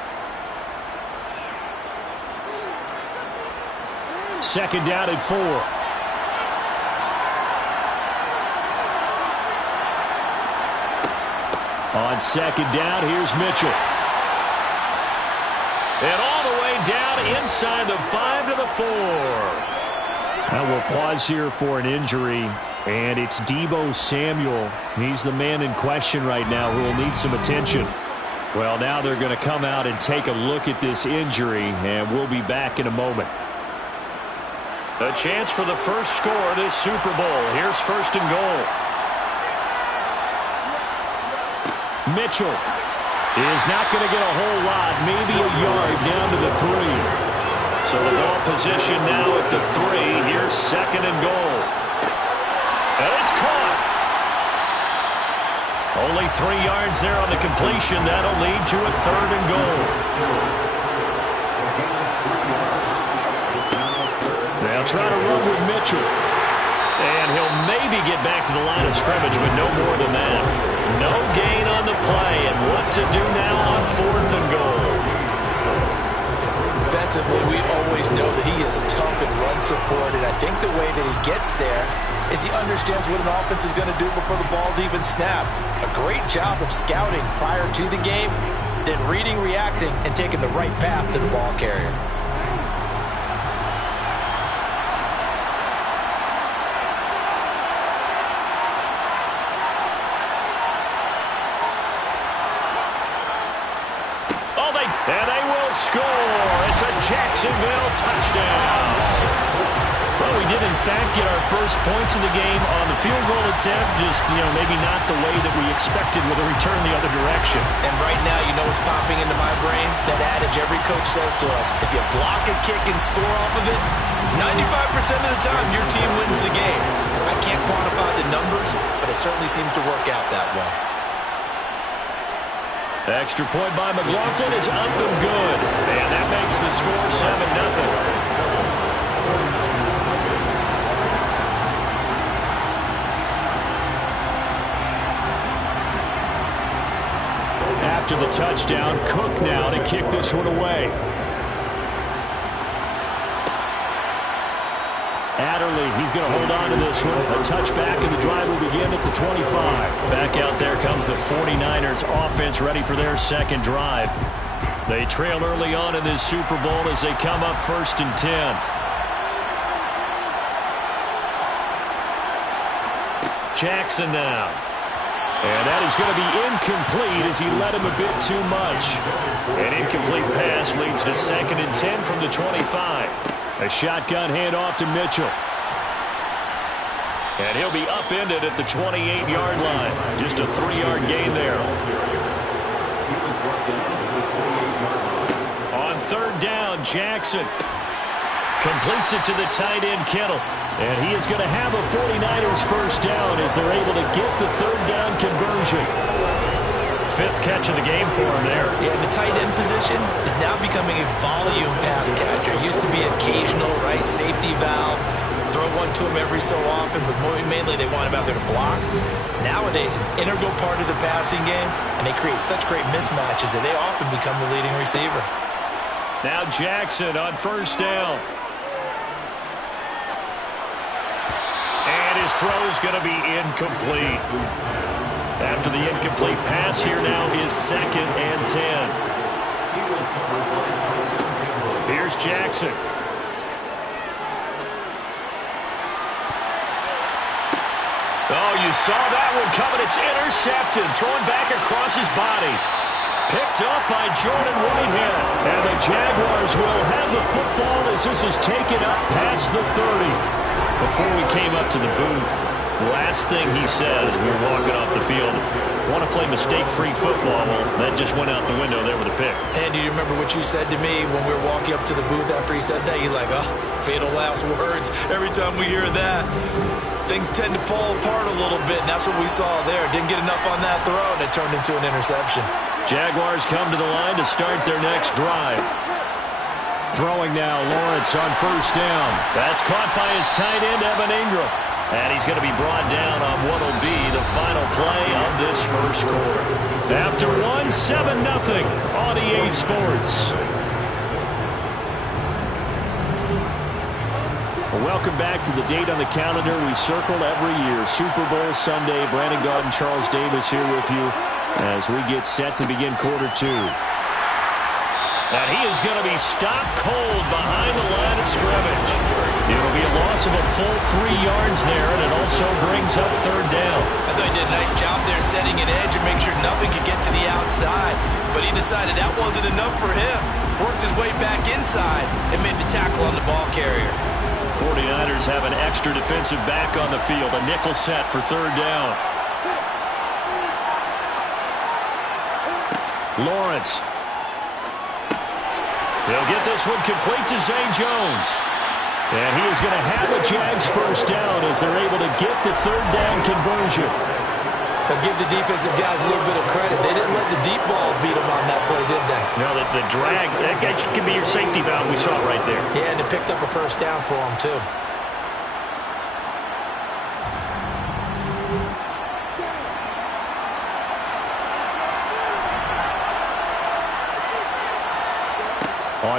2nd down and 4. On 2nd down, here's Mitchell. And all the way down inside the 5 to the 4. Now we'll pause here for an injury, and it's Deebo Samuel. He's the man in question right now who will need some attention. Well, now they're going to come out and take a look at this injury, and we'll be back in a moment. A chance for the first score of this Super Bowl. Here's 1st and goal. Mitchell is not going to get a whole lot, maybe a yard down to the 3. So the ball position now at the 3. Here's 2nd and goal. And it's caught. Only 3 yards there on the completion. That'll lead to a 3rd and goal. They'll try to run with Mitchell. And he'll maybe get back to the line of scrimmage, but no more than that. No gain on the play, and what to do now on 4th and goal. Defensively, we always know that he is tough in run support, and I think the way that he gets there is he understands what an offense is going to do before the ball's even snapped. A great job of scouting prior to the game, then reading, reacting, and taking the right path to the ball carrier. And they will score. It's a Jacksonville touchdown. Well, we did, in fact, get our first points of the game on the field goal attempt. Just, maybe not the way that we expected with a return the other direction. And right now, you know what's popping into my brain? That adage every coach says to us, if you block a kick and score off of it, 95% of the time, your team wins the game. I can't quantify the numbers, but it certainly seems to work out that way. Extra point by McLaughlin is up and good. And that makes the score 7-0. After the touchdown, Cook now to kick this one away. Adderley, he's going to hold on to this one. A touchback, and the drive will begin at the 25. Back out there comes the 49ers offense, ready for their second drive. They trail early on in this Super Bowl as they come up 1st and 10. Jackson now. And that is going to be incomplete as he led him a bit too much. An incomplete pass leads to 2nd and 10 from the 25. A shotgun handoff to Mitchell. And he'll be upended at the 28-yard line. Just a 3-yard gain there. On 3rd down, Jackson completes it to the tight end, Kittle. And he is going to have a 49ers first down as they're able to get the 3rd down conversion. 5th catch of the game for him there. Yeah, the tight end position is now becoming a volume pass catcher. It used to be occasional, right, safety valve, throw one to him every so often, but mainly they want him out there to block. Nowadays, an integral part of the passing game, and they create such great mismatches that they often become the leading receiver. Now Jackson on 1st down. And his throw is going to be incomplete. After the incomplete pass, here now is 2nd and 10. Here's Jackson. Oh, you saw that one coming. It's intercepted. Thrown back across his body. Picked up by Jordan Whitehead. And the Jaguars will have the football as this is taken up past the 30. Before we came up to the booth, last thing he said as we were walking off the field, want to play mistake-free football. Well, that just went out the window there with a pick. And do you remember what you said to me when we were walking up to the booth after he said that? You're like, oh, fatal last words. Every time we hear that, things tend to fall apart a little bit, and that's what we saw there. Didn't get enough on that throw, and it turned into an interception. Jaguars come to the line to start their next drive. Throwing now, Lawrence on 1st down. That's caught by his tight end, Evan Ingram. And he's going to be brought down on what will be the final play of this first quarter. After 7-0 on EA Sports. Welcome back to the date on the calendar we circle every year. Super Bowl Sunday. Brandon Gaudin, Charles Davis here with you as we get set to begin quarter 2. And he is going to be stopped cold behind the line of scrimmage. It'll be a loss of a full 3 yards there, and it also brings up 3rd down. I thought he did a nice job there setting an edge and make sure nothing could get to the outside. But he decided that wasn't enough for him. Worked his way back inside and made the tackle on the ball carrier. 49ers have an extra defensive back on the field. A nickel set for 3rd down. Lawrence. He'll get this one complete to Zay Jones. And he is going to have a Jags first down as they're able to get the 3rd down conversion. But give the defensive guys a little bit of credit. They didn't let the deep ball beat them on that play, did they? No, the drag, that guy can be your safety valve. We saw it right there. Yeah, and it picked up a first down for him, too.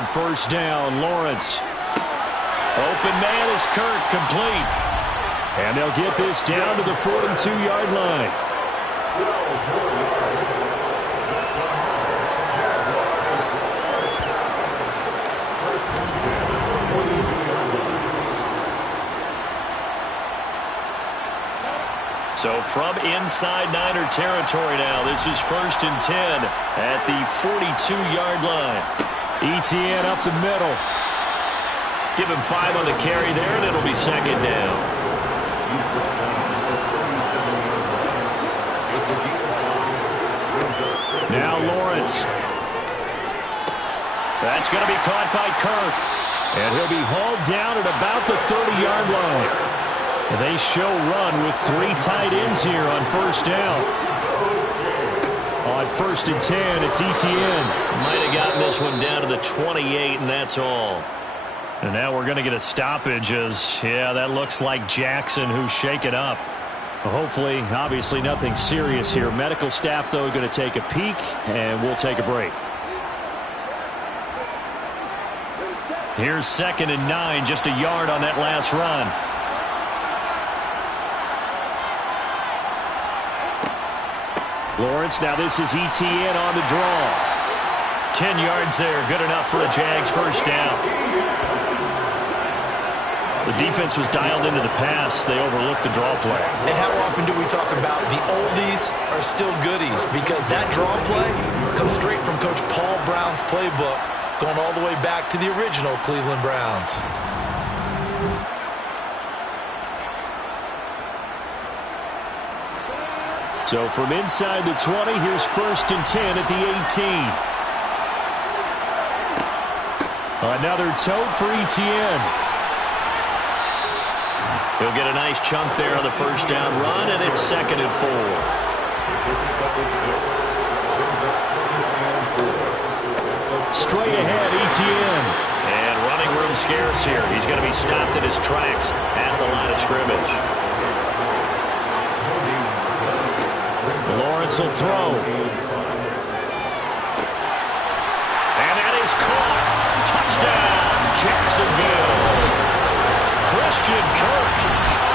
On first down, Lawrence. Open man is Kirk, complete. And they'll get this down to the 42-yard line. So from inside Niner territory now, this is 1st and 10 at the 42-yard line. Etienne up the middle. Give him 5 on the carry there, and it'll be 2nd down. Now Lawrence. That's going to be caught by Kirk. And he'll be hauled down at about the 30-yard line. They show run with 3 tight ends here on first down. On 1st and 10, it's Etienne. Might have gotten this one down to the 28, and that's all. And now we're going to get a stoppage as, yeah, that looks like Jackson who's shaken up. Hopefully, obviously nothing serious here. Medical staff, though, going to take a peek, and we'll take a break. Here's 2nd and 9, just a yard on that last run. Lawrence, now this is Etienne on the draw. 10 yards there, good enough for a Jags first down. The defense was dialed into the pass. They overlooked the draw play. And how often do we talk about the oldies are still goodies? Because that draw play comes straight from Coach Paul Brown's playbook, going all the way back to the original Cleveland Browns. So from inside the 20, here's 1st and 10 at the 18. Another tote for Etienne. He'll get a nice chunk there on the first down run, and it's 2nd and 4. Straight ahead, Etienne. And running room scarce here. He's going to be stopped in his tracks at the line of scrimmage. Lawrence will throw. And that is caught. Touchdown, Jacksonville. Christian Kirk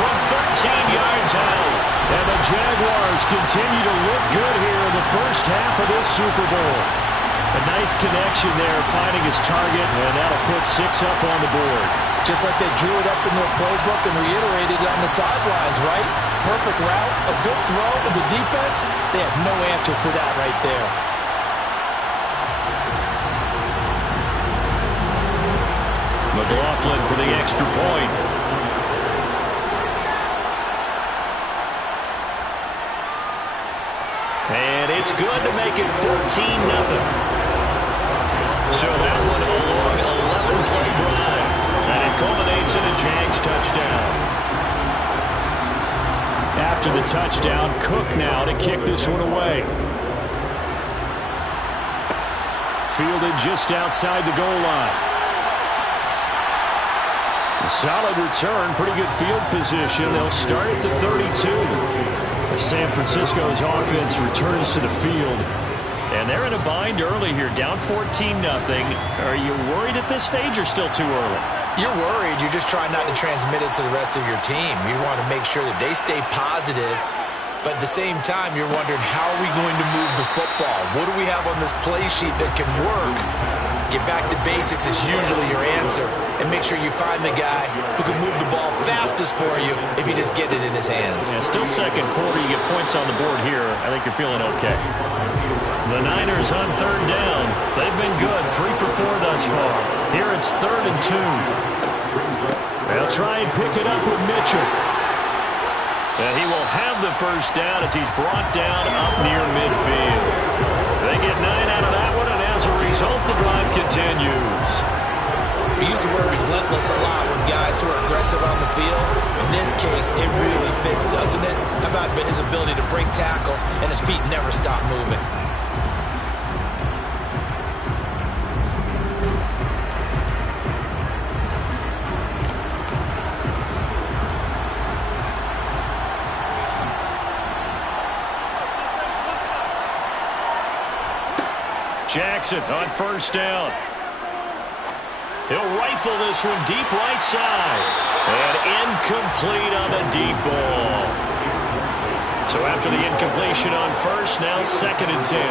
from 13 yards out. And the Jaguars continue to look good here in the first half of this Super Bowl. A nice connection there, finding his target, and that'll put 6 up on the board. Just like they drew it up in their playbook and reiterated it on the sidelines, right? Perfect route, a good throw, and the defense, they have no answer for that right there. McLaughlin for the extra point. And it's good to make it 14-0. So that one a long 11-play drive. And it culminates in a Jags touchdown. After the touchdown, Cook now to kick this one away. Fielded just outside the goal line. A solid return, pretty good field position. They'll start at the 32. San Francisco's offense returns to the field. And they're in a bind early here, down 14-0. Are you worried at this stage or still too early? You're worried. You're just trying not to transmit it to the rest of your team. You want to make sure that they stay positive. But at the same time, you're wondering, how are we going to move the football? What do we have on this play sheet that can work? Get back to basics is usually your answer. And make sure you find the guy who can move the ball fastest for you if you just get it in his hands. Yeah, still second quarter. You get points on the board here. I think you're feeling okay. The Niners on 3rd down. They've been good. 3 for 4 thus far. Here it's 3rd and 2. They'll try and pick it up with Mitchell. And he will have the first down as he's brought down up near midfield. They get 9 out of that one, and as a result, the drive continues. We use the word relentless a lot with guys who are aggressive on the field. In this case, it really fits, doesn't it? How about his ability to break tackles and his feet never stop moving? Jackson on first down. rifle this one deep right side. And incomplete on the deep ball. So after the incompletion on first, now 2nd and 10.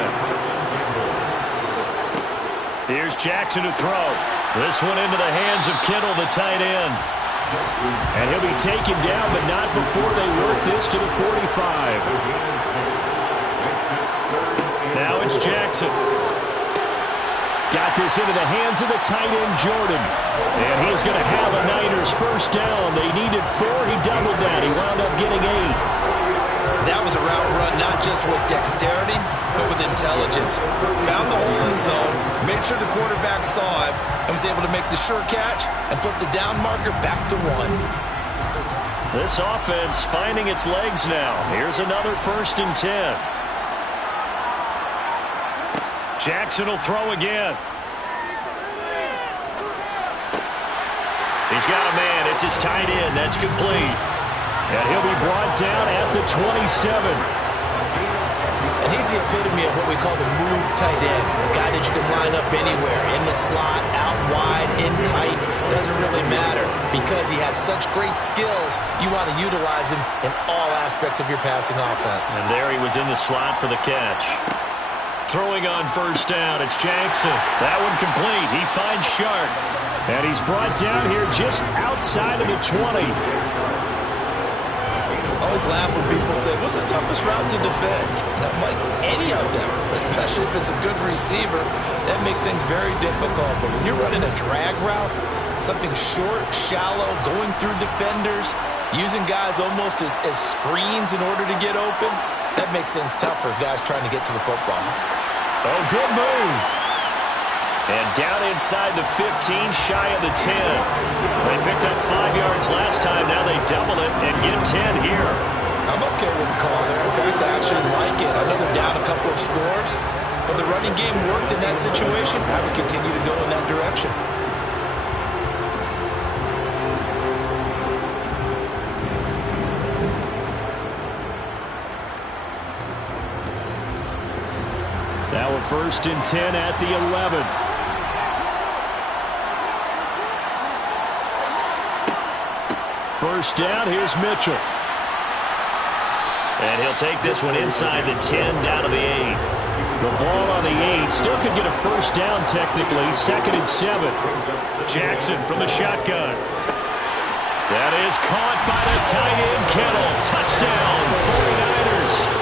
Here's Jackson to throw. This one into the hands of Kittle, the tight end. And he'll be taken down, but not before they work this to the 45. Now it's Jackson. Got this into the hands of the tight end, Jordan. And he's going to have a Niners first down. They needed 4. He doubled that. He wound up getting 8. That was a route run not just with dexterity, but with intelligence. Found the hole in the zone, made sure the quarterback saw him, and was able to make the sure catch and flip the down marker back to 1. This offense finding its legs now. Here's another 1st and 10. Jackson will throw again. He's got a man. It's his tight end. That's complete. And he'll be brought down at the 27. And he's the epitome of what we call the move tight end. A guy that you can line up anywhere. In the slot, out wide, in tight. Doesn't really matter. Because he has such great skills, you want to utilize him in all aspects of your passing offense. And there he was in the slot for the catch. Throwing on first down, it's Jackson. That one complete. He finds Sharp. And he's brought down here just outside of the 20. Always laugh when people say, what's the toughest route to defend? And I'm like, any of them, especially if it's a good receiver, that makes things very difficult. But when you're running a drag route, something short, shallow, going through defenders, using guys almost as screens in order to get open, that makes things tough for guys trying to get to the football. Oh, good move. And down inside the 15, shy of the 10. They picked up 5 yards last time. Now they double it and get 10 here. I'm okay with the call there. In fact, I actually like it. I know they're down a couple of scores, but the running game worked in that situation. I would continue to go in that direction. Now a 1st and 10 at the 11. First down, here's Mitchell. And he'll take this one inside the 10, down to the 8. The ball on the 8. Still could get a first down technically. 2nd and 7. Jackson from the shotgun. That is caught by the tight end, Kittle. Touchdown, 49ers.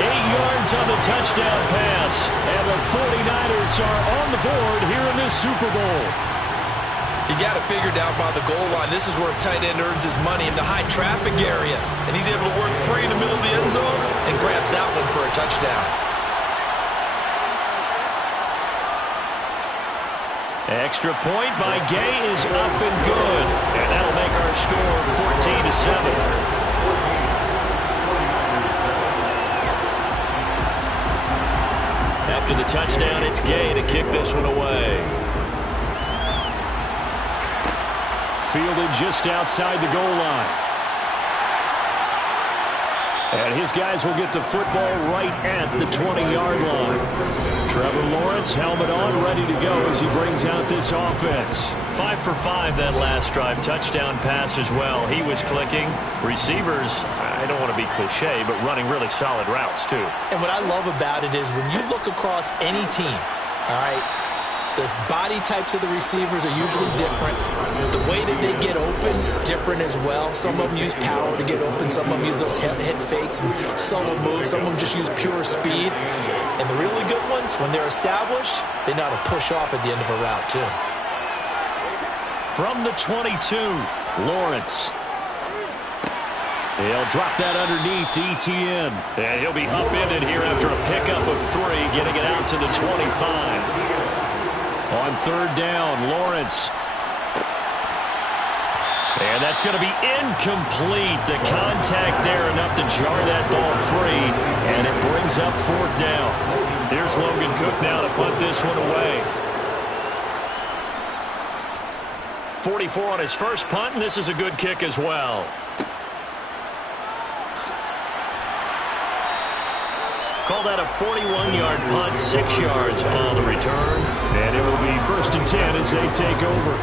8 yards on the touchdown pass. And the 49ers are on the board here in this Super Bowl. You got it figured out by the goal line. This is where a tight end earns his money in the high traffic area. And he's able to work free in the middle of the end zone and grabs that one for a touchdown. Extra point by Gay is up and good. And that'll make our score 14-7. After the touchdown, it's Gay to kick this one away. Fielded just outside the goal line. And his guys will get the football right at the 20-yard line. Trevor Lawrence, helmet on, ready to go as he brings out this offense. 5 for 5 that last drive. Touchdown pass as well. He was clicking. Receivers, I don't want to be cliche, but running really solid routes too. And what I love about it is when you look across any team, all right, the body types of the receivers are usually different. The way that they get open, different as well. Some of them use power to get open. Some of them use those head fakes and subtle moves. Some of them just use pure speed. And the really good ones, when they're established, they know how to push off at the end of a route, too. From the 22, Lawrence. He'll drop that underneath to ETN. And he'll be upended here after a pickup of 3, getting it out to the 25. On 3rd down, Lawrence. And that's going to be incomplete. The contact there enough to jar that ball free. And it brings up 4th down. Here's Logan Cook now to punt this one away. 44 on his first punt, and this is a good kick as well. Call that a 41-yard punt, 6 yards on the return. And it will be 1st and 10 as they take over.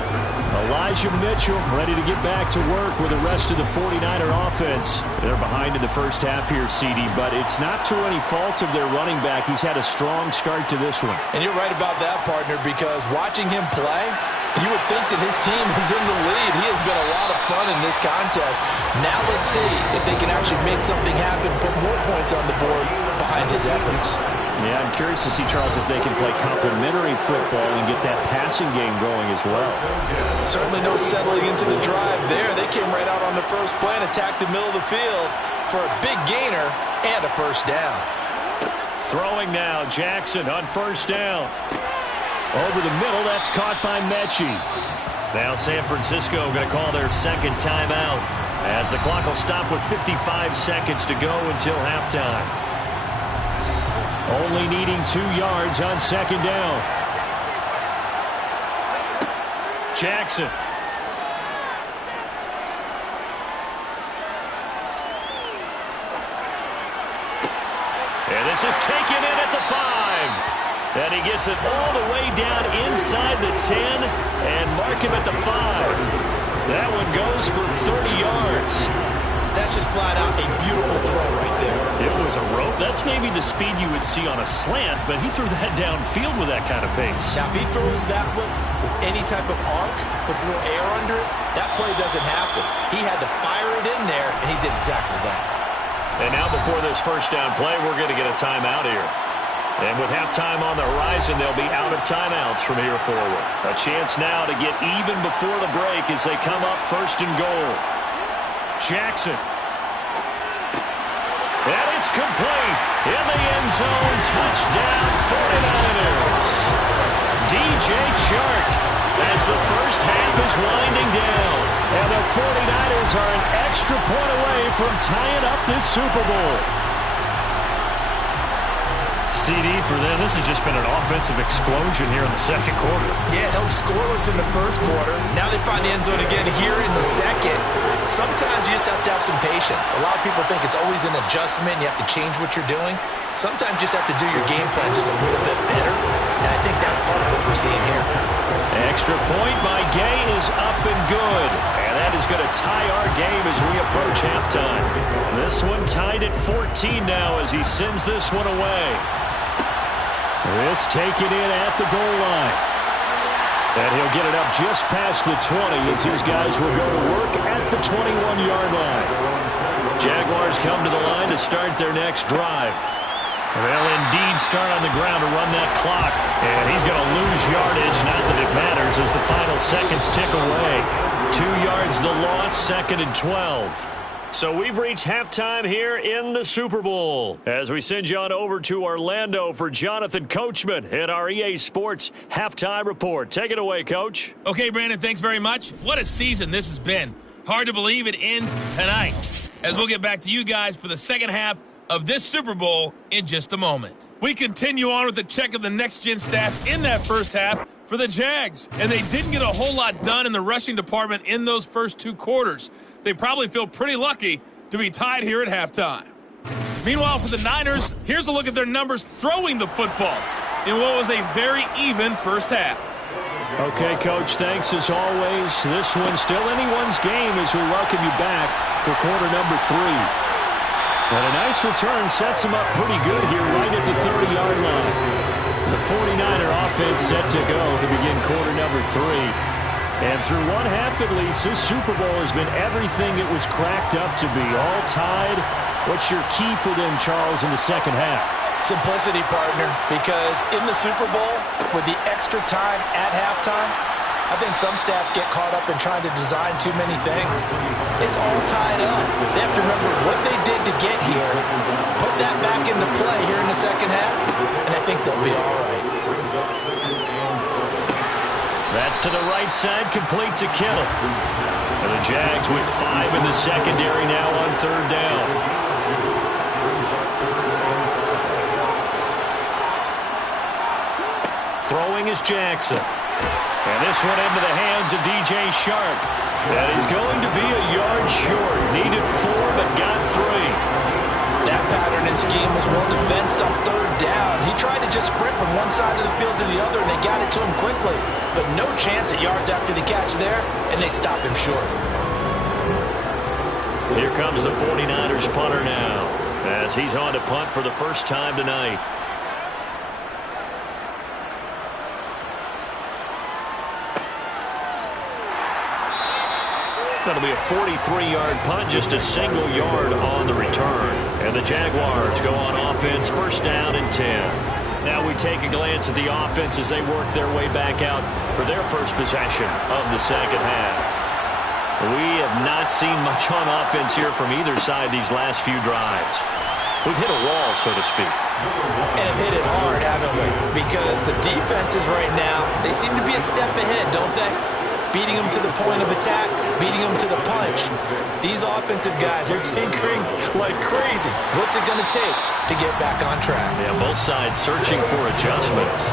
Elijah Mitchell ready to get back to work with the rest of the 49er offense. They're behind in the first half here, CD, but it's not to any fault of their running back. He's had a strong start to this one. And you're right about that, partner, because watching him play, you would think that his team is in the lead. He has been a lot of fun in this contest. Now let's see if they can actually make something happen, put more points on the board behind his efforts. Yeah, I'm curious to see, Charles, if they can play complementary football and get that passing game going as well. Certainly no settling into the drive there. They came right out on the first play and attacked the middle of the field for a big gainer and a first down. Throwing now, Jackson on 1st down. Over the middle, that's caught by Mechie. Now San Francisco going to call their second timeout as the clock will stop with 55 seconds to go until halftime. Only needing 2 yards on 2nd down. Jackson. And this is taken in at the 5. And he gets it all the way down inside the 10 and mark him at the 5. That one goes for 30 yards. That's just flat out a beautiful throw right there. It was a rope. That's maybe the speed you would see on a slant, but he threw that downfield with that kind of pace. Now, if he throws that one with any type of arc, puts a little air under it, that play doesn't happen. He had to fire it in there, and he did exactly that. And now before this first down play, we're going to get a timeout here. And with halftime on the horizon, they'll be out of timeouts from here forward. A chance now to get even before the break as they come up 1st and goal. Jackson. And it's complete. In the end zone, touchdown 49ers. DJ Chark as the first half is winding down. And the 49ers are an extra point away from tying up this Super Bowl. CD, for them, this has just been an offensive explosion here in the second quarter. Yeah, held scoreless in the first quarter. Now they find the end zone again here in the second. Sometimes you just have to have some patience. A lot of people think it's always an adjustment. You have to change what you're doing. Sometimes you just have to do your game plan just a little bit better. And I think that's part of what we're seeing here. Extra point by Gay is up and good. And that is going to tie our game as we approach halftime. This one tied at 14 now as he sends this one away. This taken in at the goal line. And he'll get it up just past the 20 as these guys will go to work at the 21-yard line. Jaguars come to the line to start their next drive. They'll indeed start on the ground to run that clock. And he's going to lose yardage, not that it matters, as the final seconds tick away. 2 yards the loss, 2nd and 12. So we've reached halftime here in the Super Bowl as we send you on over to Orlando for Jonathan Coachman at our EA Sports Halftime Report. Take it away, Coach. Okay, Brandon, thanks very much. What a season this has been. Hard to believe it ends tonight, as we'll get back to you guys for the second half of this Super Bowl in just a moment. We continue on with a check of the next-gen stats in that first half for the Jags, and they didn't get a whole lot done in the rushing department in those first 2 quarters. They probably feel pretty lucky to be tied here at halftime. Meanwhile, for the Niners, here's a look at their numbers throwing the football in what was a very even first half. Okay, Coach, thanks as always. This one's still anyone's game as we welcome you back for quarter number 3. And a nice return sets them up pretty good here right at the 30-yard line. The 49er offense set to go to begin quarter number 3. And through one half at least, this Super Bowl has been everything it was cracked up to be. All tied. What's your key for them, Charles, in the second half? Simplicity, partner, because in the Super Bowl, with the extra time at halftime, I think some staffs get caught up in trying to design too many things. It's all tied up. They have to remember what they did to get here, put that back into play here in the second half, and I think they'll be all right. That's to the right side, complete to Kittle. And the Jags with 5 in the secondary now on 3rd down. Throwing is Jackson. And this one into the hands of DJ Chark. That is going to be a yard short. Needed 4, but got 3. That pattern and scheme was well defensed up it to him quickly, but no chance at yards after the catch there, and they stop him short. Here comes the 49ers punter now, as he's on to punt for the first time tonight. That'll be a 43-yard punt, just a single yard on the return. And the Jaguars go on offense, first down and 10. Now we take a glance at the offense as they work their way back out for their first possession of the second half. We have not seen much on offense here from either side these last few drives. We've hit a wall, so to speak. And have hit it hard, haven't we? Because the defenses right now, they seem to be a step ahead, don't they? Beating them to the point of attack, beating them to the punch. These offensive guys, they're tinkering like crazy. What's it going to take to get back on track? Yeah, both sides searching for adjustments.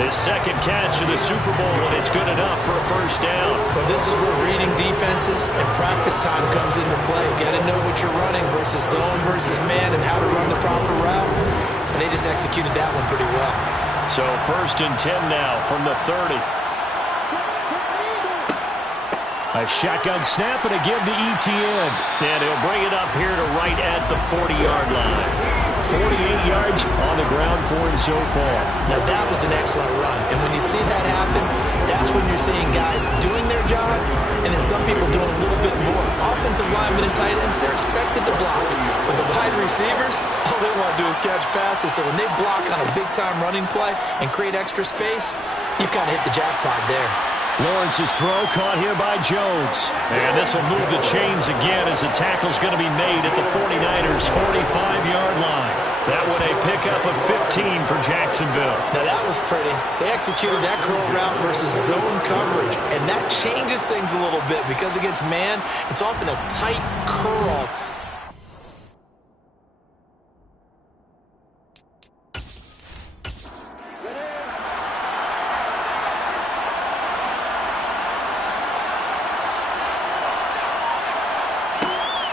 His second catch of the Super Bowl, and it's good enough for a first down. Well, this is where reading defenses and practice time comes into play. Got to know what you're running versus zone versus man and how to run the proper route. And they just executed that one pretty well. So first and 10 now from the 30. A shotgun snap and a give to Etienne. And he'll bring it up here to right at the 40-yard line. 48 yards on the ground for him so far. Now that was an excellent run. And when you see that happen, that's when you're seeing guys doing their job and then some people doing a little bit more. Offensive linemen and tight ends, they're expected to block. But the wide receivers, all they want to do is catch passes. So when they block on a big-time running play and create extra space, you've kind of hit the jackpot there. Lawrence's throw caught here by Jones. And this will move the chains again as the tackle's going to be made at the 49ers' 45-yard line. That one a pickup of 15 for Jacksonville. Now that was pretty. They executed that curl route versus zone coverage. And that changes things a little bit because against man, it's often a tight curl.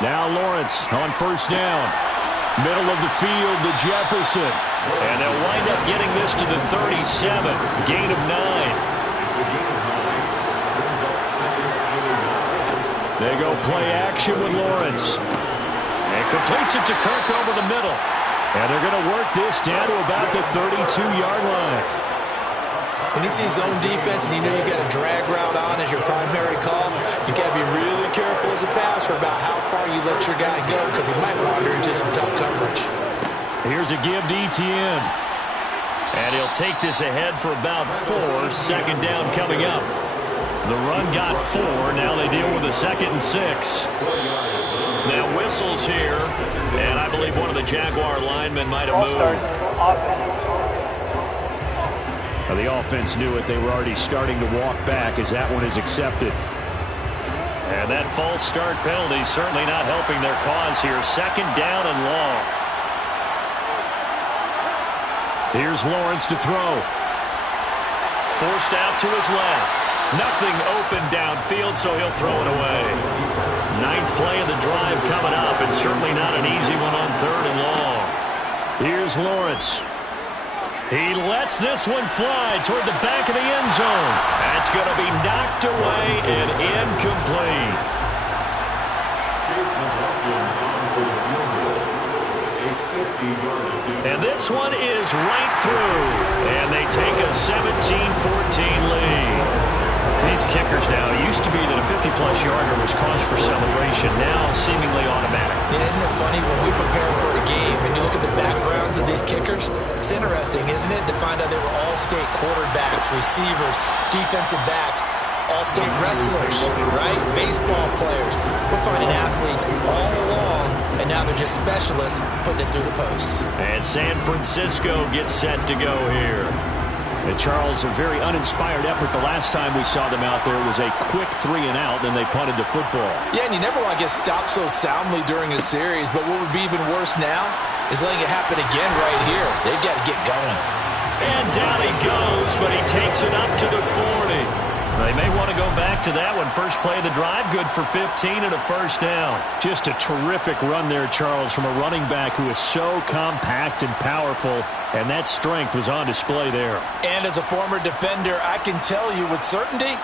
Now Lawrence on first down. Middle of the field to Jefferson. And they'll wind up getting this to the 37. Gain of 9. They go play action with Lawrence. And completes it to Kirk over the middle. And they're going to work this down to about the 32-yard line. When you see zone defense and you know you got a drag route on as your primary call, you got to be really careful as a passer about how far you let your guy go because he might wander into some tough coverage. Here's a give to Etienne. And he'll take this ahead for about 4. Second down coming up. The run got 4. Now they deal with a 2nd and 6. Now whistles here. And I believe one of the Jaguar linemen might have moved. The offense knew it. They were already starting to walk back as that one is accepted. And that false start penalty certainly not helping their cause here. Second down and long. Here's Lawrence to throw. Forced out to his left. Nothing open downfield, so he'll throw it away. 9th play of the drive coming up, and certainly not an easy one on 3rd and long. Here's Lawrence. He lets this one fly toward the back of the end zone. That's going to be knocked away and incomplete. And this one is right through. And they take a 17-14 lead. These kickers now, it used to be that a 50-plus yarder was cause for celebration. Now seemingly automatic. Yeah, isn't it funny when we prepare for a game and you look at the backgrounds of these kickers? It's interesting, isn't it, to find out they were all-state quarterbacks, receivers, defensive backs, all-state wrestlers, right? Baseball players. We're finding athletes all along, and now they're just specialists putting it through the posts. And San Francisco gets set to go here. And Charles, a very uninspired effort. The last time we saw them out there was a quick 3 and out, and they punted the football. Yeah, and you never want to get stopped so soundly during a series, but what would be even worse now is letting it happen again right here. They've got to get going. And down he goes, but he takes it up to the 40. They may want to go back to that one. First play of the drive, good for 15 and a first down. Just a terrific run there, Charles, from a running back who is so compact and powerful, and that strength was on display there. And as a former defender, I can tell you with certainty,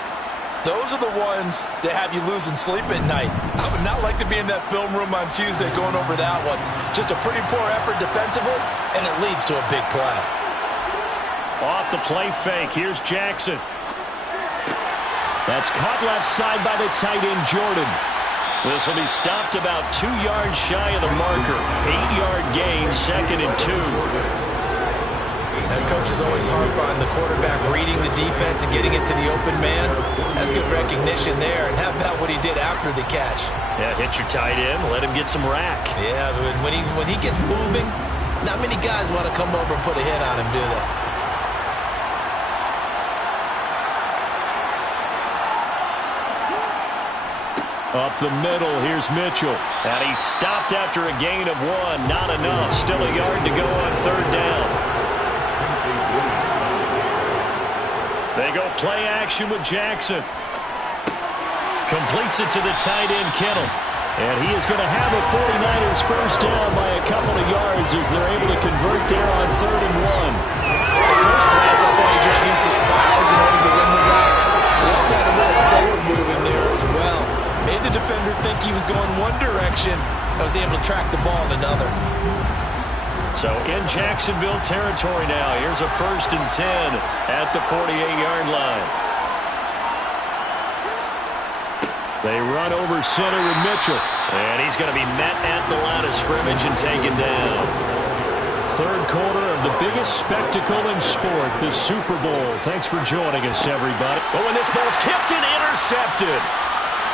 those are the ones that have you losing sleep at night. I would not like to be in that film room on Tuesday going over that one. Just a pretty poor effort defensively, and it leads to a big play. Off the play fake, here's Jackson. That's caught left side by the tight end, Jordan. This will be stopped about 2 yards shy of the marker. 8-yard gain, 2nd and 2. And coaches always harp on the quarterback reading the defense and getting it to the open man. That's good recognition there. And how about what he did after the catch? Yeah, hit your tight end, let him get some rack. Yeah, when he gets moving, not many guys want to come over and put a hit on him, do they? Up the middle, here's Mitchell. And he stopped after a gain of 1. Not enough. Still a yard to go on 3rd down. They go play action with Jackson. Completes it to the tight end, Kittle. And he is going to have a 49ers first down by a couple of yards as they're able to convert there on 3rd and 1. At first glance, I thought he just used his size in order to win the route. He also had a little solar move in there as well. Made the defender think he was going one direction. I was able to track the ball in another. So in Jacksonville territory now. Here's a 1st and 10 at the 48-yard line. They run over center with Mitchell. And he's going to be met at the line of scrimmage and taken down. 3rd quarter of the biggest spectacle in sport, the Super Bowl. Thanks for joining us, everybody. Oh, and this ball's tipped and intercepted.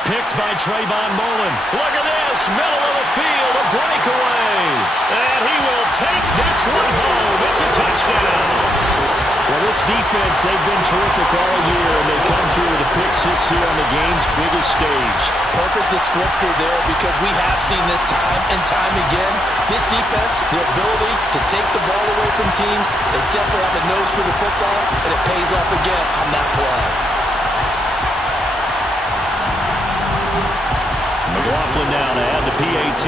Picked by Trayvon Mullen. Look at this. Middle of the field. A breakaway. And he will take this one home. It's a touchdown. Well, this defense, they've been terrific all year, and they come through with a pick 6 here on the game's biggest stage. Perfect descriptor there because we have seen this time and time again. This defense, the ability to take the ball away from teams, they definitely have a nose for the football, and it pays off again on that play. McLaughlin now to add the PAT.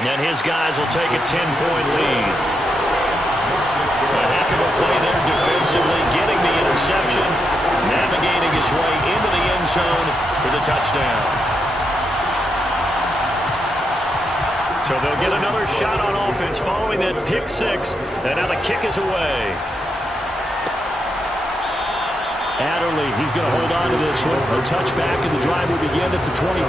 And his guys will take a 10-point lead. A heck of a play there defensively, getting the interception, navigating his way into the end zone for the touchdown. So they'll get another shot on offense following that pick 6, and now the kick is away. Adderley, he's going to hold on to this one. A touchback, and the drive will begin at the 25.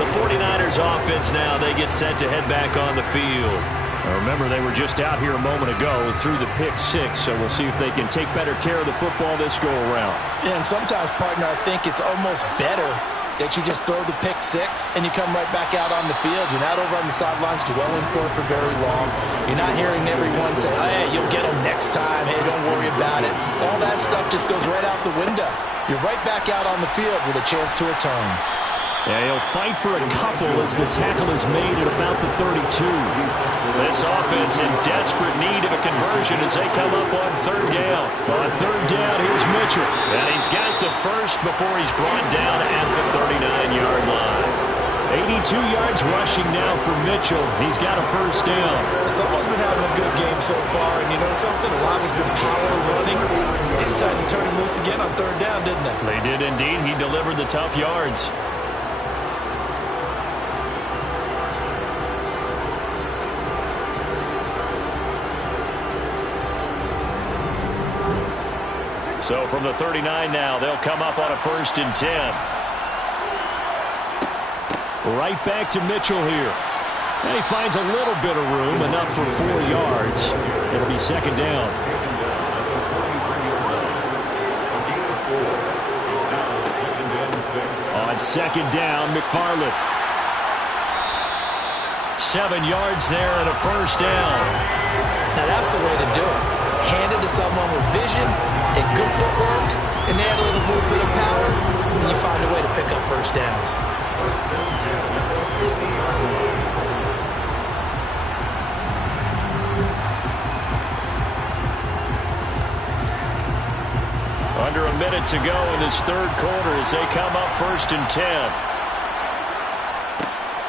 The 49ers offense now, they get set to head back on the field. Now remember, they were just out here a moment ago through the pick 6, so we'll see if they can take better care of the football this go-around. Yeah, and sometimes, partner, I think it's almost better that you just throw the pick 6 and you come right back out on the field. You're not over on the sidelines dwelling for it for very long. You're not hearing everyone say, oh, hey, you'll get them next time. Hey, don't worry about it. All that stuff just goes right out the window. You're right back out on the field with a chance to atone. Yeah, he'll fight for a couple as the tackle is made at about the 32. This offense in desperate need of a conversion as they come up on 3rd down. On 3rd down, here's Mitchell. And he's got the first before he's brought down at the 39-yard line. 82 yards rushing now for Mitchell. He's got a first down. Someone's been having a good game so far, and you know something? A lot has been power running. They decided to turn him loose again on 3rd down, didn't they? They did indeed. He delivered the tough yards. So from the 39 now, they'll come up on a 1st and 10. Right back to Mitchell here. And he finds a little bit of room, enough for 4 yards. It'll be 2nd down. On 2nd down, McFarland. 7 yards there and a first down. Now that's the way to do it. Hand it to someone with vision and good footwork, and add a little bit of power, and you find a way to pick up first downs. to go in this third quarter as they come up 1st and 10.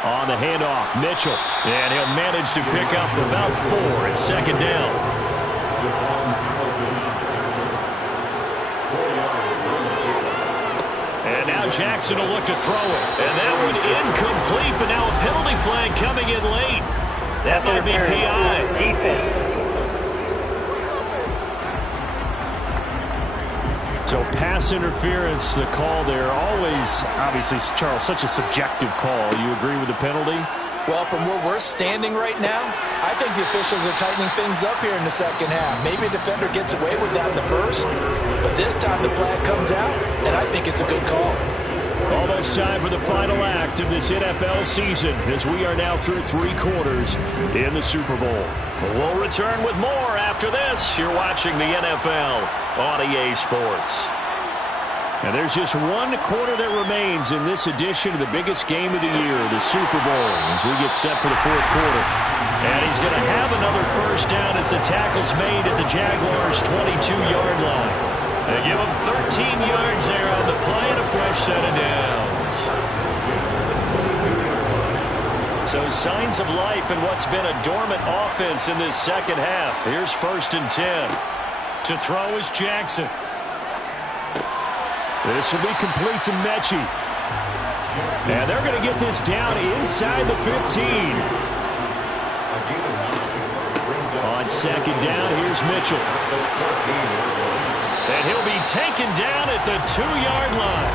On the handoff, Mitchell. And he'll manage to pick up about 4 at 2nd down. And now Jackson will look to throw it. And that one incomplete, but now a penalty flag coming in late. That might be PI. Defense. So pass interference, the call there. Always, obviously, Charles, such a subjective call. You agree with the penalty? Well, from where we're standing right now, I think the officials are tightening things up here in the second half. Maybe a defender gets away with that in the first, but this time the flag comes out, and I think it's a good call. Almost time for the final act of this NFL season as we are now through 3 quarters in the Super Bowl. We'll return with more after this. You're watching the NFL on EA Sports. And there's just 1 quarter that remains in this edition of the biggest game of the year, the Super Bowl, as we get set for the 4th quarter. And he's going to have another first down as the tackle's made at the Jaguars' 22-yard line. They give him 13 yards there on the play and a fresh set of downs. So signs of life in what's been a dormant offense in this second half. Here's 1st and 10. To throw is Jackson. This will be complete to Mechie. And they're going to get this down inside the 15. On 2nd down, here's Mitchell. And he'll be taken down at the 2-yard line.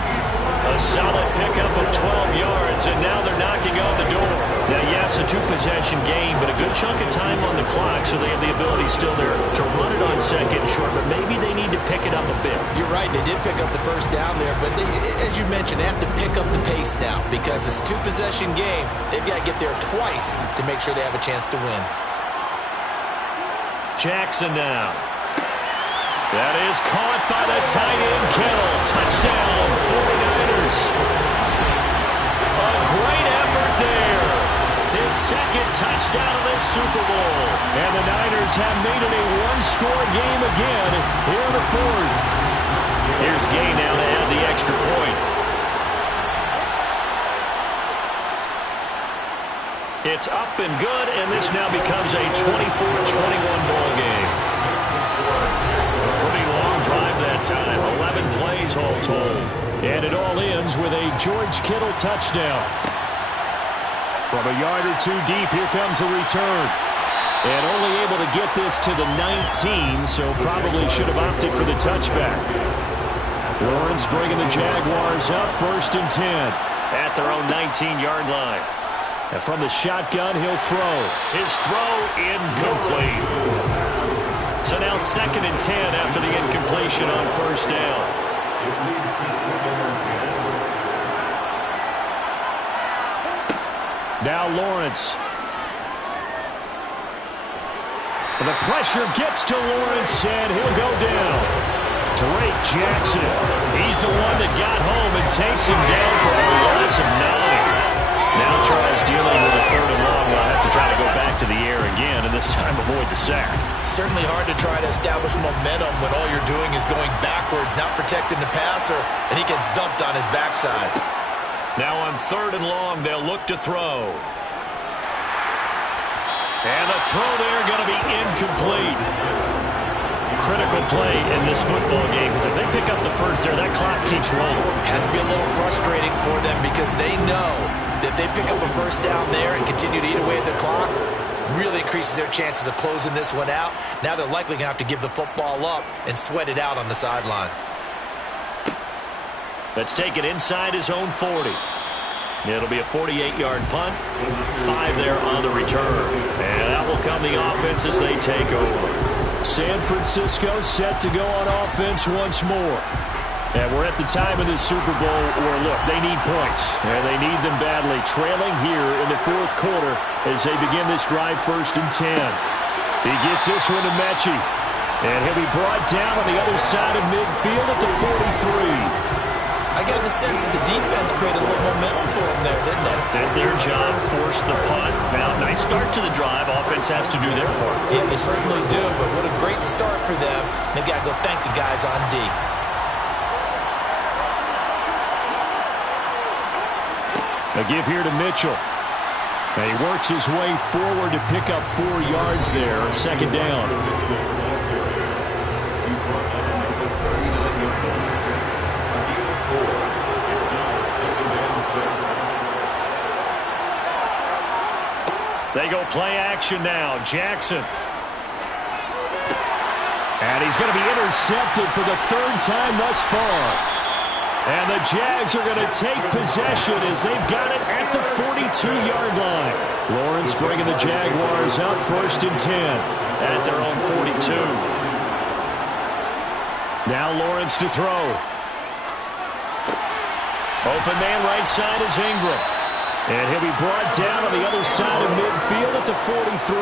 A solid pickup of 12 yards, and now they're knocking on the door. Now, yes, a 2-possession game, but a good chunk of time on the clock, so they have the ability still there to run it on 2nd and short, but maybe they need to pick it up a bit. You're right, they did pick up the first down there, but they, as you mentioned, they have to pick up the pace now because it's a 2-possession game. They've got to get there twice to make sure they have a chance to win. Jackson now. That is caught by the tight end, Kittle. Touchdown, 49ers. A great effort there. His 2nd touchdown of this Super Bowl. And the Niners have made it a 1-score game again here in the 4th. Here's Gay now to add the extra point. It's up and good, and this now becomes a 24-21 ball game. Pretty long drive that time. 11 plays all told. And it all ends with a George Kittle touchdown. From a yard or 2 deep, here comes a return. And only able to get this to the 19, so probably should have opted for the touchback. Lawrence bringing the Jaguars up 1st and 10. At their own 19-yard line. And from the shotgun, he'll throw. His throw incomplete. So now 2nd and 10 after the incompletion on 1st down. Now Lawrence. The pressure gets to Lawrence, and he'll go down. Drake Jackson. He's the one that got home and takes him down for a loss of 9. Now Charles dealing with a 3rd and long. We'll have to try to go back to the air again, and this time avoid the sack. Certainly hard to try to establish momentum when all you're doing is going backwards, not protecting the passer, and he gets dumped on his backside. Now on 3rd and long, they'll look to throw. And the throw there going to be incomplete. Critical play in this football game, because if they pick up the first there, that clock keeps rolling. Has to be a little frustrating for them because they know that if they pick up a first down there and continue to eat away at the clock, really increases their chances of closing this one out. Now they're likely going to have to give the football up and sweat it out on the sideline. Let's take it inside his own 40. It'll be a 48-yard punt. 5 there on the return. And that will come the offense as they take over. San Francisco set to go on offense once more. And we're at the time of this Super Bowl where, look, they need points. And they need them badly. Trailing here in the 4th quarter as they begin this drive 1st and 10. He gets this one to Mechie. And he'll be brought down on the other side of midfield at the 43. I got the sense that the defense created a little momentum for them there, didn't they? Did their job, forced the punt. Now, nice start to the drive. Offense has to do their part. Yeah, they certainly do, but what a great start for them. They've got to go thank the guys on D. A give here to Mitchell. And he works his way forward to pick up 4 yards there. Second down. They go play action now. Jackson. And he's going to be intercepted for the 3rd time thus far. And the Jags are going to take possession as they've got it at the 42-yard line. Lawrence bringing the Jaguars up 1st and 10. At their own 42. Now Lawrence to throw. Open man right side is Ingram. And he'll be brought down on the other side of midfield at the 43.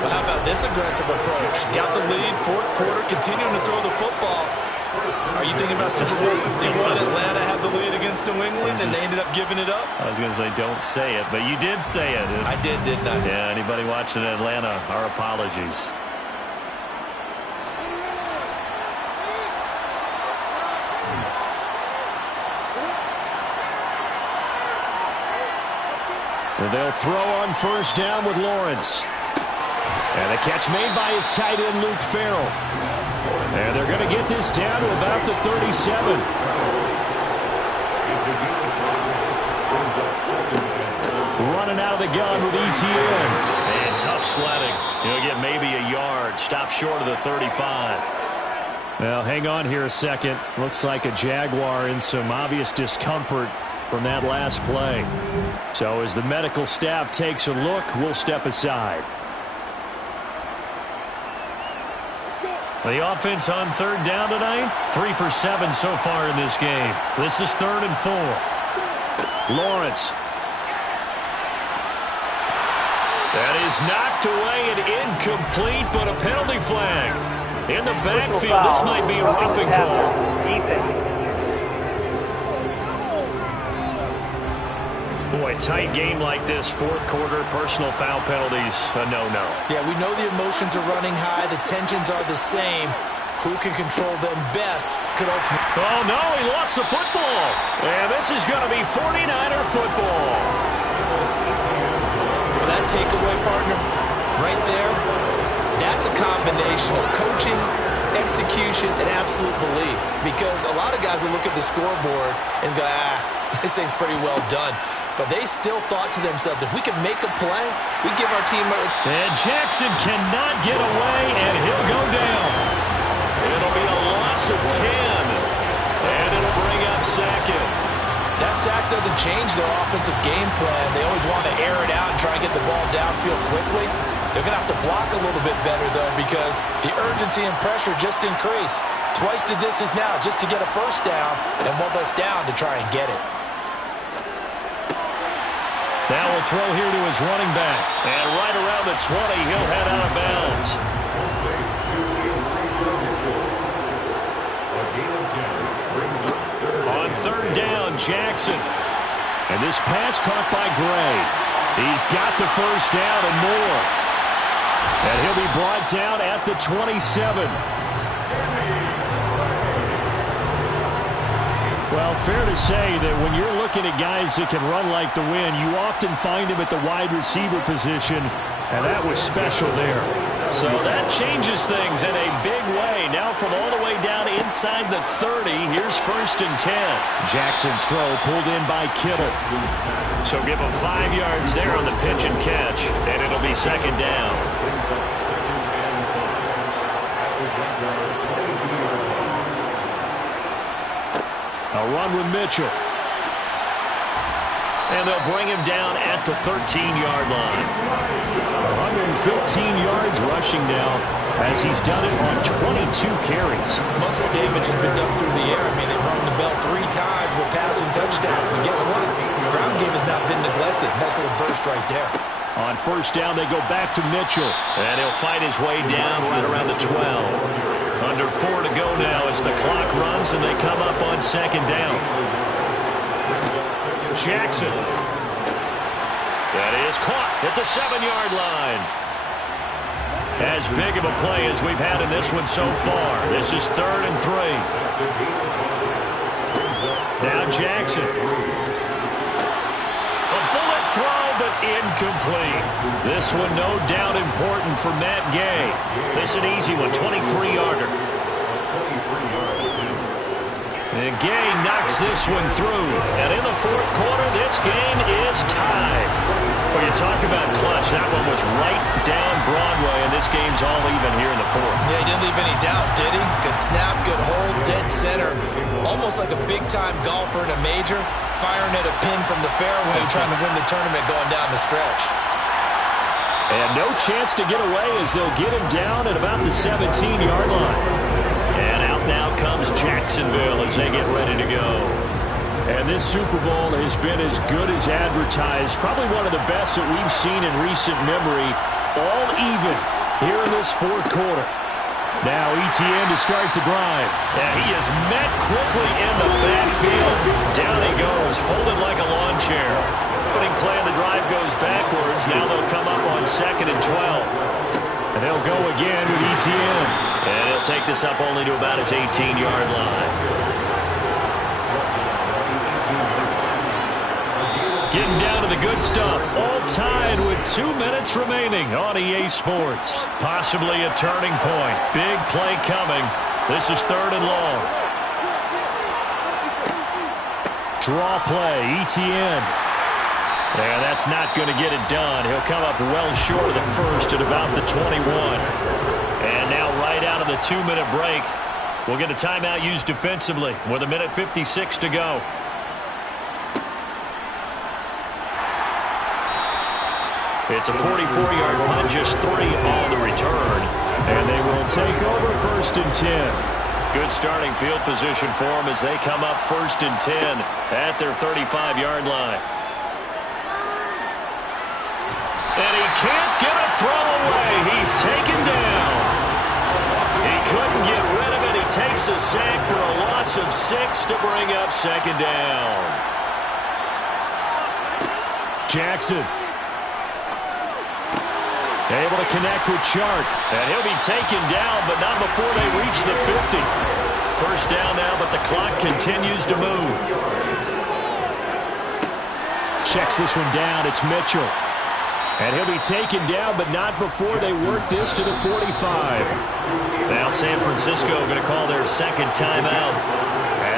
Well, how about this aggressive approach? Got the lead, 4th quarter, continuing to throw the football. Are you thinking about Super Bowl 51? Atlanta had the lead against New England, and they ended up giving it up? I was going to say don't say it, but you did say it. I did, didn't I? Yeah, anybody watching Atlanta, our apologies. And they'll throw on 1st down with Lawrence. And a catch made by his tight end, Luke Farrell. And they're going to get this down to about the 37. Running out of the gun with ETN. And tough sledding. He'll get maybe a yard. Stop short of the 35. Well, hang on here a second. Looks like a Jaguar in some obvious discomfort from that last play. So as the medical staff takes a look, we'll step aside. The offense on 3rd down tonight, 3 for 7 so far in this game. This is 3rd and 4. Lawrence. That is knocked away and incomplete, but a penalty flag. In the backfield, this might be a roughing call. Boy, tight game like this, 4th quarter, personal foul penalties, a no-no. Yeah, we know the emotions are running high. The tensions are the same. Who can control them best could ultimately... Oh, no, he lost the football. And this is going to be 49er football. Well, that takeaway, partner, right there, that's a combination of coaching, execution, and absolute belief. Because a lot of guys will look at the scoreboard and go, this thing's pretty well done. But they still thought to themselves, if we can make a play, we give our team a... And Jackson cannot get away, and he'll go down. It'll be a loss of 10. And it'll bring up 2nd. That sack doesn't change their offensive game plan. They always want to air it out and try and get the ball downfield quickly. They're going to have to block a little bit better, though, because the urgency and pressure just increase. Twice the distance now just to get a 1st down, and 1 less down to try and get it. Now we'll throw here to his running back. And right around the 20, he'll head out of bounds. On 3rd down, Jackson. And this pass caught by Gray. He's got the 1st down and more. And he'll be brought down at the 27. Well, fair to say that when you're looking at guys that can run like the wind, you often find them at the wide receiver position, and that was special there. So that changes things in a big way. Now from all the way down inside the 30, here's 1st and 10. Jackson's throw pulled in by Kittle. So give him 5 yards there on the pitch and catch, and it'll be 2nd down. A run with Mitchell. And they'll bring him down at the 13-yard line. 115 yards rushing now as he's done it on 22 carries. Muscle damage has been done through the air. I mean, they've rung the bell 3 times with passing touchdowns. But guess what? The ground game has not been neglected. Nice little burst right there. On 1st down, they go back to Mitchell. And he'll fight his way down right around the 12. Under 4 to go now as the clock runs and they come up on 2nd down. Jackson. That is caught at the 7-yard line. As big of a play as we've had in this one so far. This is 3rd and 3. Now Jackson. A bullet throw, but incomplete. This one no doubt important for Matt Gay. This is an easy one, 23-yarder. And Gay knocks this one through. And in the fourth quarter, this game is tied. When you talk about clutch, that one was right down Broadway, and this game's all even here in the fourth. Yeah, he didn't leave any doubt, did he? Good snap, good hold, dead center. Almost like a big-time golfer in a major, firing at a pin from the fairway, trying to win the tournament going down the stretch. And no chance to get away as they'll get him down at about the 17-yard line. And out now comes Jacksonville as they get ready to go. And this Super Bowl has been as good as advertised. Probably one of the best that we've seen in recent memory. All even here in this fourth quarter. Now Etienne to start the drive. And he is met quickly in the backfield. Down he goes, folded like a lawn chair. Opening play of the drive goes backwards. Now they'll come up on 2nd and 12. And they'll go again with Etienne. And he'll take this up only to about his 18-yard line. Getting down to the good stuff. All tied with 2 minutes remaining on EA Sports. Possibly a turning point. Big play coming. This is 3rd and long. Draw play, Etienne. Yeah, that's not going to get it done. He'll come up well short of the first at about the 21. And now right out of the 2-minute break, we'll get a timeout used defensively with 1:56 to go. It's a 44-yard punt, just 3 on the return. And they will take over 1st and 10. Good starting field position for them as they come up 1st and 10 at their 35-yard line. And he can't get a throw away. He's taken down. He couldn't get rid of it. He takes a sack for a loss of 6 to bring up 2nd down. Jackson. Able to connect with Chark. And he'll be taken down, but not before they reach the 50. 1st down now, but the clock continues to move. Checks this one down. It's Mitchell. And he'll be taken down, but not before they work this to the 45. Now San Francisco going to call their 2nd timeout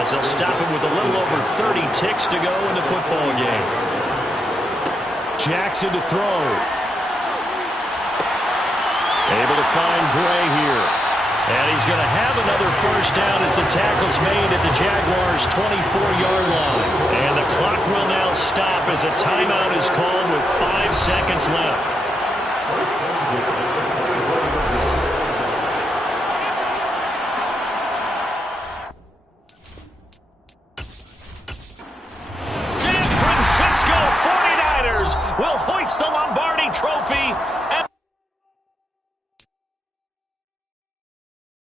as they'll stop him with a little over 30 ticks to go in the football game. Jackson to throw. Able to find Gray here. And he's going to have another 1st down as the tackle's made at the Jaguars' 24-yard line. And the clock will now stop as a timeout is called with 5 seconds left.